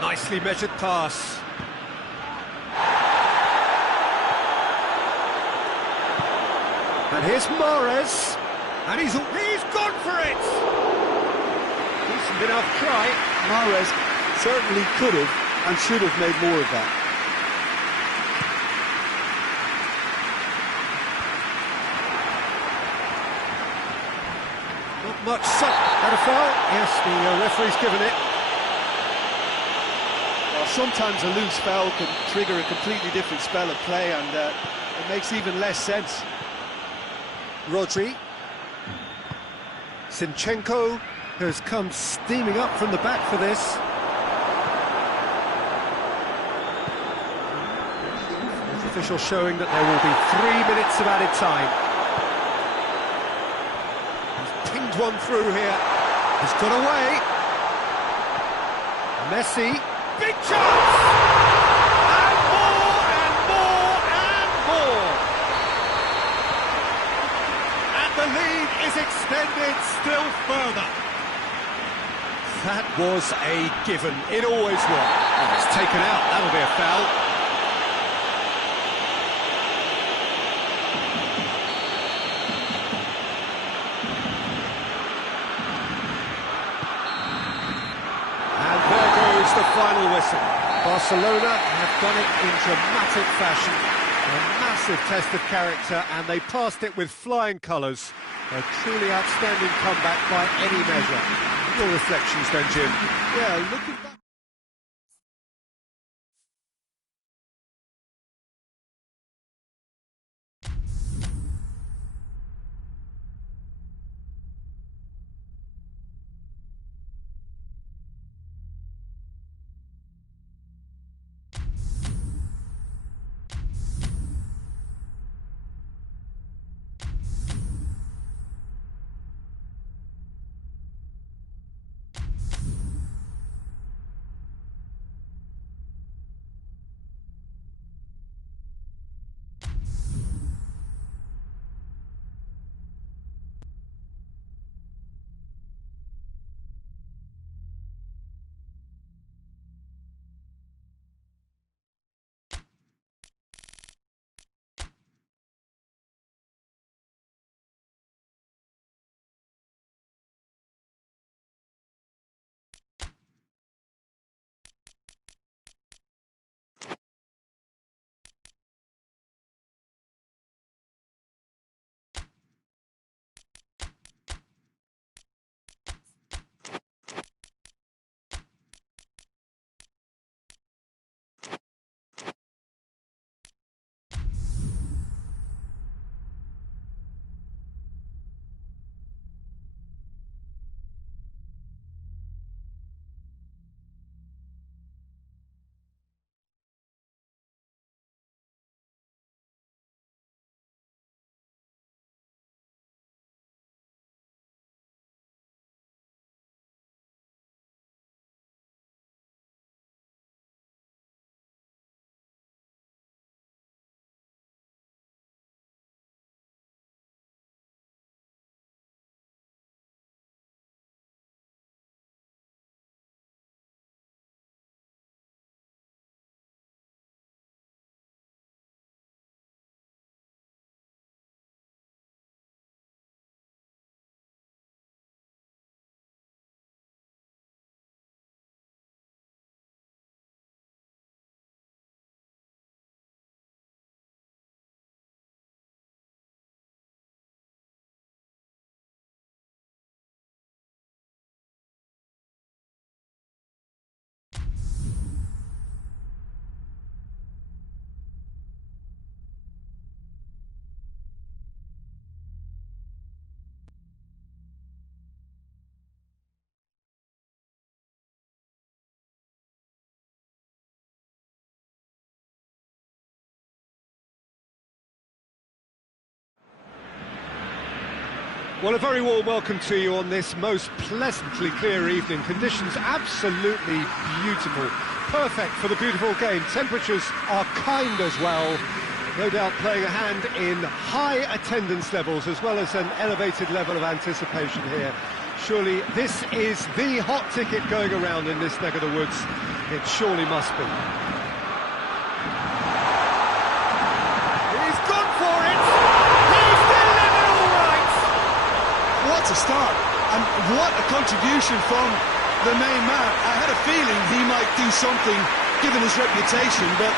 Nicely measured pass. And here's Mahrez. And he's gone for it! Decent enough try. Mahrez certainly could have and should have made more of that. Not much and a foul. Yes, the referee's given it. Well, sometimes a loose foul can trigger a completely different spell of play, and it makes even less sense. Rodri. Zinchenko has come steaming up from the back for this. The official showing that there will be 3 minutes of added time. He's pinged one through here. He's got away. Messi. Big chance! And more and more and more! And the lead is extended still further. That was a given. It always was. And it's taken out. That'll be a foul. whistle. Barcelona have done it in dramatic fashion. A massive test of character, and they passed it with flying colours. A truly outstanding comeback by any measure. Your reflections then, Jim? Yeah, looking back. Well, a very warm welcome to you on this most pleasantly clear evening. Conditions absolutely beautiful. Perfect for the beautiful game. Temperatures are kind as well. No doubt playing a hand in high attendance levels as well as an elevated level of anticipation here. Surely this is the hot ticket going around in this neck of the woods. It surely must be. He's gone for it! He's delivered all right! What a start, and what a contribution from the main man. I had a feeling he might do something given his reputation, but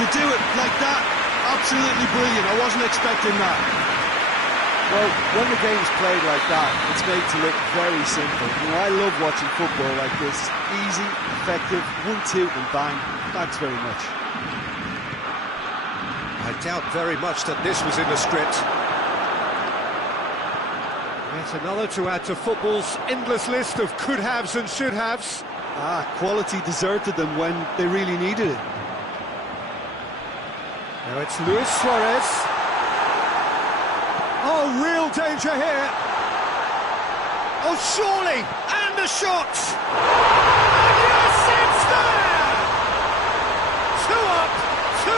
to do it like that, absolutely brilliant. I wasn't expecting that. Well, when the game's played like that, it's made to look very simple. You know, I love watching football like this. Easy, effective, 1-2 and bang. Thanks very much. I doubt very much that this was in the script. Yet another to add to football's endless list of could-haves and should-haves. Quality deserted them when they really needed it. Now it's Luis Suarez. Oh, real danger here. Oh, surely! And the shot! And yes, it's there! 2 up, 2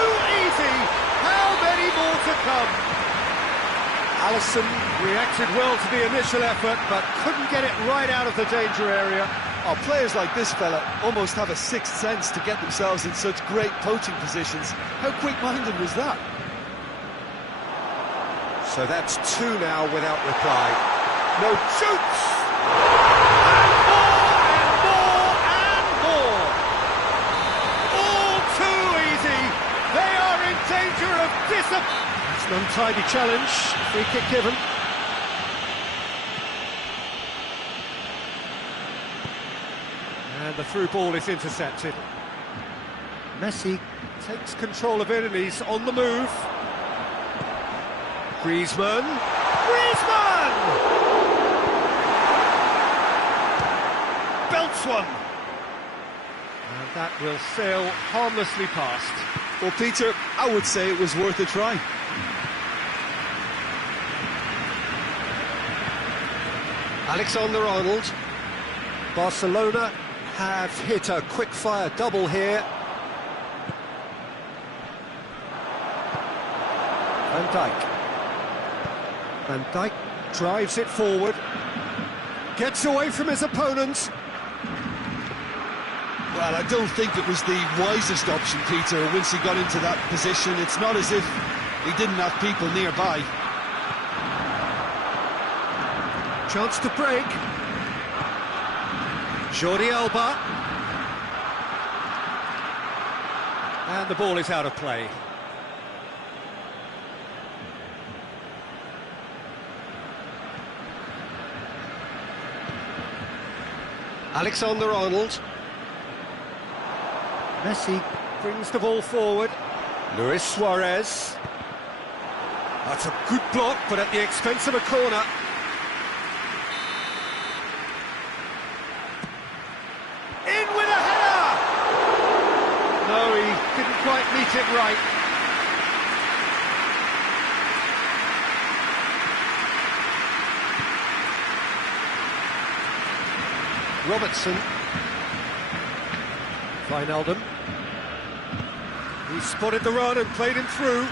easy. How many more to come? Alisson reacted well to the initial effort, but couldn't get it right out of the danger area. Oh, players like this fella almost have a sixth sense to get themselves in such great poaching positions. How quick-minded was that? So that's 2 now without reply. No, shoots! And more, and more, and more! It's an untidy challenge. Free kick given. And the through ball is intercepted. Messi takes control of it and he's on the move. Griezmann! Belts one! And that will sail harmlessly past. Well, Peter, I would say it was worth a try. Alexander-Arnold. Barcelona have hit a quick-fire double here. Van Dijk. Van Dijk drives it forward. Gets away from his opponent. Well, I don't think it was the wisest option, Peter, once he got into that position. It's not as if he didn't have people nearby. Chance to break. Jordi Alba. And the ball is out of play. Alexander-Arnold. Messi brings the ball forward. Luis Suarez. That's a good block, but at the expense of a corner. In with a header! No, he didn't quite meet it right. Robertson. Wijnaldum. He spotted the run and played him through.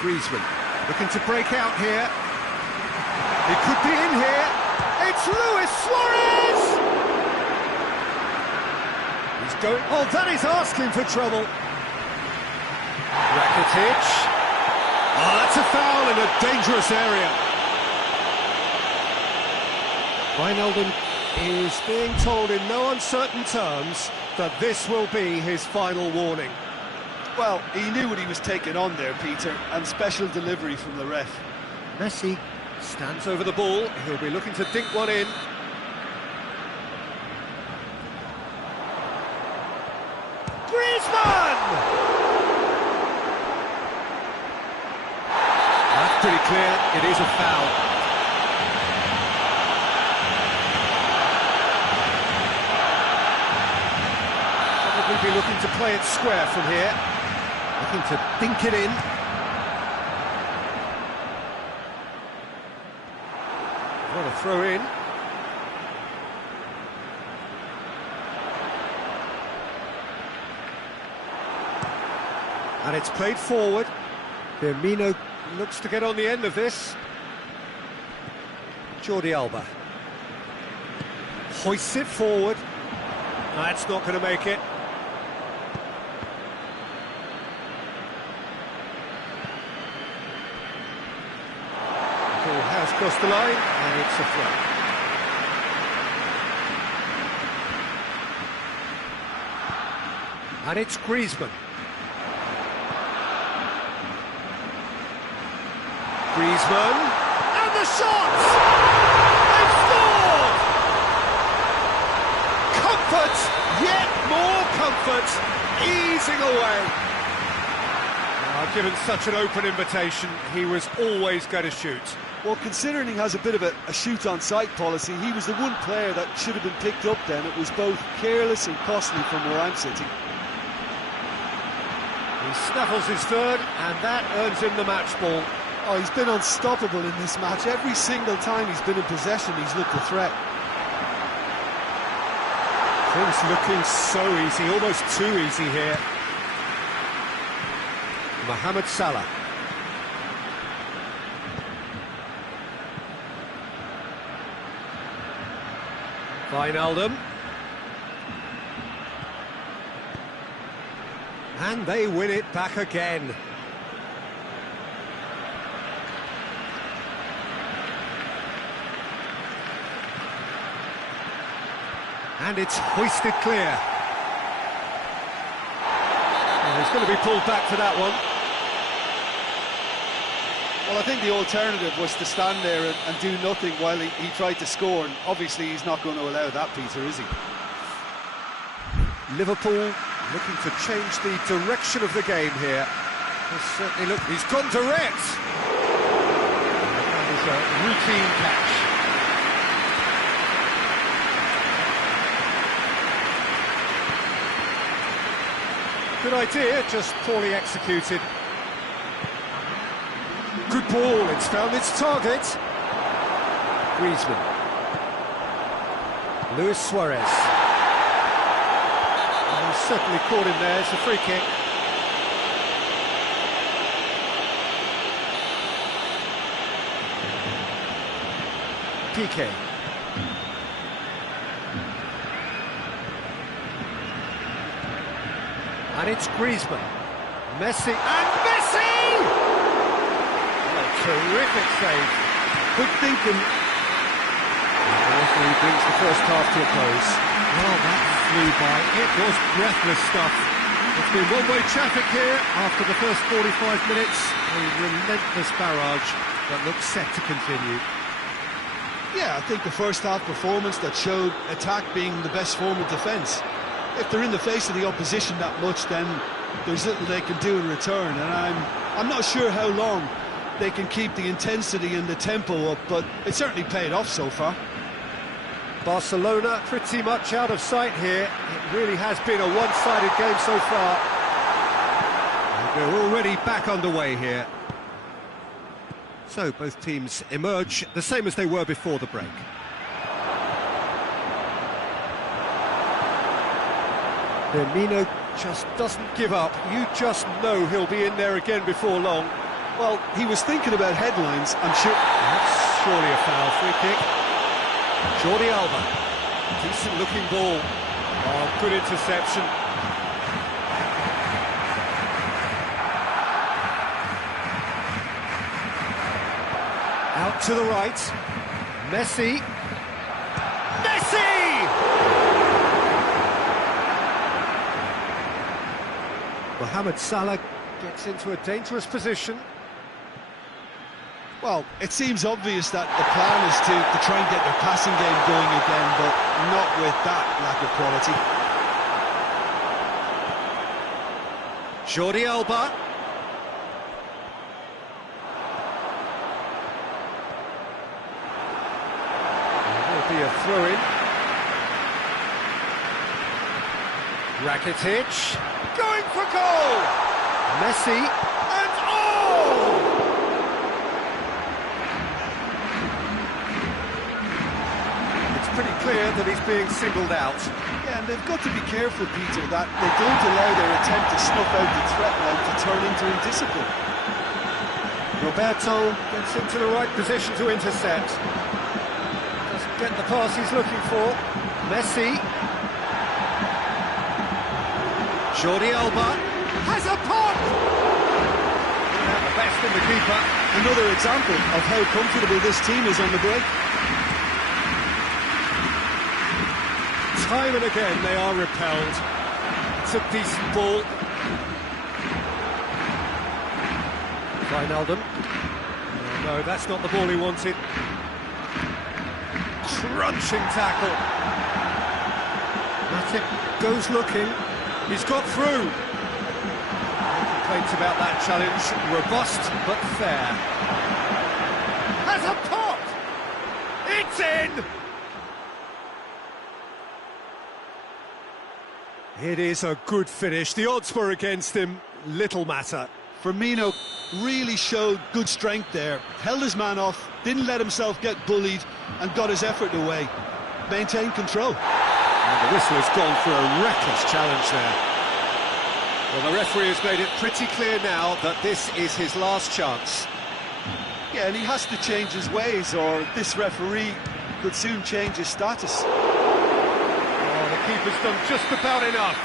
Griezmann looking to break out here. He could be in here. It's Luis Suarez! He's going... Oh, that is asking for trouble. Rakitic. Oh, that's a foul in a dangerous area. Wijnaldum is being told in no uncertain terms that this will be his final warning. Well, he knew what he was taking on there, Peter, and special delivery from the ref. Messi stands over the ball. He'll be looking to dink one in. Griezmann! That's pretty clear. It is a foul. Be looking to play it square from here, looking to dink it in. What a throw in. And it's played forward. Firmino looks to get on the end of this. Jordi Alba hoists it forward. That's not going to make it. Has crossed the line, and it's a throw. And it's Griezmann. Griezmann, and the shot! They've scored! Comfort, yet more comfort, easing away. Given such an open invitation, he was always going to shoot. Well, considering he has a bit of a shoot-on-sight policy, he was the one player that should have been picked up then. It was both careless and costly from where I'm sitting. He snaffles his third, and that earns him the match ball. Oh, he's been unstoppable in this match. Every single time he's been in possession, he's looked a threat. Things looking so easy, almost too easy here. Mohamed Salah. Wijnaldum. And they win it back again. And it's hoisted clear. He's going to be pulled back for that one. Well, I think the alternative was to stand there and do nothing while he tried to score, and obviously he's not going to allow that, Peter, is he? Liverpool looking to change the direction of the game here. He's gone direct. That is a routine catch. Good idea, just poorly executed. Good ball, it's found its target. Griezmann. Luis Suarez. Oh, he's certainly caught him there, it's a free kick. PK. And it's Griezmann. Messi, and Messi! What a terrific save. Good thinking. The referee brings the first half to a close. Well, that flew by. It was breathless stuff. It's been one-way traffic here after the first 45 minutes. A relentless barrage that looks set to continue. Yeah, I think the first half performance that showed attack being the best form of defence. If they're in the face of the opposition that much, then there's little they can do in return, and I'm not sure how long they can keep the intensity and the tempo up, but it certainly paid off so far. Barcelona pretty much out of sight here. It really has been a one-sided game so far. They're already back underway here. So both teams emerge the same as they were before the break. Firmino just doesn't give up. You just know he'll be in there again before long. Well, he was thinking about headlines, I'm sure. That's surely a foul. Free kick. Jordi Alba. Decent looking ball. Oh, good interception. Out to the right. Messi. Messi! Mohamed Salah gets into a dangerous position. Well, it seems obvious that the plan is to try and get their passing game going again, but not with that lack of quality. Jordi Alba. There will be a throw-in. Rakitic. Going for goal! Messi. And oh! It's pretty clear that he's being singled out. Yeah, and they've got to be careful, Peter, that they don't allow their attempt to snuff out the threat now to turn into indiscipline. Roberto gets into the right position to intercept. Doesn't get the pass he's looking for. Messi. Jordi Alba has a pop! The best in the keeper. Another example of how comfortable this team is on the break. Time and again they are repelled. It's a decent ball. Wijnaldum. Oh, no, that's not the ball he wanted. Crunching tackle. Matic goes looking. He's got through. No complaints about that challenge. Robust but fair. Has a pop! It's in! It is a good finish. The odds were against him. Little matter. Firmino really showed good strength there. Held his man off, didn't let himself get bullied, and got his effort away. Maintained control. And the whistle has gone for a reckless challenge there. Well, the referee has made it pretty clear now that this is his last chance. Yeah, and he has to change his ways, or this referee could soon change his status. Oh, the keeper's done just about enough.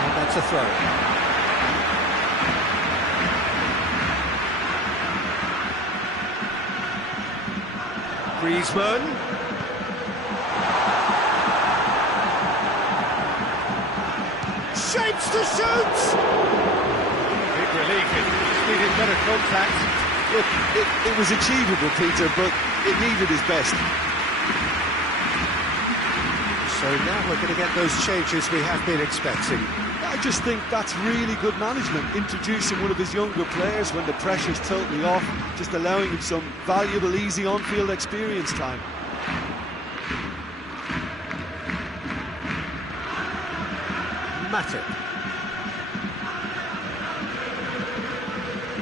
And that's a throw. Griezmann. aims to shoot! Big relief, it needed better contact. Look, it was achievable, Peter, but it needed his best. So now we're going to get those changes we have been expecting. I just think that's really good management, introducing one of his younger players when the pressure's totally off, just allowing him some valuable, easy on-field experience time. Matip.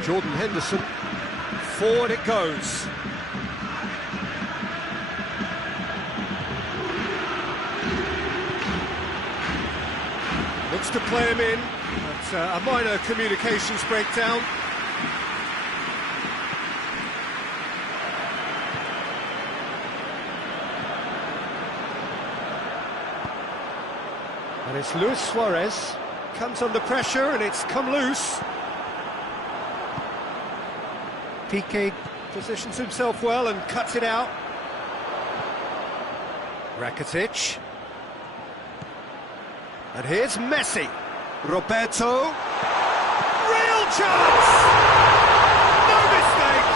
Jordan Henderson. Forward it goes. Looks to play him in, but a minor communications breakdown. And it's Luis Suarez, comes under pressure and it's come loose. PK positions himself well and cuts it out. Rakitic. And here's Messi. Roberto. Real chance! No mistake!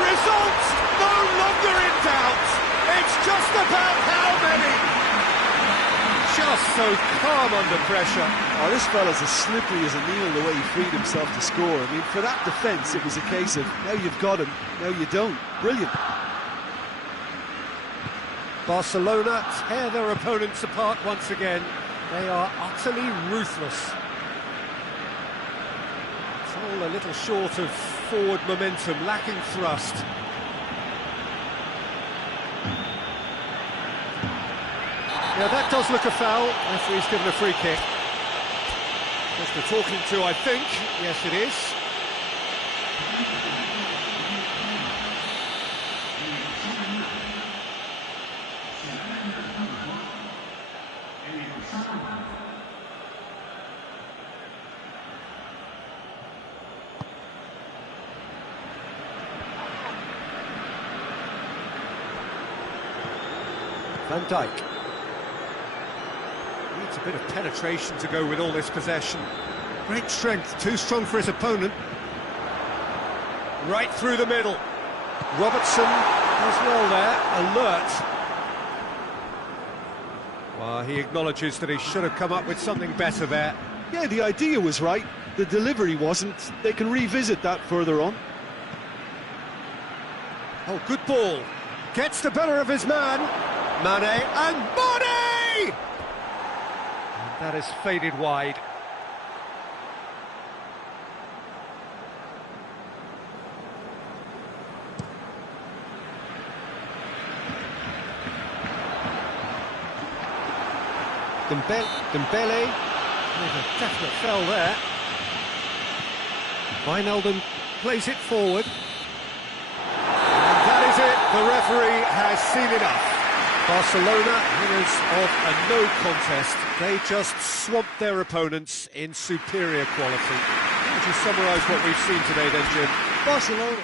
Results no longer in doubt. It's just about how many. Just so calm under pressure. Oh, this fella's as slippery as a needle the way he freed himself to score. I mean, for that defence, it was a case of, now you've got him, now you don't. Brilliant. Barcelona tear their opponents apart once again. They are utterly ruthless. It's all a little short of forward momentum, lacking thrust. Yeah, that does look a foul. Referee's given a free kick. Just a talking to, I think. Yes, it is. Van Dijk. Needs a bit of penetration to go with all this possession. Great strength, too strong for his opponent. Right through the middle. Robertson as well there, alert. Well, he acknowledges that he should have come up with something better there. Yeah, the idea was right, the delivery wasn't. They can revisit that further on. Oh, good ball. Gets the better of his man. Mane and Mane! And that is faded wide. Dembele with a definite foul there. Wijnaldum plays it forward. And that is it. The referee has seen enough. Barcelona, winners of a no contest. They just swamped their opponents in superior quality. How would you summarise what we've seen today then, Jim? Barcelona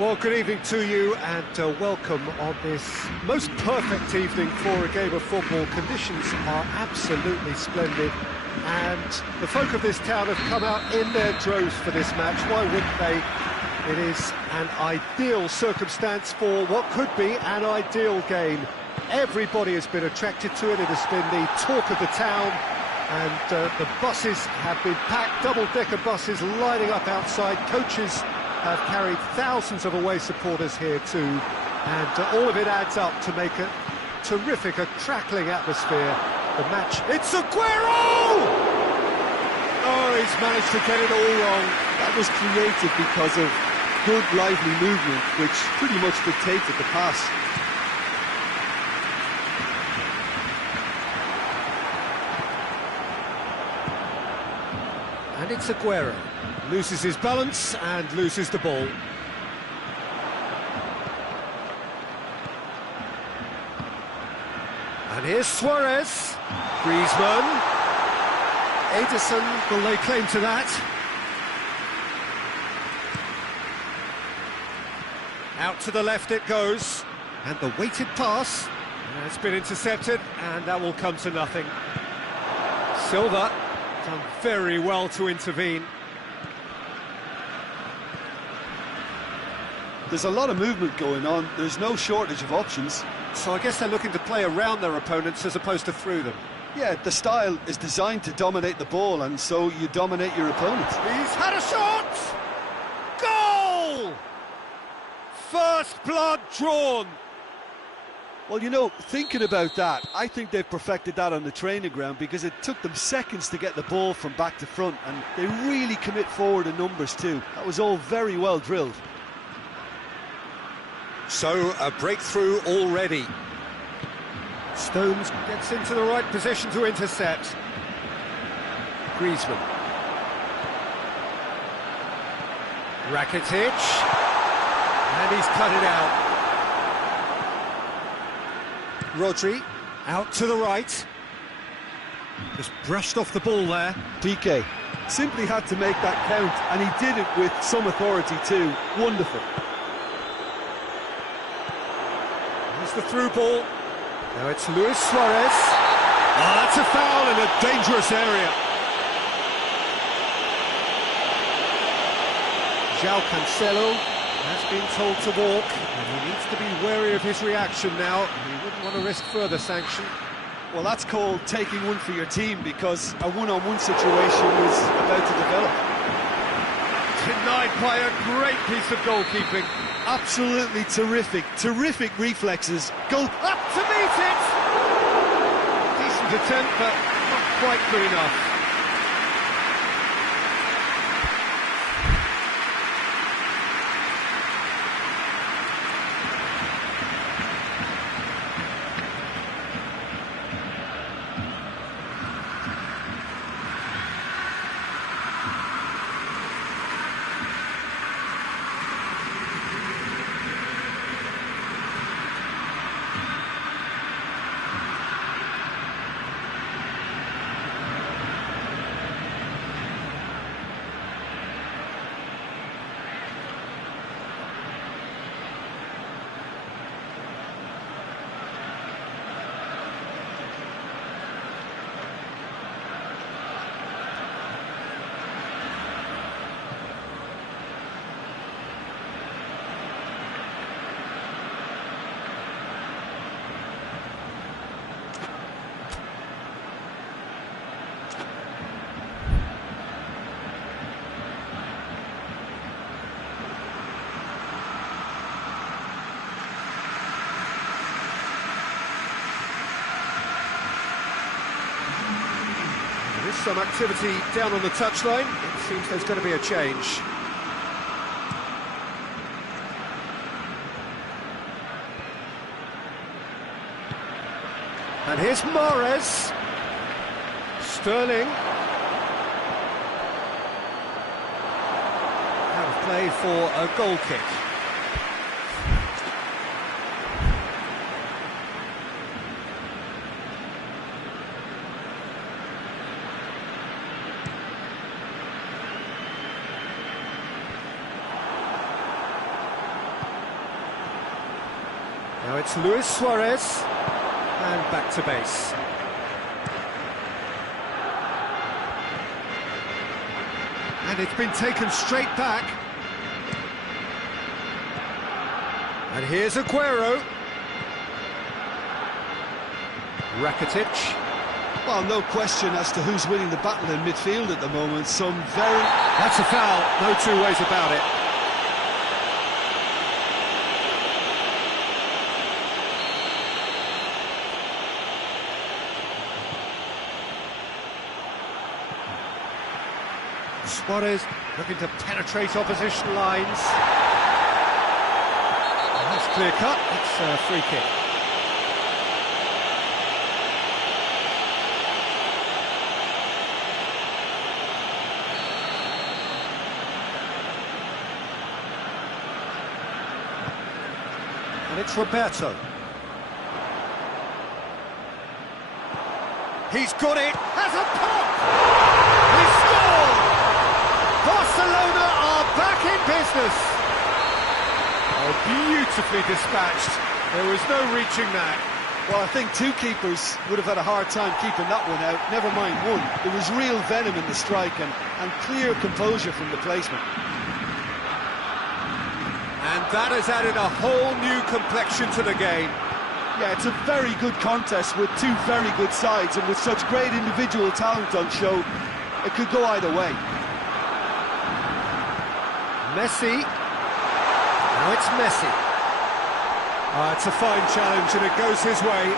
Well, good evening to you and welcome on this most perfect evening for a game of football. Conditions are absolutely splendid and the folk of this town have come out in their droves for this match. Why wouldn't they? It is an ideal circumstance for what could be an ideal game. Everybody has been attracted to it. It has been the talk of the town and the buses have been packed, double-decker buses lining up outside. Coaches have carried thousands of away supporters here too, and all of it adds up to make a terrific, a crackling atmosphere. The match, it's Aguero! Oh, he's managed to get it all wrong. That was created because of good, lively movement, which pretty much dictated the pass. And it's Aguero. Loses his balance and loses the ball. And here's Suarez. Griezmann. Ederson will lay claim to that. Out to the left it goes. And the weighted pass. It's been intercepted and that will come to nothing. Silva done very well to intervene. There's a lot of movement going on. There's no shortage of options. So I guess they're looking to play around their opponents as opposed to through them. Yeah, the style is designed to dominate the ball, and so you dominate your opponent. He's had a shot! Goal! First blood drawn. Well, you know, thinking about that, I think they've perfected that on the training ground because it took them seconds to get the ball from back to front, and they really commit forward in numbers too. That was all very well drilled. So, a breakthrough already. Stones gets into the right position to intercept. Griezmann. Rakitic. And he's cut it out. Rodri, out to the right. Just brushed off the ball there. PK simply had to make that count, and he did it with some authority too. Wonderful. Here's the through ball. Now it's Luis Suarez. Oh, that's a foul in a dangerous area. João Cancelo has been told to walk, and he needs to be wary of his reaction now. He wouldn't want to risk further sanction. Well, that's called taking one for your team, because a one-on-one situation is about to develop. Denied by a great piece of goalkeeping. Absolutely terrific reflexes. Goal Up to meet it! Decent attempt, but not quite good enough. Some activity down on the touchline. It seems there's going to be a change. And here's Mahrez. Sterling. Out of play for a goal kick. Now it's Luis Suarez, and back to base. And it's been taken straight back. And here's Aguero. Rakitic. Well, no question as to who's winning the battle in midfield at the moment. That's a foul, no two ways about it. Suarez looking to penetrate opposition lines. That's clear cut, it's a free kick. And it's Roberto. He's got it, has a pop! He scored! Barcelona are back in business. Oh, beautifully dispatched. There was no reaching that. Well, I think two keepers would have had a hard time keeping that one out, never mind one. There was real venom in the strike and clear composure from the placement. And that has added a whole new complexion to the game. Yeah, it's a very good contest with two very good sides, and with such great individual talent on show, it could go either way. Messi. Now it's Messi. It's a fine challenge and it goes his way.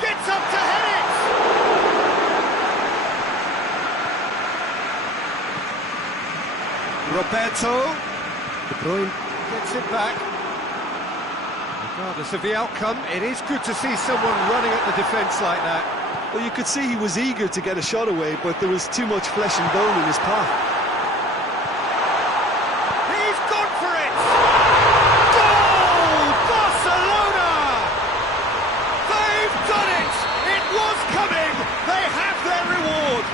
Gets up to head it! Roberto. De Bruyne gets it back. Regardless of the outcome, it is good to see someone running at the defence like that. Well, you could see he was eager to get a shot away, but there was too much flesh and bone in his path. He's gone for it! Goal! Barcelona! They've done it! It was coming! They have their reward!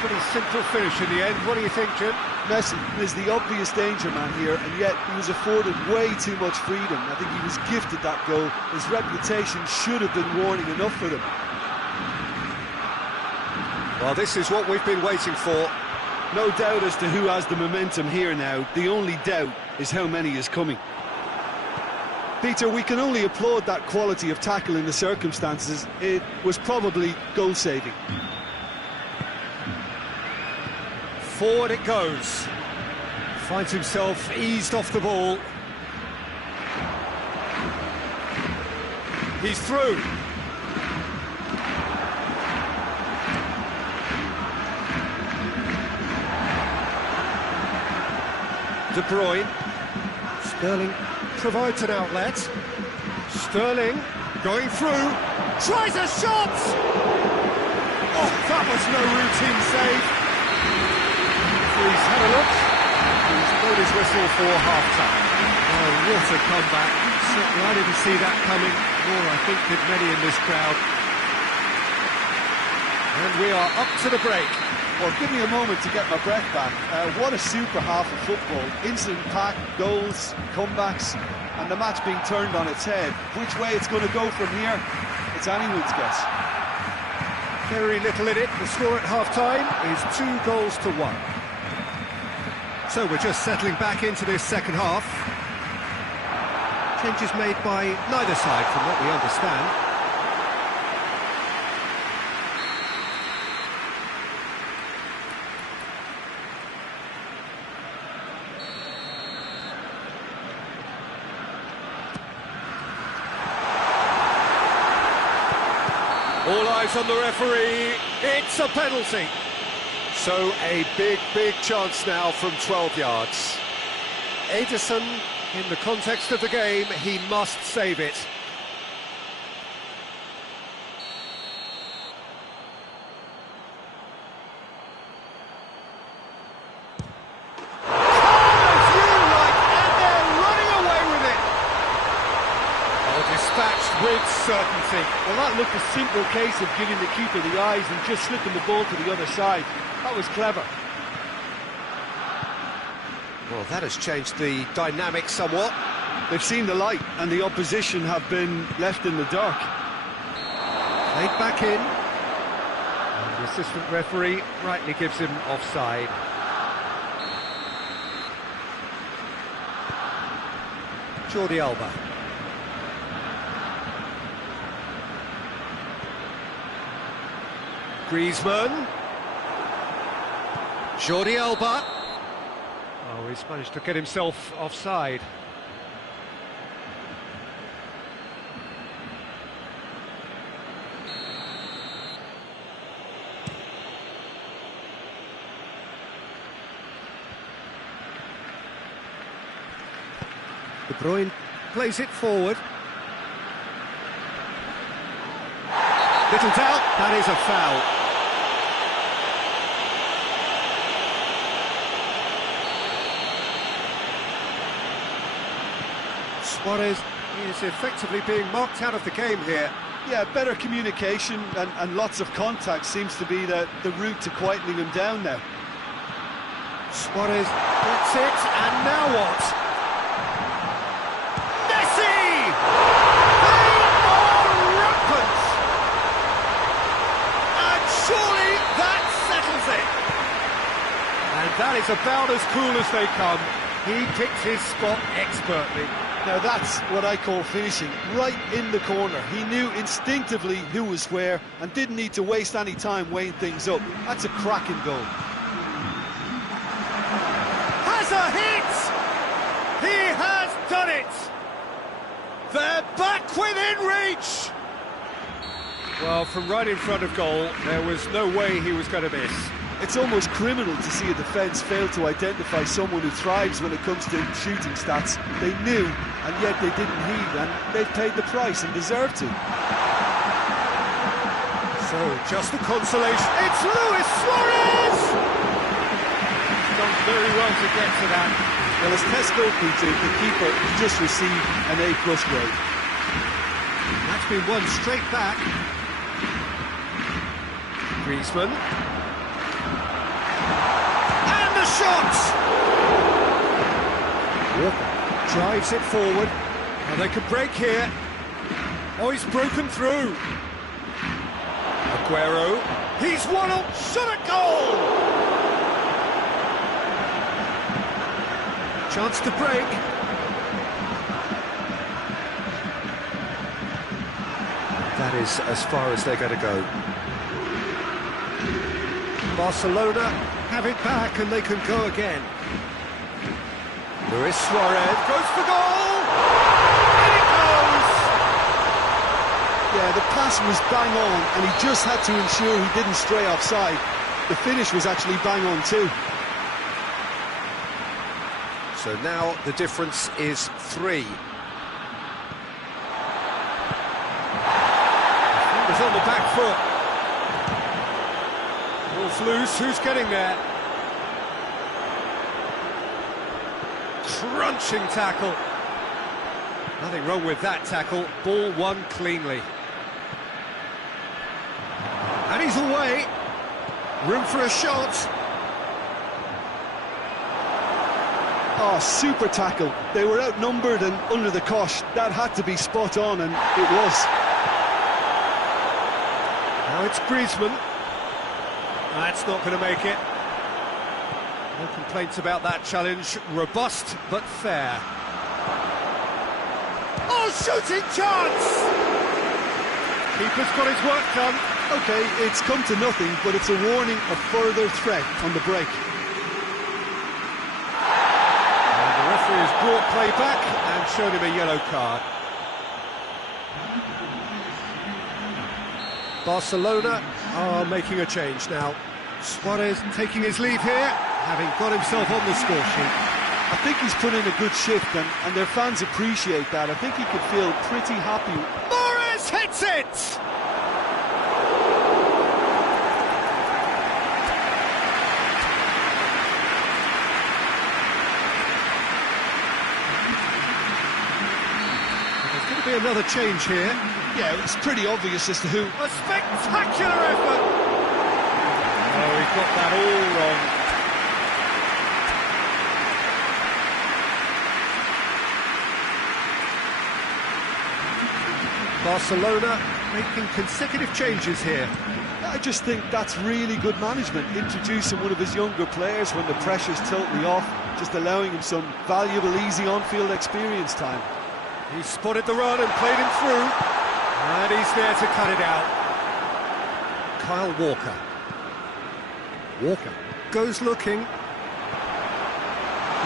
Pretty simple finish in the end. What do you think, Jim? Messi is the obvious danger man here, and yet he was afforded way too much freedom. I think he was gifted that goal. His reputation should have been warning enough for them. Well, this is what we've been waiting for. No doubt as to who has the momentum here now. The only doubt is how many is coming. Peter, we can only applaud that quality of tackle in the circumstances. It was probably goal-saving. Forward it goes. Finds himself eased off the ball. He's through. De Bruyne. Sterling provides an outlet. Sterling going through. Tries a shot! Oh, that was no routine save. He's had a look, he's blown his whistle for half-time. Oh, what a comeback. Certainly I didn't see that coming, nor I think did many in this crowd. And we are up to the break. Well, give me a moment to get my breath back. What a super half of football. Incident-packed, goals, comebacks, and the match being turned on its head. Which way it's going to go from here, it's anyone's guess. Very little in it. The score at half-time is 2-1. So we're just settling back into this second half. Changes made by neither side from what we understand. All eyes on the referee. It's a penalty. So a big chance now from 12 yards. Ederson, in the context of the game, he must save it. Dispatched with certainty. Well, that looked a simple case of giving the keeper the eyes and just slipping the ball to the other side. That was clever. Well, that has changed the dynamic somewhat. They've seen the light and the opposition have been left in the dark. Played back in. And the assistant referee rightly gives him offside. Jordi Alba. Griezmann. Jordi Alba. Oh, he's managed to get himself offside. De Bruyne plays it forward. Little doubt, that is a foul. Suarez is effectively being marked out of the game here. Yeah, better communication and lots of contact seems to be the route to quietening him down now. Suarez gets it, and now what? That is about as cool as they come. He picked his spot expertly. Now that's what I call finishing, right in the corner. He knew instinctively who was where and didn't need to waste any time weighing things up. That's a cracking goal. Has a hit! He has done it! They're back within reach! Well, from right in front of goal, there was no way he was going to miss. It's almost criminal to see a defence fail to identify someone who thrives when it comes to shooting stats. They knew, and yet they didn't heed, and they've paid the price and deserve to. So, just a consolation. It's Luis Suarez! He's done very well to get to that. Well, as test goalkeeper, the keeper has just received an A+ grade. That's been won straight back. Griezmann. Shot! Walker drives it forward. Now they can break here. Oh, he's broken through. Aguero. He's one up. Shot at goal! Chance to break. That is as far as they're going to go. Barcelona have it back and they can go again. Luis Suarez goes for goal! In it goes! Yeah, the pass was bang on and he just had to ensure he didn't stray offside. The finish was actually bang on too. So now the difference is 3. He was on the back foot. Ball's loose, who's getting there? Crunching tackle. Nothing wrong with that tackle, ball won cleanly. And he's away. Room for a shot. Oh, super tackle. They were outnumbered and under the cosh. That had to be spot on, and it was. Now it's Griezmann. That's not going to make it. No complaints about that challenge. Robust, but fair. Oh, shooting chance! Keeper's got his work done. OK, it's come to nothing, but it's a warning of further threat on the break. And the referee has brought play back and shown him a yellow card. Barcelona are making a change now. Suarez taking his leave here, having got himself on the score sheet. I think he's put in a good shift, and their fans appreciate that. I think he could feel pretty happy. Morris hits it! There's going to be another change here. Yeah, it's pretty obvious as to who. A spectacular effort! Oh, he got that all wrong. Barcelona making consecutive changes here. I just think that's really good management, introducing one of his younger players when the pressure's totally off, just allowing him some valuable, easy on-field experience time. He spotted the run and played him through, and he's there to cut it out. Kyle Walker. Walker goes looking.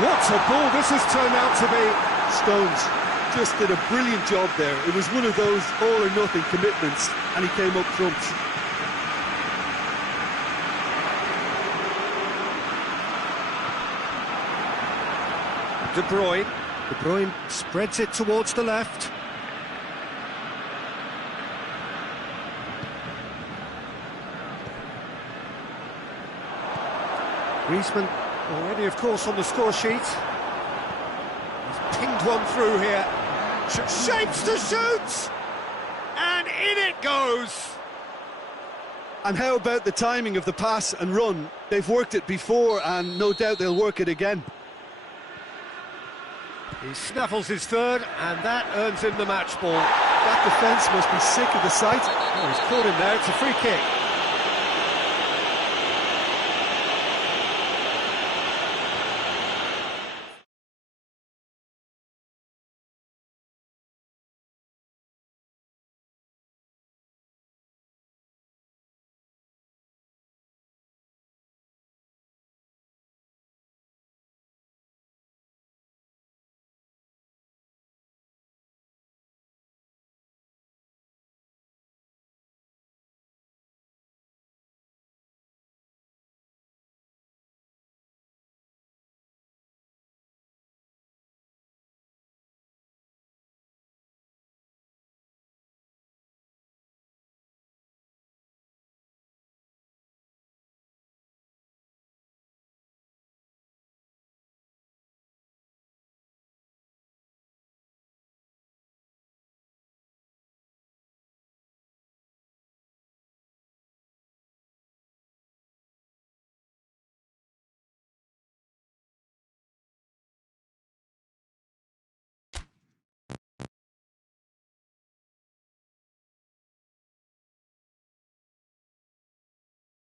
What a ball this has turned out to be. Stones just did a brilliant job there. It was one of those all-or-nothing commitments, and he came up front. De Bruyne. De Bruyne spreads it towards the left. Griezmann already, of course, on the score sheet. He's pinged one through here. Shapes to shoot! And in it goes! And how about the timing of the pass and run? They've worked it before, and no doubt they'll work it again. He snaffles his third, and that earns him the match ball. That defence must be sick of the sight. Oh, he's caught him there, it's a free kick.